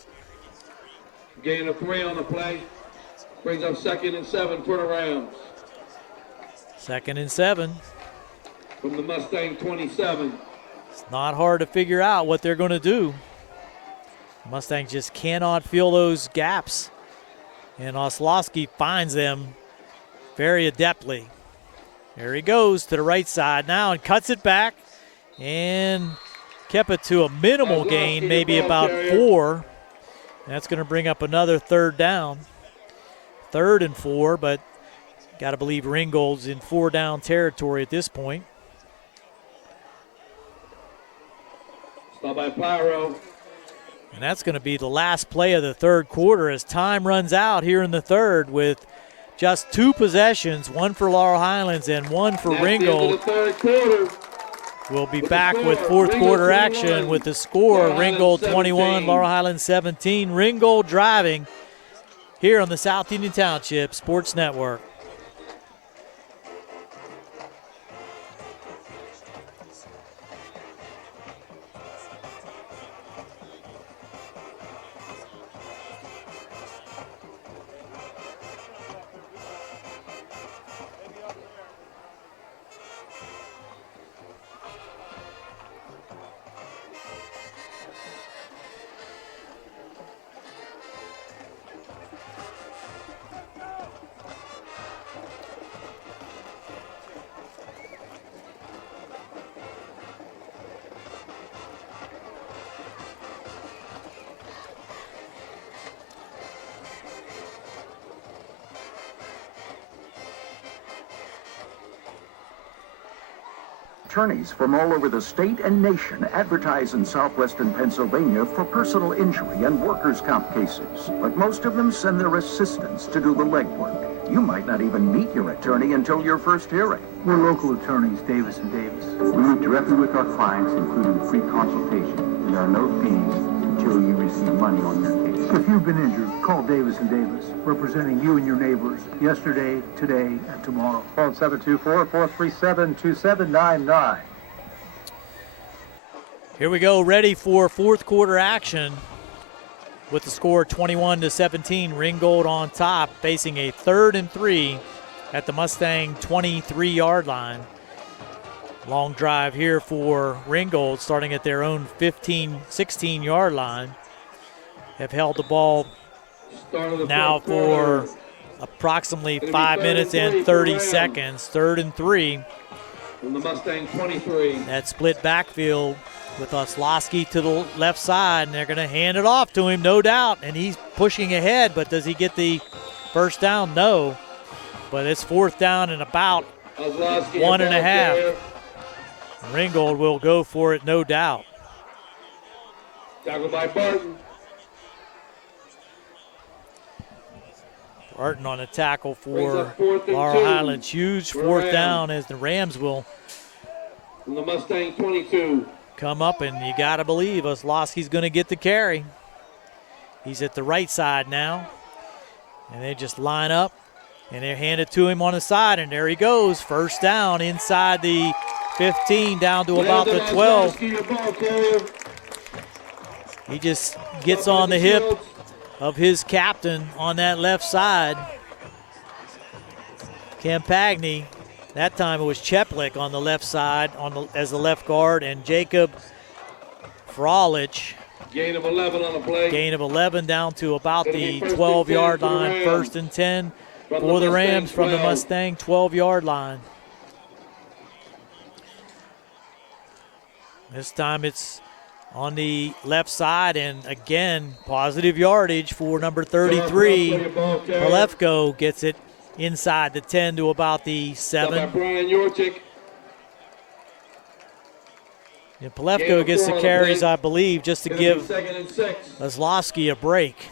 Gain of 3 on the play. Brings up 2nd and 7 for the Rams. 2nd and 7. From the Mustang 27. It's not hard to figure out what they're going to do. Mustangs just cannot fill those gaps. And Orlowski finds them very adeptly. There he goes to the right side now and cuts it back and kept it to a minimal gain, maybe about 4. That's going to bring up another 3rd down. 3rd and 4, but got to believe Ringgold's in 4-down territory at this point. Stop by Pyro. And that's going to be the last play of the 3rd quarter as time runs out here in the 3rd with just 2 possessions, 1 for Laurel Highlands and 1 for Ringgold. We'll be back with 4th quarter action with the score, Ringgold 21, Laurel Highlands 17. Ringgold driving here on the South Union Township Sports Network. Attorneys from all over the state and nation advertise in southwestern Pennsylvania for personal injury and workers' comp cases. But most of them send their assistants to do the legwork. You might not even meet your attorney until your first hearing. We're local attorneys, Davis and Davis. We meet directly with our clients, including free consultation, and there are no fees until you receive money on your case. If you've been injured, call Davis and Davis, representing you and your neighbors yesterday, today, and tomorrow. Phone 724-437-2799. Here we go, ready for 4th quarter action with the score 21-17. Ringgold on top, facing a 3rd and 3 at the Mustang 23-yard line. Long drive here for Ringgold, starting at their own 16-yard line. Have held the ball now for approximately 5 minutes and 30 seconds. 3rd and 3. From the Mustang 23. That split backfield with Orlowski to the left side, and they're going to hand it off to him, no doubt. And he's pushing ahead, but does he get the first down? No. But it's 4th down and about 1.5. Ringgold will go for it, no doubt. Tackled by Barton. Barton on a tackle for Laurel Highlands. Huge 4th down as the Rams will from the Mustang 22 come up, and you got to believe Orlowski's going to get the carry. He's at the right side now, and they just line up, and they hand it to him on the side, and there he goes. 1st down inside the 15 down to about the 12. He just gets on the hip of his captain on that left side. Campagny, that time it was Cheplik on the left side as the left guard, and Jacob Frolich. Gain of 11 on the play. Gain of 11 down to about the 12-yard line. 1st and 10 for the Rams from the Mustang 12-yard line. This time it's on the left side, and again, positive yardage for number 33. Palefko gets it inside the 10 to about the 7. And Palefko gets the carries, I believe, just to give Orlowski a break.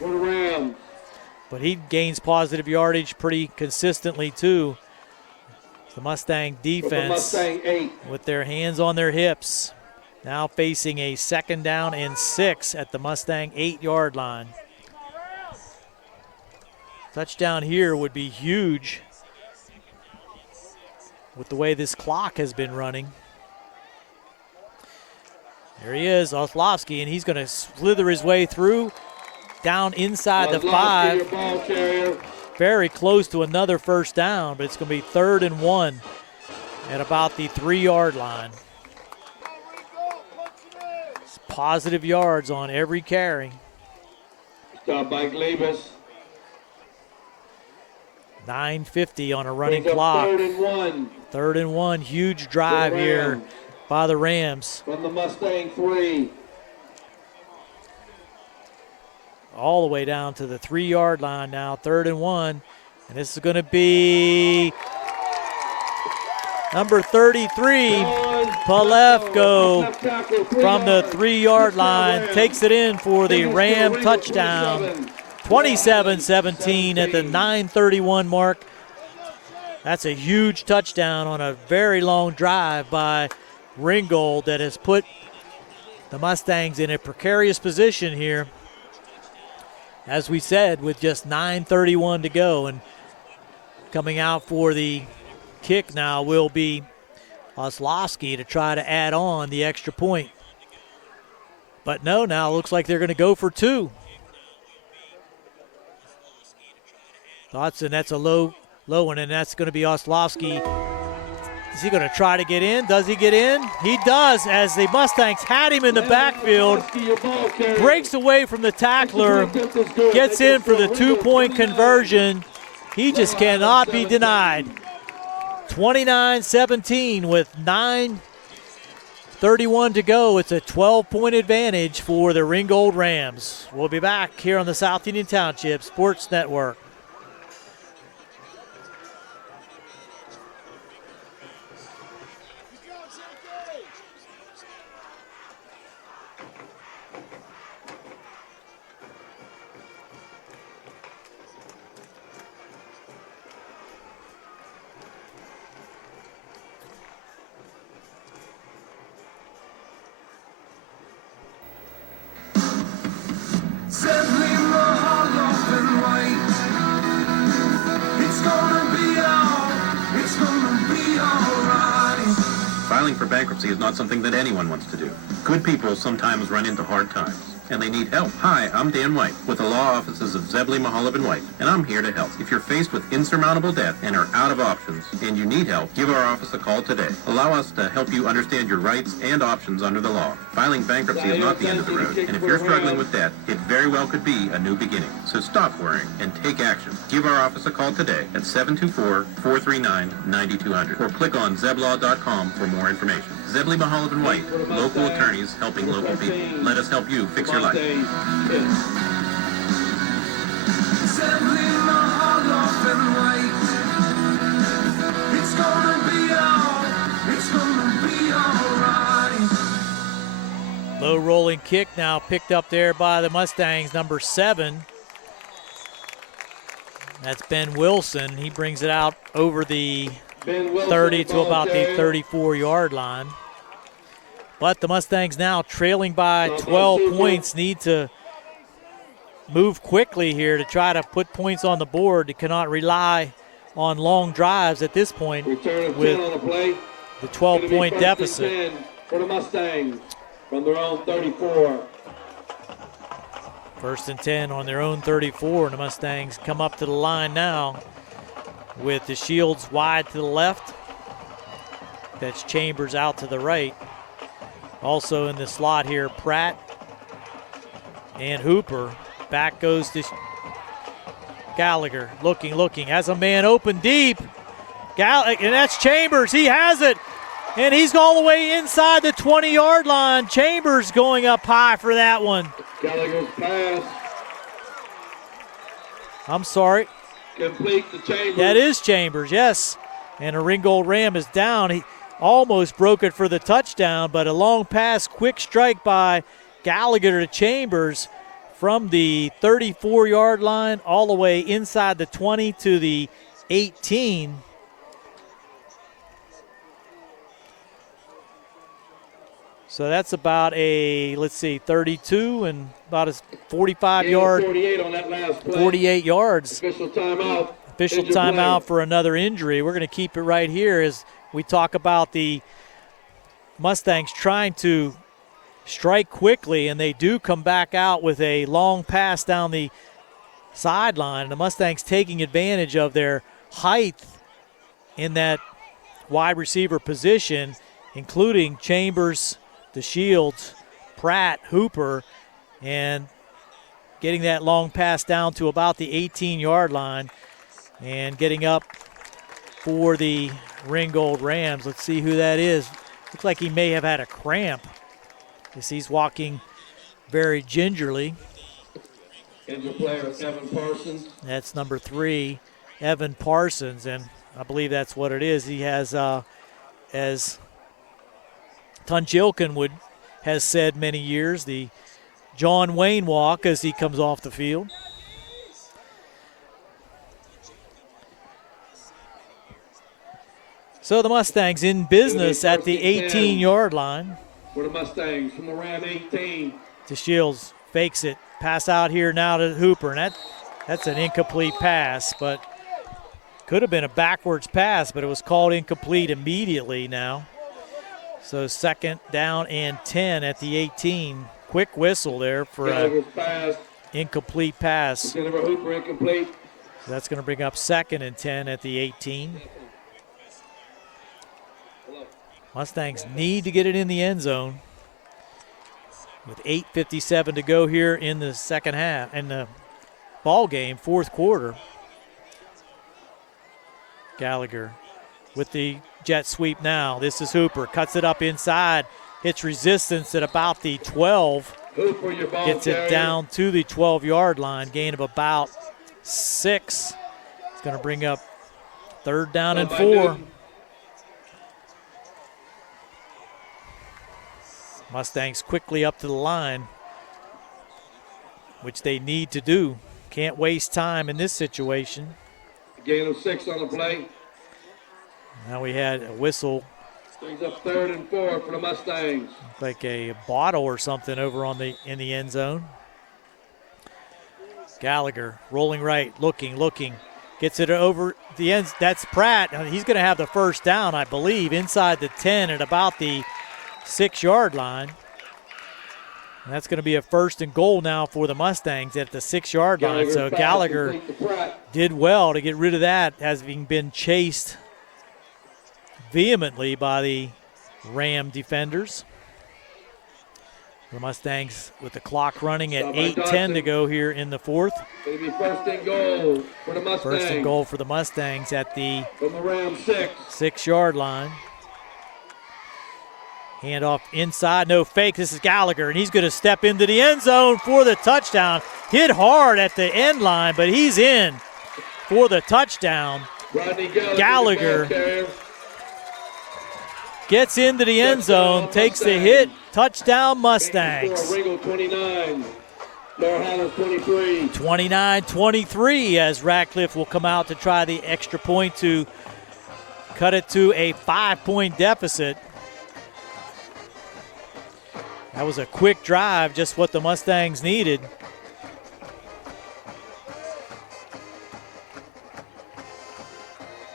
But he gains positive yardage pretty consistently, too. The Mustang defense with their hands on their hips. Now facing a 2nd down and 6 at the Mustang 8-yard line. Touchdown here would be huge with the way this clock has been running. There he is, Oslovsky, and he's going to slither his way through, down inside the 5. Very close to another first down, but it's going to be 3rd and 1 at about the 3-yard line. It's positive yards on every carry. Stop by Glebus. 9:50 on a running clock. 3rd and 1. 3rd and 1, huge drive here by the Rams. From the Mustang 3. All the way down to the 3-yard line now, 3rd and 1. And this is going to be number 33, Palefko, from the 3-yard line. Takes it in for the Ram touchdown. 27-17 at the 9:31 mark. That's a huge touchdown on a very long drive by Ringgold that has put the Mustangs in a precarious position here. As we said, with just 9:31 to go, and coming out for the kick now will be Oslovsky to try to add on the extra point. But no, now it looks like they're going to go for 2. Dotson, that's a low one, and that's going to be Oslovsky. Is he going to try to get in? Does he get in? He does, as the Mustangs had him in the backfield. Breaks away from the tackler, gets in for the 2-point conversion. He just cannot be denied. 29-17 with 9:31 to go. It's a 12-point advantage for the Ringgold Rams. We'll be back here on the South Union Township Sports Network. Filing for bankruptcy is not something that anyone wants to do. Good people sometimes run into hard times, and they need help. Hi, I'm Dan White with the law offices of Zebley, Mahalav & White, and I'm here to help. If you're faced with insurmountable debt and are out of options and you need help, give our office a call today. Allow us to help you understand your rights and options under the law. Filing bankruptcy is not the end of the road, and if you're struggling with debt, it very well could be a new beginning. So stop worrying and take action. Give our office a call today at 724-439-9200 or click on zeblaw.com for more information. Zebley, Mahalav & White, local attorneys helping local people. Let us help you fix your life. Zebley, Mahalav & White. It's gonna be alright. Low rolling kick now picked up there by the Mustangs, number 7. That's Ben Wilson. He brings it out over the 30 to about the 34-yard line. But the Mustangs now trailing by 12 points, need to move quickly here to try to put points on the board. They cannot rely on long drives at this point with the 12-point deficit. For the Mustangs from their own 34. 1st and 10 on their own 34, and the Mustangs come up to the line now with the Shields wide to the left. That's Chambers out to the right. Also in the slot here, Pratt and Hooper. Back goes to Gallagher. Looking, has a man open deep. And that's Chambers. He has it. And he's all the way inside the 20-yard line. Chambers going up high for that one. Gallagher's pass. I'm sorry. Complete to Chambers. That is Chambers, yes. And a Ringgold Ram is down. He almost broke it for the touchdown, but a long pass, quick strike by Gallagher to Chambers from the 34-yard line all the way inside the 20 to the 18. So that's about a, 32 and about a 45-yard, 48 on that last play. 48 yards. Official timeout. official timeout for another injury. We're going to keep it right here as we talk about the Mustangs trying to strike quickly, and they do come back out with a long pass down the sideline. The Mustangs taking advantage of their height in that wide receiver position, including Chambers, DeShields, Pratt, Hooper, and getting that long pass down to about the 18-yard line and getting up for the Ringgold Rams. Let's see who that is. Looks like he may have had a cramp as he's walking very gingerly. Injured player Evan Parsons. That's number 3, Evan Parsons, and I believe that's what it is. He has, as Tunjilkin has said many years, the John Wayne walk as he comes off the field. So the Mustangs in business at the 18-yard line. For the Mustangs from the Ram 18. DeShields fakes it. Pass out here now to Hooper, and that's an incomplete pass, but could have been a backwards pass, but it was called incomplete immediately now. So 2nd down and 10 at the 18. Quick whistle there for an incomplete pass. Hooper incomplete. So that's going to bring up 2nd and 10 at the 18. Mustangs need to get it in the end zone with 8:57 to go here in the second half, in the ball game, fourth quarter. Gallagher with the jet sweep now. This is Hooper, cuts it up inside, hits resistance at about the 12, Hooper, your ball gets it carrier. down to the 12-yard line, gain of about 6. It's going to bring up 3rd down and 4. Mustangs quickly up to the line, which they need to do. Can't waste time in this situation. Gain of 6 on the play. Now we had a whistle. Brings up 3rd and 4 for the Mustangs. Like a bottle or something over in the end zone. Gallagher rolling right, looking, gets it over the ends. That's Pratt. He's going to have the first down, I believe, inside the 10 at about the 6-yard line. And that's going to be a 1st and goal now for the Mustangs at the 6-yard line. So Gallagher did well to get rid of that, having been chased vehemently by the Ram defenders. The Mustangs with the clock running at 8:10 to go here in the fourth. It'll be 1st and goal for the Mustangs. 1st and goal for the Mustangs at the from the Ram 6. 6-yard line. Handoff inside, no fake. This is Gallagher, and he's going to step into the end zone for the touchdown. Hit hard at the end line, but he's in for the touchdown. Gallagher gets into the end zone, takes the hit, touchdown Mustangs. Ringgold 29, Laurel Highlands 23. 29-23 as Radcliffe will come out to try the extra point to cut it to a 5-point deficit. That was a quick drive, just what the Mustangs needed.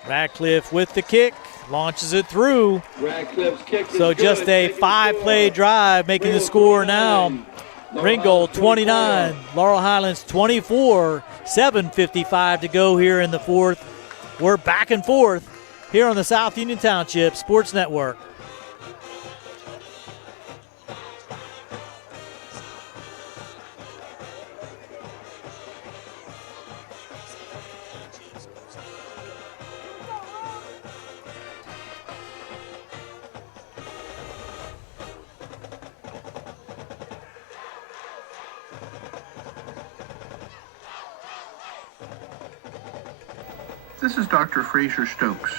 Radcliffe with the kick, launches it through. Radcliffe's kick is So just a 5-play drive, making the score now. Ringgold 29, Laurel Highlands 24, 7:55 to go here in the fourth. We're back and forth here on the South Union Township Sports Network. This is Dr. Fraser Stokes.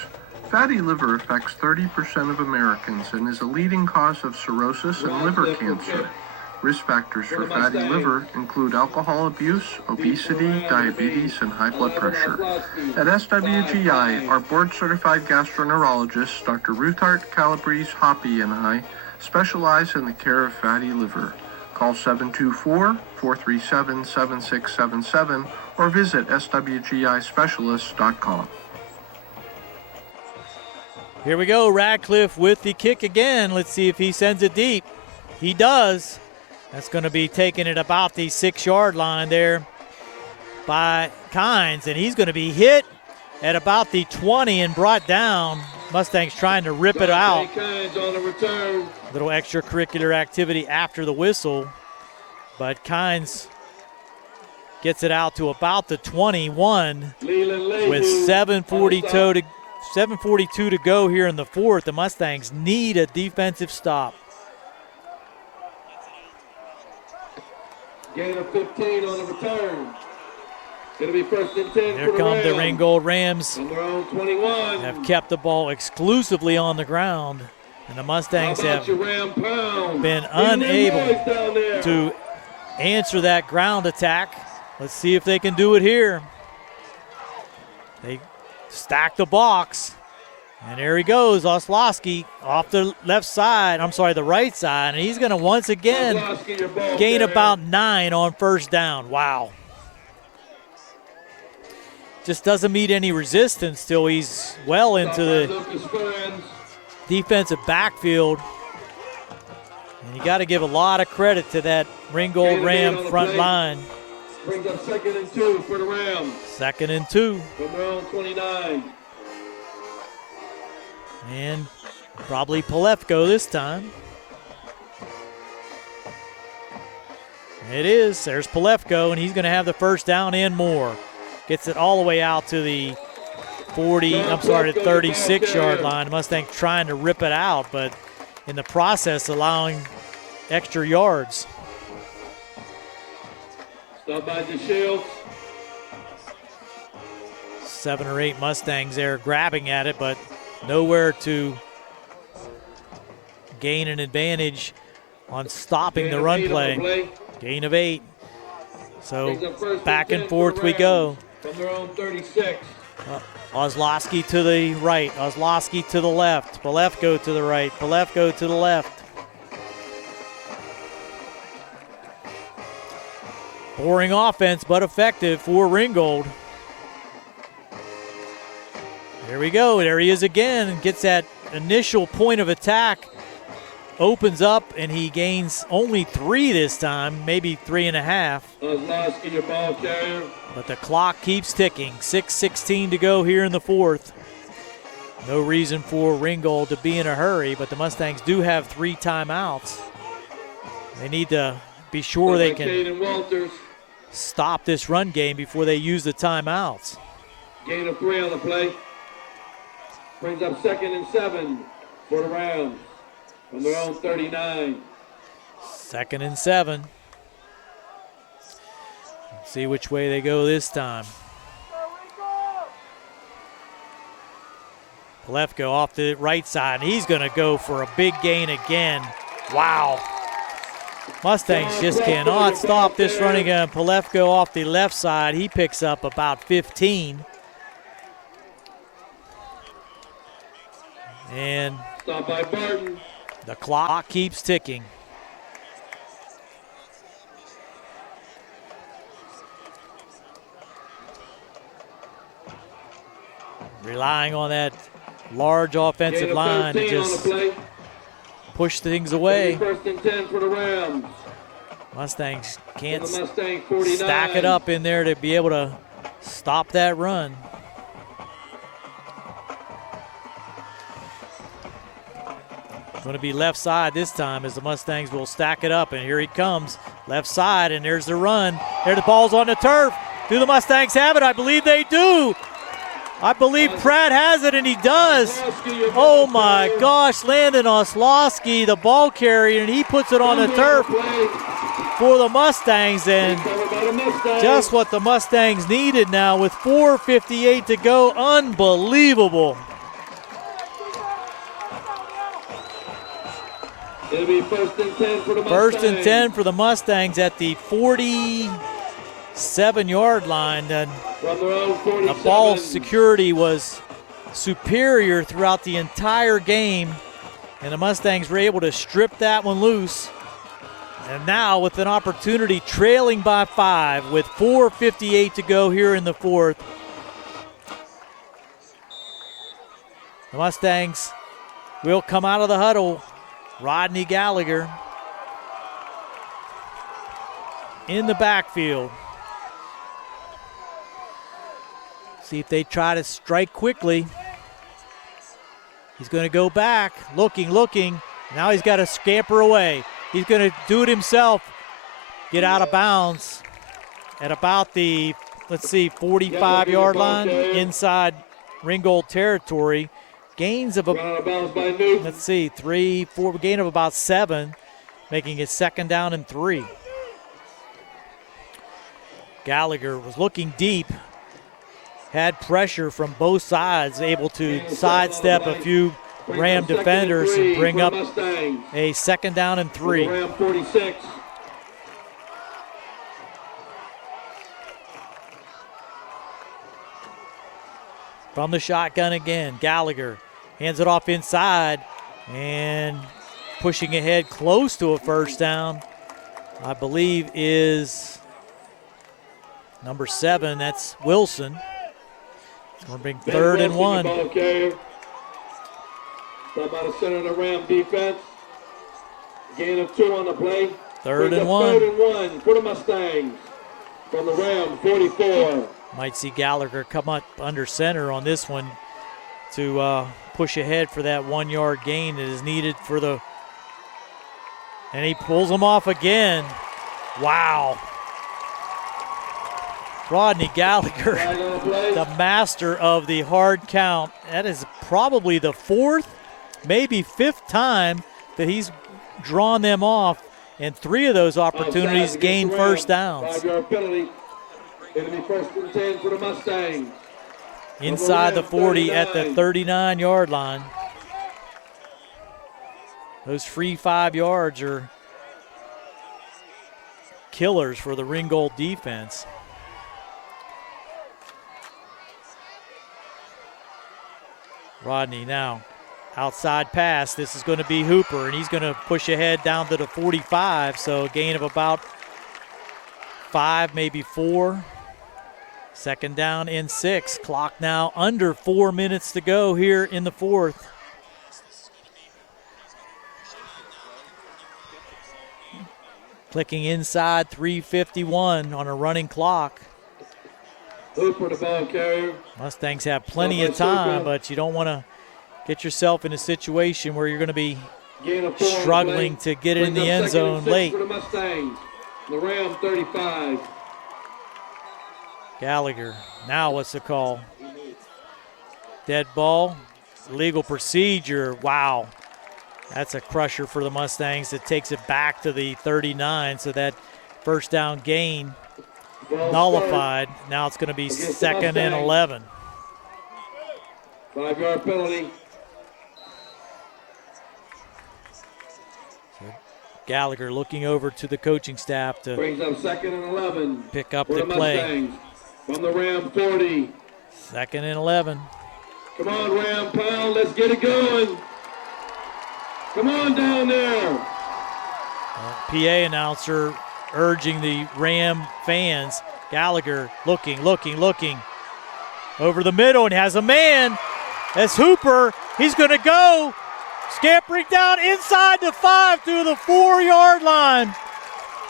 Fatty liver affects 30% of Americans and is a leading cause of cirrhosis and liver cancer. Risk factors for fatty liver include alcohol abuse, obesity, diabetes, and high blood pressure. At SWGI, our board-certified gastroenterologists, Dr. Ruthart, Calabrese, Hoppy, and I specialize in the care of fatty liver. Call 724-437-7677 or visit swgispecialists.com. Here we go, Radcliffe with the kick again. Let's see if he sends it deep. He does. That's going to be taking it about the 6-yard line there by Kynes, and he's going to be hit at about the 20 and brought down. Mustangs trying to rip it out. Little extracurricular activity after the whistle, but Kynes gets it out to about the 21 with 7:42 to go here in the fourth. The Mustangs need a defensive stop. Gain of 15 on the return. Going to be first and 10. Here come the Ringgold Rams. On their own 21. Have kept the ball exclusively on the ground, and the Mustangs have been unable to answer that ground attack. Let's see if they can do it here. They stack the box, and there he goes, Oslowski off the left side, the right side, and he's going to once again gain about 9 on first down. Wow. Just doesn't meet any resistance till he's well into the defensive backfield. And you got to give a lot of credit to that Ringgold Ram front line. Brings up 2nd and 2 for the Rams. 2nd and 2. From their own 29. And probably Palefko this time. It is. There's Palefko, and he's going to have the first down and more. Gets it all the way out to the 36-yard line. Mustangs trying to rip it out, but in the process allowing extra yards. Stop by DeShields. 7 or 8 Mustangs there grabbing at it, but nowhere to gain an advantage on stopping the run play. Gain of 8. So back and forth we go. From their own 36. Oslowski to the right, Oslowski to the left, Palefko to the right, Palefko to the left. Boring offense, but effective for Ringgold. There we go. There he is again. Gets that initial point of attack. Opens up, and he gains only 3 this time, maybe 3.5. Oslowski, your ball carrier. But the clock keeps ticking. 6:16 to go here in the fourth. No reason for Ringgold to be in a hurry, but the Mustangs do have 3 timeouts. They need to be sure they can stop this run game before they use the timeouts. Gain of 3 on the play. Brings up 2nd and 7 for the Rams from their own 39. 2nd and 7. Let's see which way they go this time. Palefko off the right side. He's going to go for a big gain again. Wow. Mustangs just cannot stop this running game. Palefko off the left side. He picks up about 15. And stop by Barton. The clock keeps ticking. Relying on that large offensive line to just push things away. First and 10 for the Rams. Mustangs can't stack it up in there to be able to stop that run. Going to be left side this time as the Mustangs will stack it up, and here he comes. Left side, and there's the run. There the ball's on the turf. Do the Mustangs have it? I believe they do. I believe Pratt has it, and he does. Oh my gosh, Landon Oslowski, the ball carrier, and he puts it on the turf for the Mustangs, and just what the Mustangs needed now with 4:58 to go. Unbelievable. It'll be first and 10 for the Mustangs. First and 10 for the Mustangs at the 47-yard line. And the ball security was superior throughout the entire game, and the Mustangs were able to strip that one loose. And now with an opportunity, trailing by 5 with 4:58 to go here in the fourth. The Mustangs will come out of the huddle. Rodney Gallagher in the backfield. See if they try to strike quickly. He's going to go back, looking. Now he's got to scamper away. He's going to do it himself. Get out of bounds at about the, 45-yard line inside Ringgold territory. Gains of, gain of about 7, making it 2nd down and 3. Gallagher was looking deep, had pressure from both sides, able to sidestep a few Ram defenders and bring up a 2nd down and 3. Ram 46. From the shotgun again, Gallagher hands it off inside and pushing ahead close to a 1st down, I believe is number 7, that's Wilson. It's going to bring 3rd and 1. About a center of the Ram defense. Gain of 2 on the play. 3rd and 1. 3rd and 1 for the Mustangs. From the Ram 44. Might see Gallagher come up under center on this one to push ahead for that 1-yard gain that is needed for the, and he pulls them off again. Wow. Rodney Gallagher, the master of the hard count. That is probably the 4th, maybe 5th time that he's drawn them off, and 3 of those opportunities gained 1st downs. 5-yard penalty. It'll be 1st and 10 for the Mustangs. Inside the 40 at the 39-yard line. Those free 5 yards are killers for the Ringgold defense. Rodney now, outside pass. This is going to be Hooper, and he's going to push ahead down to the 45, so a gain of about 5, maybe 4. 2nd down and 6. Clock now under 4 minutes to go here in the fourth. Clicking inside 3:51 on a running clock. Hooper, the ball carrier. Mustangs have plenty of time, but you don't want to get yourself in a situation where you're going to be struggling to get it in the end zone late. For the Mustangs. The Ram 35. Gallagher, now what's the call? Dead ball, legal procedure. Wow, that's a crusher for the Mustangs. It takes it back to the 39, so that 1st down gain nullified. Now it's going to be 2nd and 11. 5-yard penalty. Gallagher looking over to the coaching staff to brings up 2nd and 11. Pick up the play. Mustangs. From the Ram 40. 2nd and 11. Come on, Ram Powell, let's get it going. Come on down there. PA announcer urging the Ram fans. Gallagher looking. Over the middle and has a man. That's Hooper. He's going to go. Scampering down inside the 5 to the 4-yard line.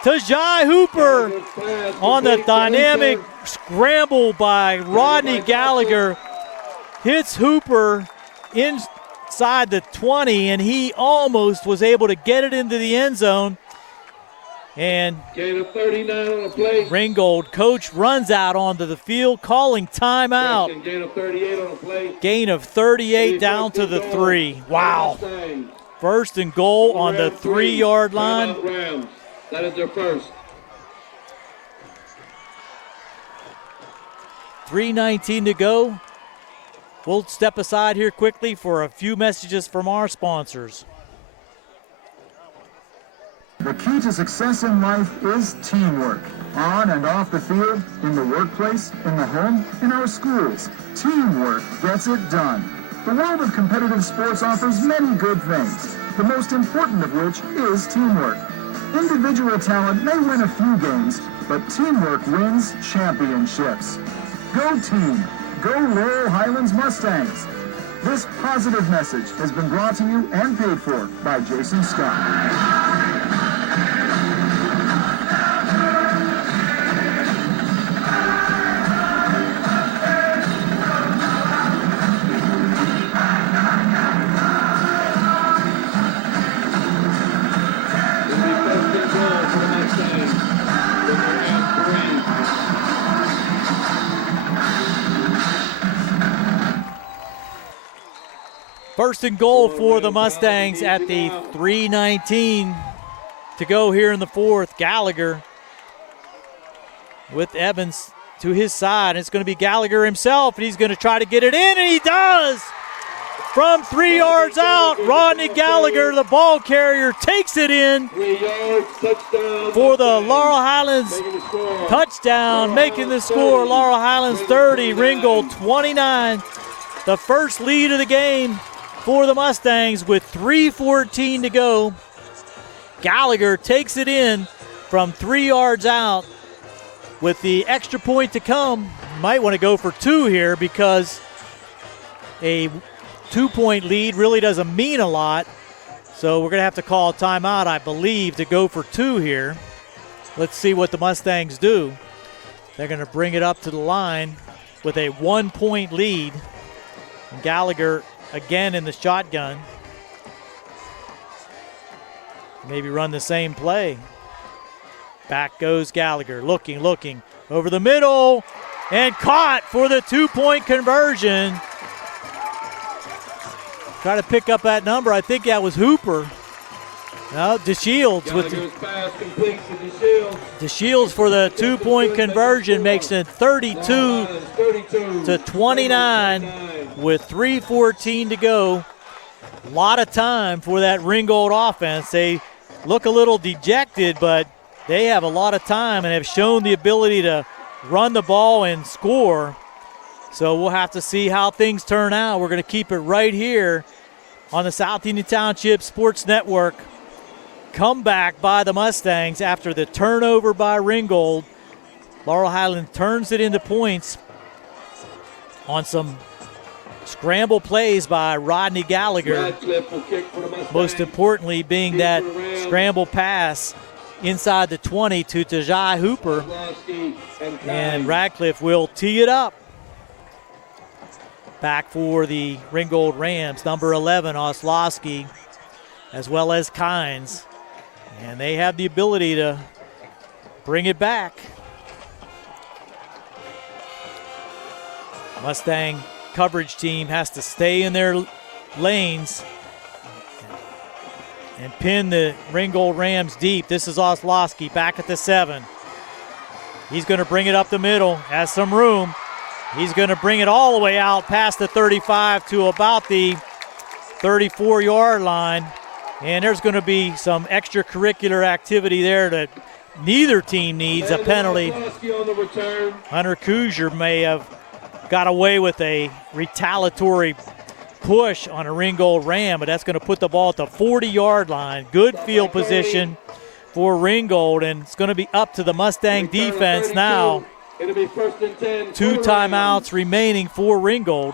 Tajai Hooper on the dynamic scramble by Rodney Gallagher. Hits Hooper inside the 20, and he almost was able to get it into the end zone. And gain of 39 on the play. Ringgold coach runs out onto the field calling timeout. Gain of 38 on the play. Gain of 38 down to the 3. Wow. 1st and goal on the 3-yard line. Rams. That is their first. 3:19 to go. We'll step aside here quickly for a few messages from our sponsors. The key to success in life is teamwork. On and off the field, in the workplace, in the home, in our schools. Teamwork gets it done. The world of competitive sports offers many good things, the most important of which is teamwork. Individual talent may win a few games, but teamwork wins championships. Go team! Go Laurel Highlands Mustangs! This positive message has been brought to you and paid for by Jason Scott. First and goal for the Mustangs at the 3:19 to go here in the fourth. Gallagher with Evans to his side. It's going to be Gallagher himself, and he's going to try to get it in, and he does! From 3 yards out, Rodney Gallagher, the ball carrier, takes it in for the Laurel Highlands touchdown, making the score Laurel Highlands 30, Ringgold 29. The first lead of the game for the Mustangs with 3:14 to go. Gallagher takes it in from 3 yards out with the extra point to come. Might want to go for two here because a 2-point lead really doesn't mean a lot. So we're going to have to call a timeout, I believe, to go for two here. Let's see what the Mustangs do. They're going to bring it up to the line with a 1-point lead. And Gallagher again in the shotgun. Maybe run the same play. Back goes Gallagher, looking, over the middle, and caught for the 2-point conversion. Try to pick up that number. I think that was Hooper. No, DeShields with DeShields for the 2-point conversion, makes it 32 to 29 with 3:14 to go. A lot of time for that Ringgold offense. They look a little dejected, but they have a lot of time and have shown the ability to run the ball and score. So we'll have to see how things turn out. We're going to keep it right here on the South Union Township Sports Network. Comeback by the Mustangs after the turnover by Ringgold. Laurel Highlands turns it into points on some scramble plays by Rodney Gallagher. Most importantly being that scramble pass inside the 20 to Tajai Hooper. And Radcliffe will tee it up. Back for the Ringgold Rams, number 11, Oslowski, as well as Kynes. And they have the ability to bring it back. Mustang coverage team has to stay in their lanes and pin the Ringgold Rams deep. This is Oslowski back at the 7. He's going to bring it up the middle, has some room. He's going to bring it all the way out past the 35 to about the 34-yard line. And there's going to be some extracurricular activity there that neither team needs, a penalty. Hunter Kuzier may have got away with a retaliatory push on a Ringgold Ram, but that's going to put the ball at the 40-yard ring. Good field position for Ringgold, and it's going to be up to the Mustang defense now. 2 timeouts remaining for Ringgold.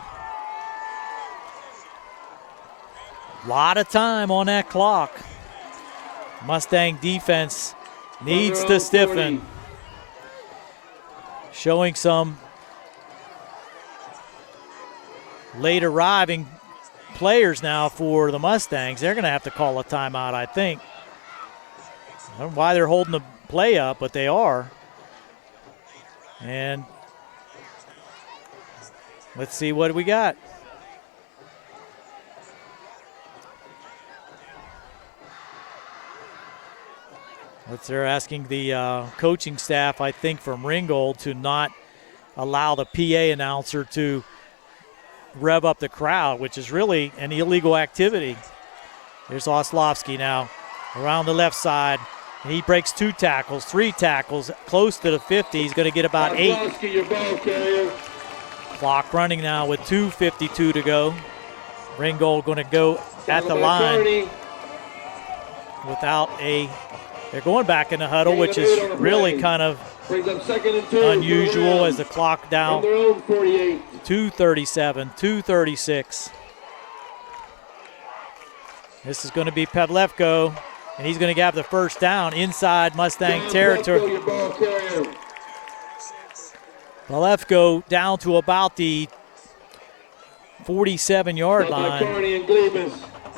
A lot of time on that clock. Mustang defense needs to stiffen. Showing some late arriving players now for the Mustangs. They're going to have to call a timeout, I think. I don't know why they're holding the play up, but they are. And let's see what we got. They're asking the coaching staff, I think, from Ringgold to not allow the PA announcer to rev up the crowd, which is really an illegal activity. There's Oslowski now around the left side. And he breaks 2 tackles, 3 tackles, close to the 50. He's going to get about 8. Clock running now with 2:52 to go. Ringgold going to go at the line without a They're going back in the huddle, which is really kind of unusual as the clock down 2:37, 2:36. This is going to be Pavlevko, and he's going to have the first down inside Mustang territory. Pavlevko down to about the 47-yard line.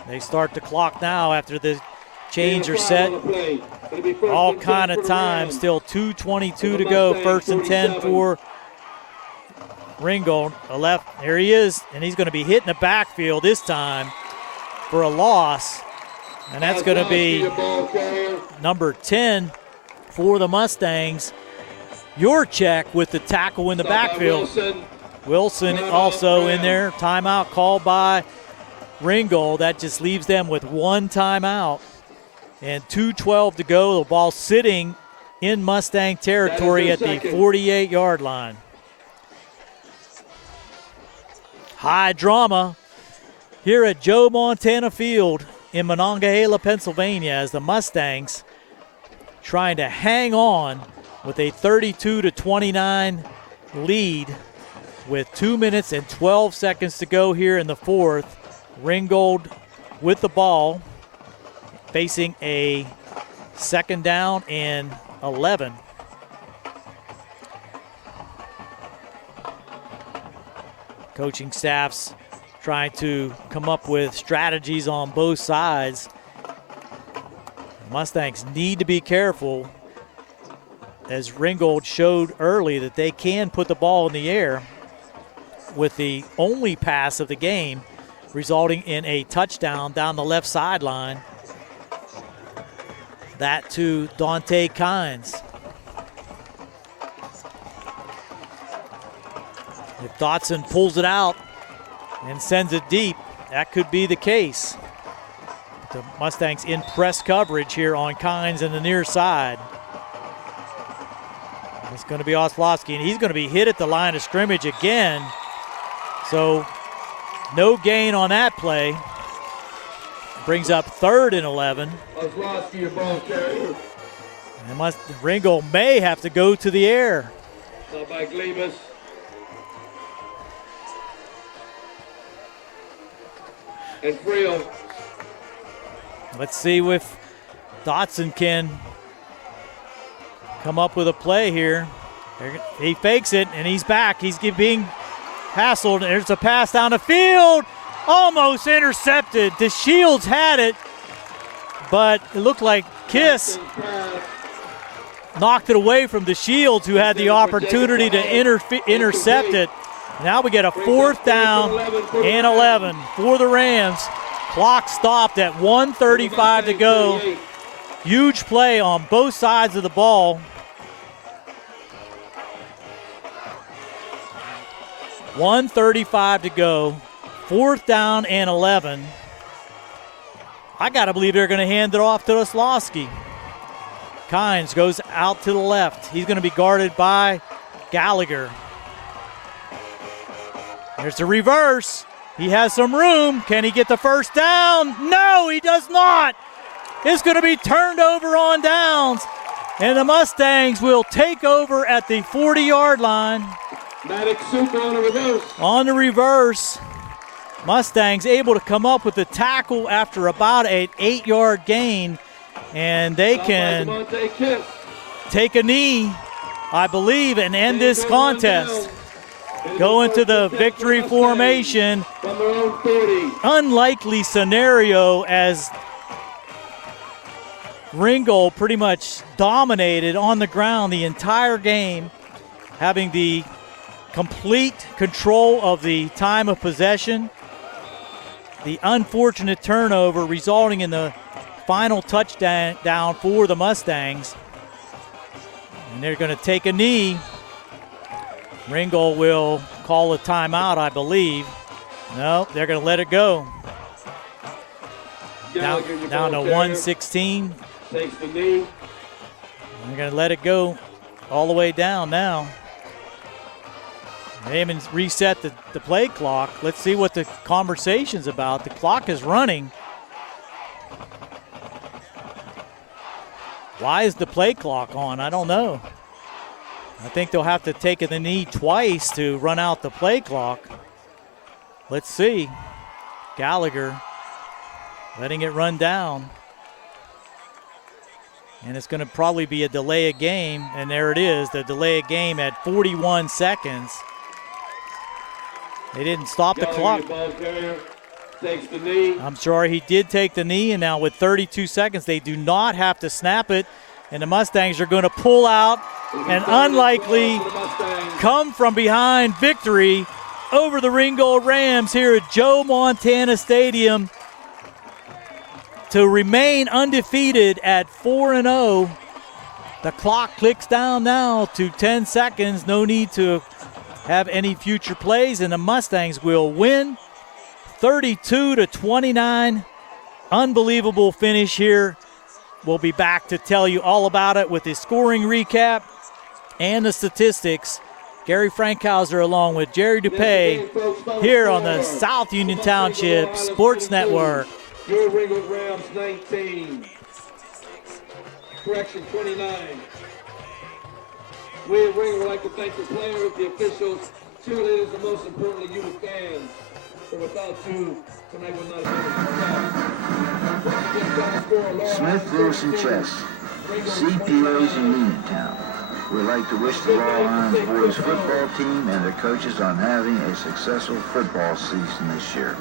They start the clock now after the change are set. All kind of time, still 2:22 to go. 1st and 10 for Ringgold. There he is, and he's going to be hit in the backfield this time for a loss. And that's going to be number 10 for the Mustangs. Yurchek with the tackle in the backfield. Wilson also in there. Timeout called by Ringgold. That just leaves them with one timeout. And 2:12 to go. The ball sitting in Mustang territory at the 48-yard line. High drama here at Joe Montana Field in Monongahela, Pennsylvania, as the Mustangs trying to hang on with a 32-29 lead with 2 minutes and 12 seconds to go here in the fourth. Ringgold with the ball, facing a 2nd down and 11. Coaching staffs trying to come up with strategies on both sides. The Mustangs need to be careful, as Ringgold showed early that they can put the ball in the air, with the only pass of the game resulting in a touchdown down the left sideline. That to Dante Kynes. If Dotson pulls it out and sends it deep, that could be the case. But the Mustangs in press coverage here on Kynes in the near side. It's going to be Oslowski, and he's going to be hit at the line of scrimmage again. So no gain on that play. Brings up 3rd and 11. And Ringgold may have to go to the air. By Glebus. And Friel. Let's see if Dotson can come up with a play here. He fakes it, and he's back. He's being hassled. There's a pass down the field. Almost intercepted. DeShields had it, but it looked like Kiss knocked it away from DeShields, who had the opportunity to intercept it. Now we get a 4th down and 11 for the Rams. Clock stopped at 1:35 to go. Huge play on both sides of the ball. $1:35 to go. 4th down and 11. I got to believe they're going to hand it off to Oslowski. Kynes goes out to the left. He's going to be guarded by Gallagher. There's the reverse. He has some room. Can he get the first down? No, he does not. It's going to be turned over on downs, and the Mustangs will take over at the 40-yard line. Maddox Super on the reverse. On the reverse. Mustangs able to come up with the tackle after about an 8-yard gain, and they can take a knee, I believe, and end this contest. Go into the victory formation. Unlikely scenario, as Ringgold pretty much dominated on the ground the entire game, having the complete control of the time of possession. The unfortunate turnover resulting in the final touchdown for the Mustangs. And they're going to take a knee. Ringgold will call a timeout, I believe. No, they're going to let it go. Down to 116. Takes the knee. They're going to let it go all the way down now. They haven't reset the play clock. Let's see what the conversation's about. The clock is running. Why is the play clock on? I don't know. I think they'll have to take the knee twice to run out the play clock. Let's see. Gallagher letting it run down. And it's going to probably be a delay of game. And there it is, the delay of game at 41 seconds. They didn't stop the clock. Takes the knee. I'm sorry, he did take the knee, and now with 32 seconds, they do not have to snap it, and the Mustangs are going to pull out an unlikely come from behind victory over the Ringgold Rams here at Joe Montana Stadium to remain undefeated at 4-0. The clock clicks down now to 10 seconds. No need to have any future plays, and the Mustangs will win 32-29. Unbelievable finish here. We'll be back to tell you all about it with the scoring recap and the statistics. Gary Frankhauser along with Jerry DuPay here on the South Union Township Sports Network. Your Ringgold Rams 19. Correction 29. We at Ringgold would like to thank the players, the officials, cheerleaders, and most importantly, you the fans. Without you, tonight would not have been Smith, Lewis, and Chess, CPAs in Uniontown. We'd like to wish the Laurel Highlands boys football team and their coaches on having a successful football season this year.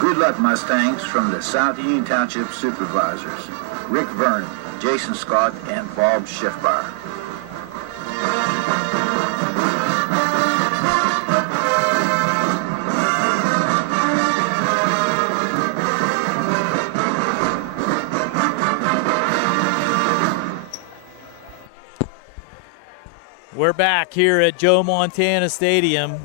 Good luck, Mustangs, from the South Union Township Supervisors, Rick Vernon, Jason Scott, and Bob Schiffbar. We're back here at Joe Montana Stadium.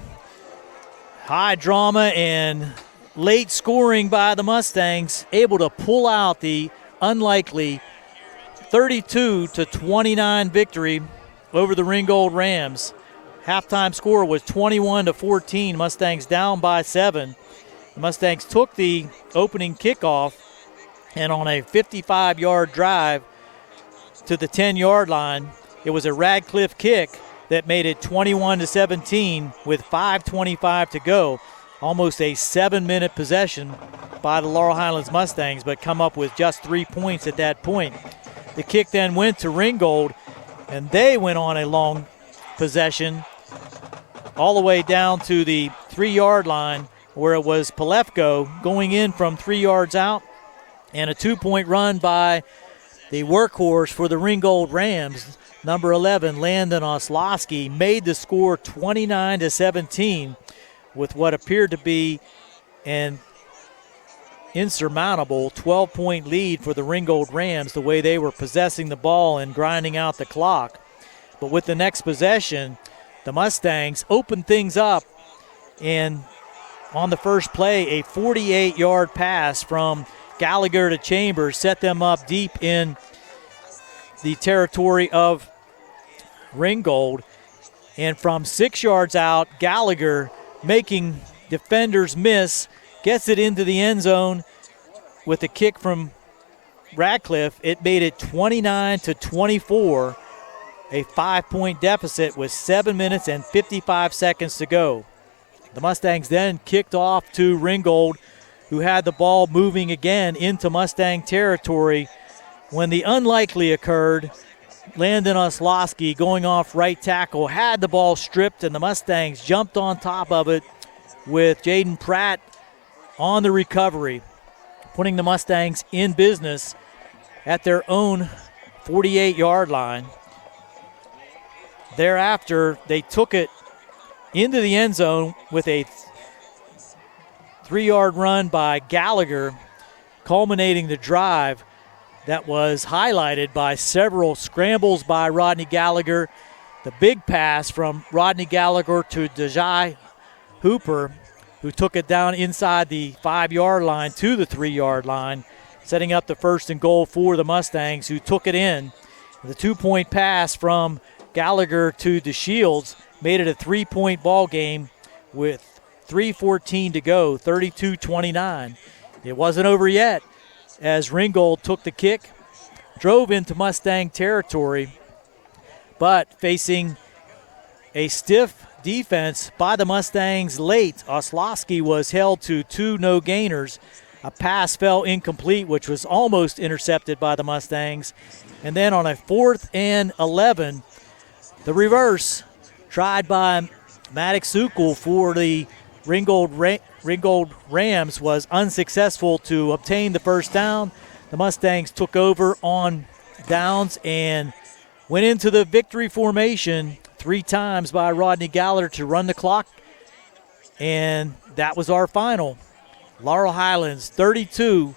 High drama and late scoring by the Mustangs, able to pull out the unlikely 32-29 victory over the Ringgold Rams. Halftime score was 21-14. Mustangs down by 7. The Mustangs took the opening kickoff, and on a 55-yard drive to the 10-yard line, it was a Radcliffe kick that made it 21-17 with 5:25 to go. Almost a 7-minute possession by the Laurel Highlands Mustangs, but come up with just 3 points at that point. The kick then went to Ringgold, and they went on a long possession all the way down to the 3-yard line, where it was Palefko going in from 3 yards out, and a 2-point run by the workhorse for the Ringgold Rams, number 11, Landon Oslowski, made the score 29-17. with what appeared to be an insurmountable 12-point lead for the Ringgold Rams, the way they were possessing the ball and grinding out the clock. But with the next possession, the Mustangs opened things up, and on the first play, a 48-yard pass from Gallagher to Chambers set them up deep in the territory of Ringgold. And from 6 yards out, Gallagher, making defenders miss, gets it into the end zone with a kick from Radcliffe. It made it 29-24, a 5-point deficit with 7 minutes and 55 seconds to go. The Mustangs then kicked off to Ringgold, who had the ball moving again into Mustang territory when the unlikely occurred. Landon Oslowski going off right tackle, had the ball stripped, and the Mustangs jumped on top of it with Jaden Pratt on the recovery, putting the Mustangs in business at their own 48-yard line. Thereafter, they took it into the end zone with a 3-yard run by Gallagher, culminating the drive that was highlighted by several scrambles by Rodney Gallagher. The big pass from Rodney Gallagher to Dejai Hooper, who took it down inside the 5-yard line to the 3-yard line, setting up the 1st and goal for the Mustangs, who took it in. The 2-point pass from Gallagher to DeShields made it a 3-point ball game with 3:14 to go, 32-29. It wasn't over yet as Ringgold took the kick, drove into Mustang territory, but facing a stiff defense by the Mustangs late. Oslowski was held to 2 no-gainers. A pass fell incomplete, which was almost intercepted by the Mustangs. And then on a 4th and 11, the reverse tried by Maddox Sukul for the Ringgold Rams was unsuccessful to obtain the first down. The Mustangs took over on downs and went into the victory formation 3 times by Rodney Gallagher to run the clock. And that was our final. Laurel Highlands 32,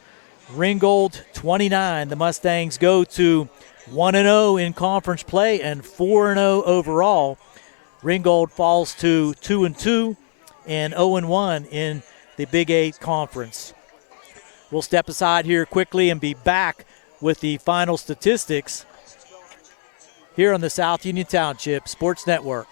Ringgold 29. The Mustangs go to 1-0 in conference play and 4-0 overall. Ringgold falls to 2-2 and 0-1 in the Big 8 Conference. We'll step aside here quickly and be back with the final statistics here on the South Union Township Sports Network.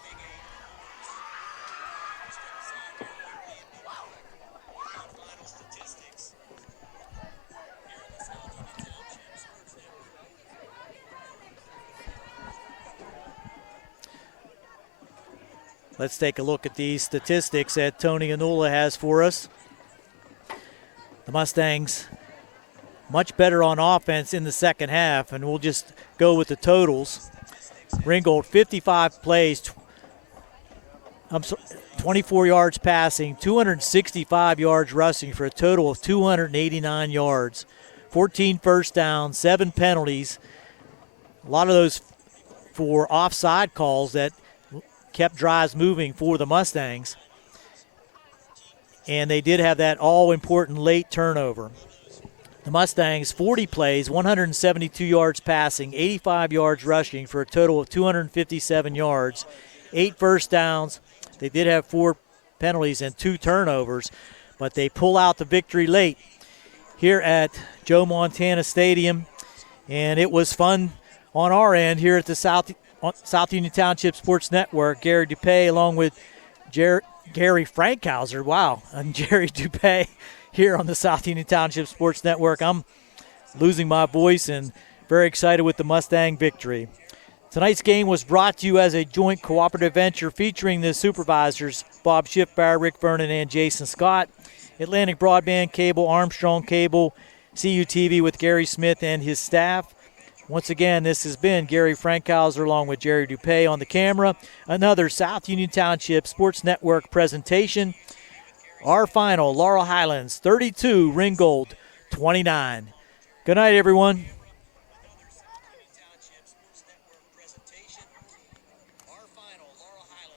Let's take a look at these statistics that Tony Anula has for us. The Mustangs much better on offense in the second half, and we'll just go with the totals. Ringgold 55 plays, 24 yards passing, 265 yards rushing for a total of 289 yards. 14 first downs, 7 penalties. A lot of those for offside calls that kept drives moving for the Mustangs. And they did have that all-important late turnover. The Mustangs, 40 plays, 172 yards passing, 85 yards rushing for a total of 257 yards, 8 first downs. They did have 4 penalties and 2 turnovers, but they pull out the victory late here at Joe Montana Stadium. And it was fun on our end here at the South Union Township Sports Network. Gary Dupay along with Gary Frankhauser. Wow, and Jerry Dupay here on the South Union Township Sports Network. I'm losing my voice and very excited with the Mustang victory. Tonight's game was brought to you as a joint cooperative venture featuring the supervisors Bob Schiffbauer, Rick Vernon, and Jason Scott. Atlantic Broadband Cable, Armstrong Cable, CUTV with Gary Smith and his staff. Once again, this has been Gary Frankhauser along with Jerry Dupay on the camera. Another South Union Township Sports Network presentation. Our final, Laurel Highlands 32, Ringgold 29. Good night, everyone.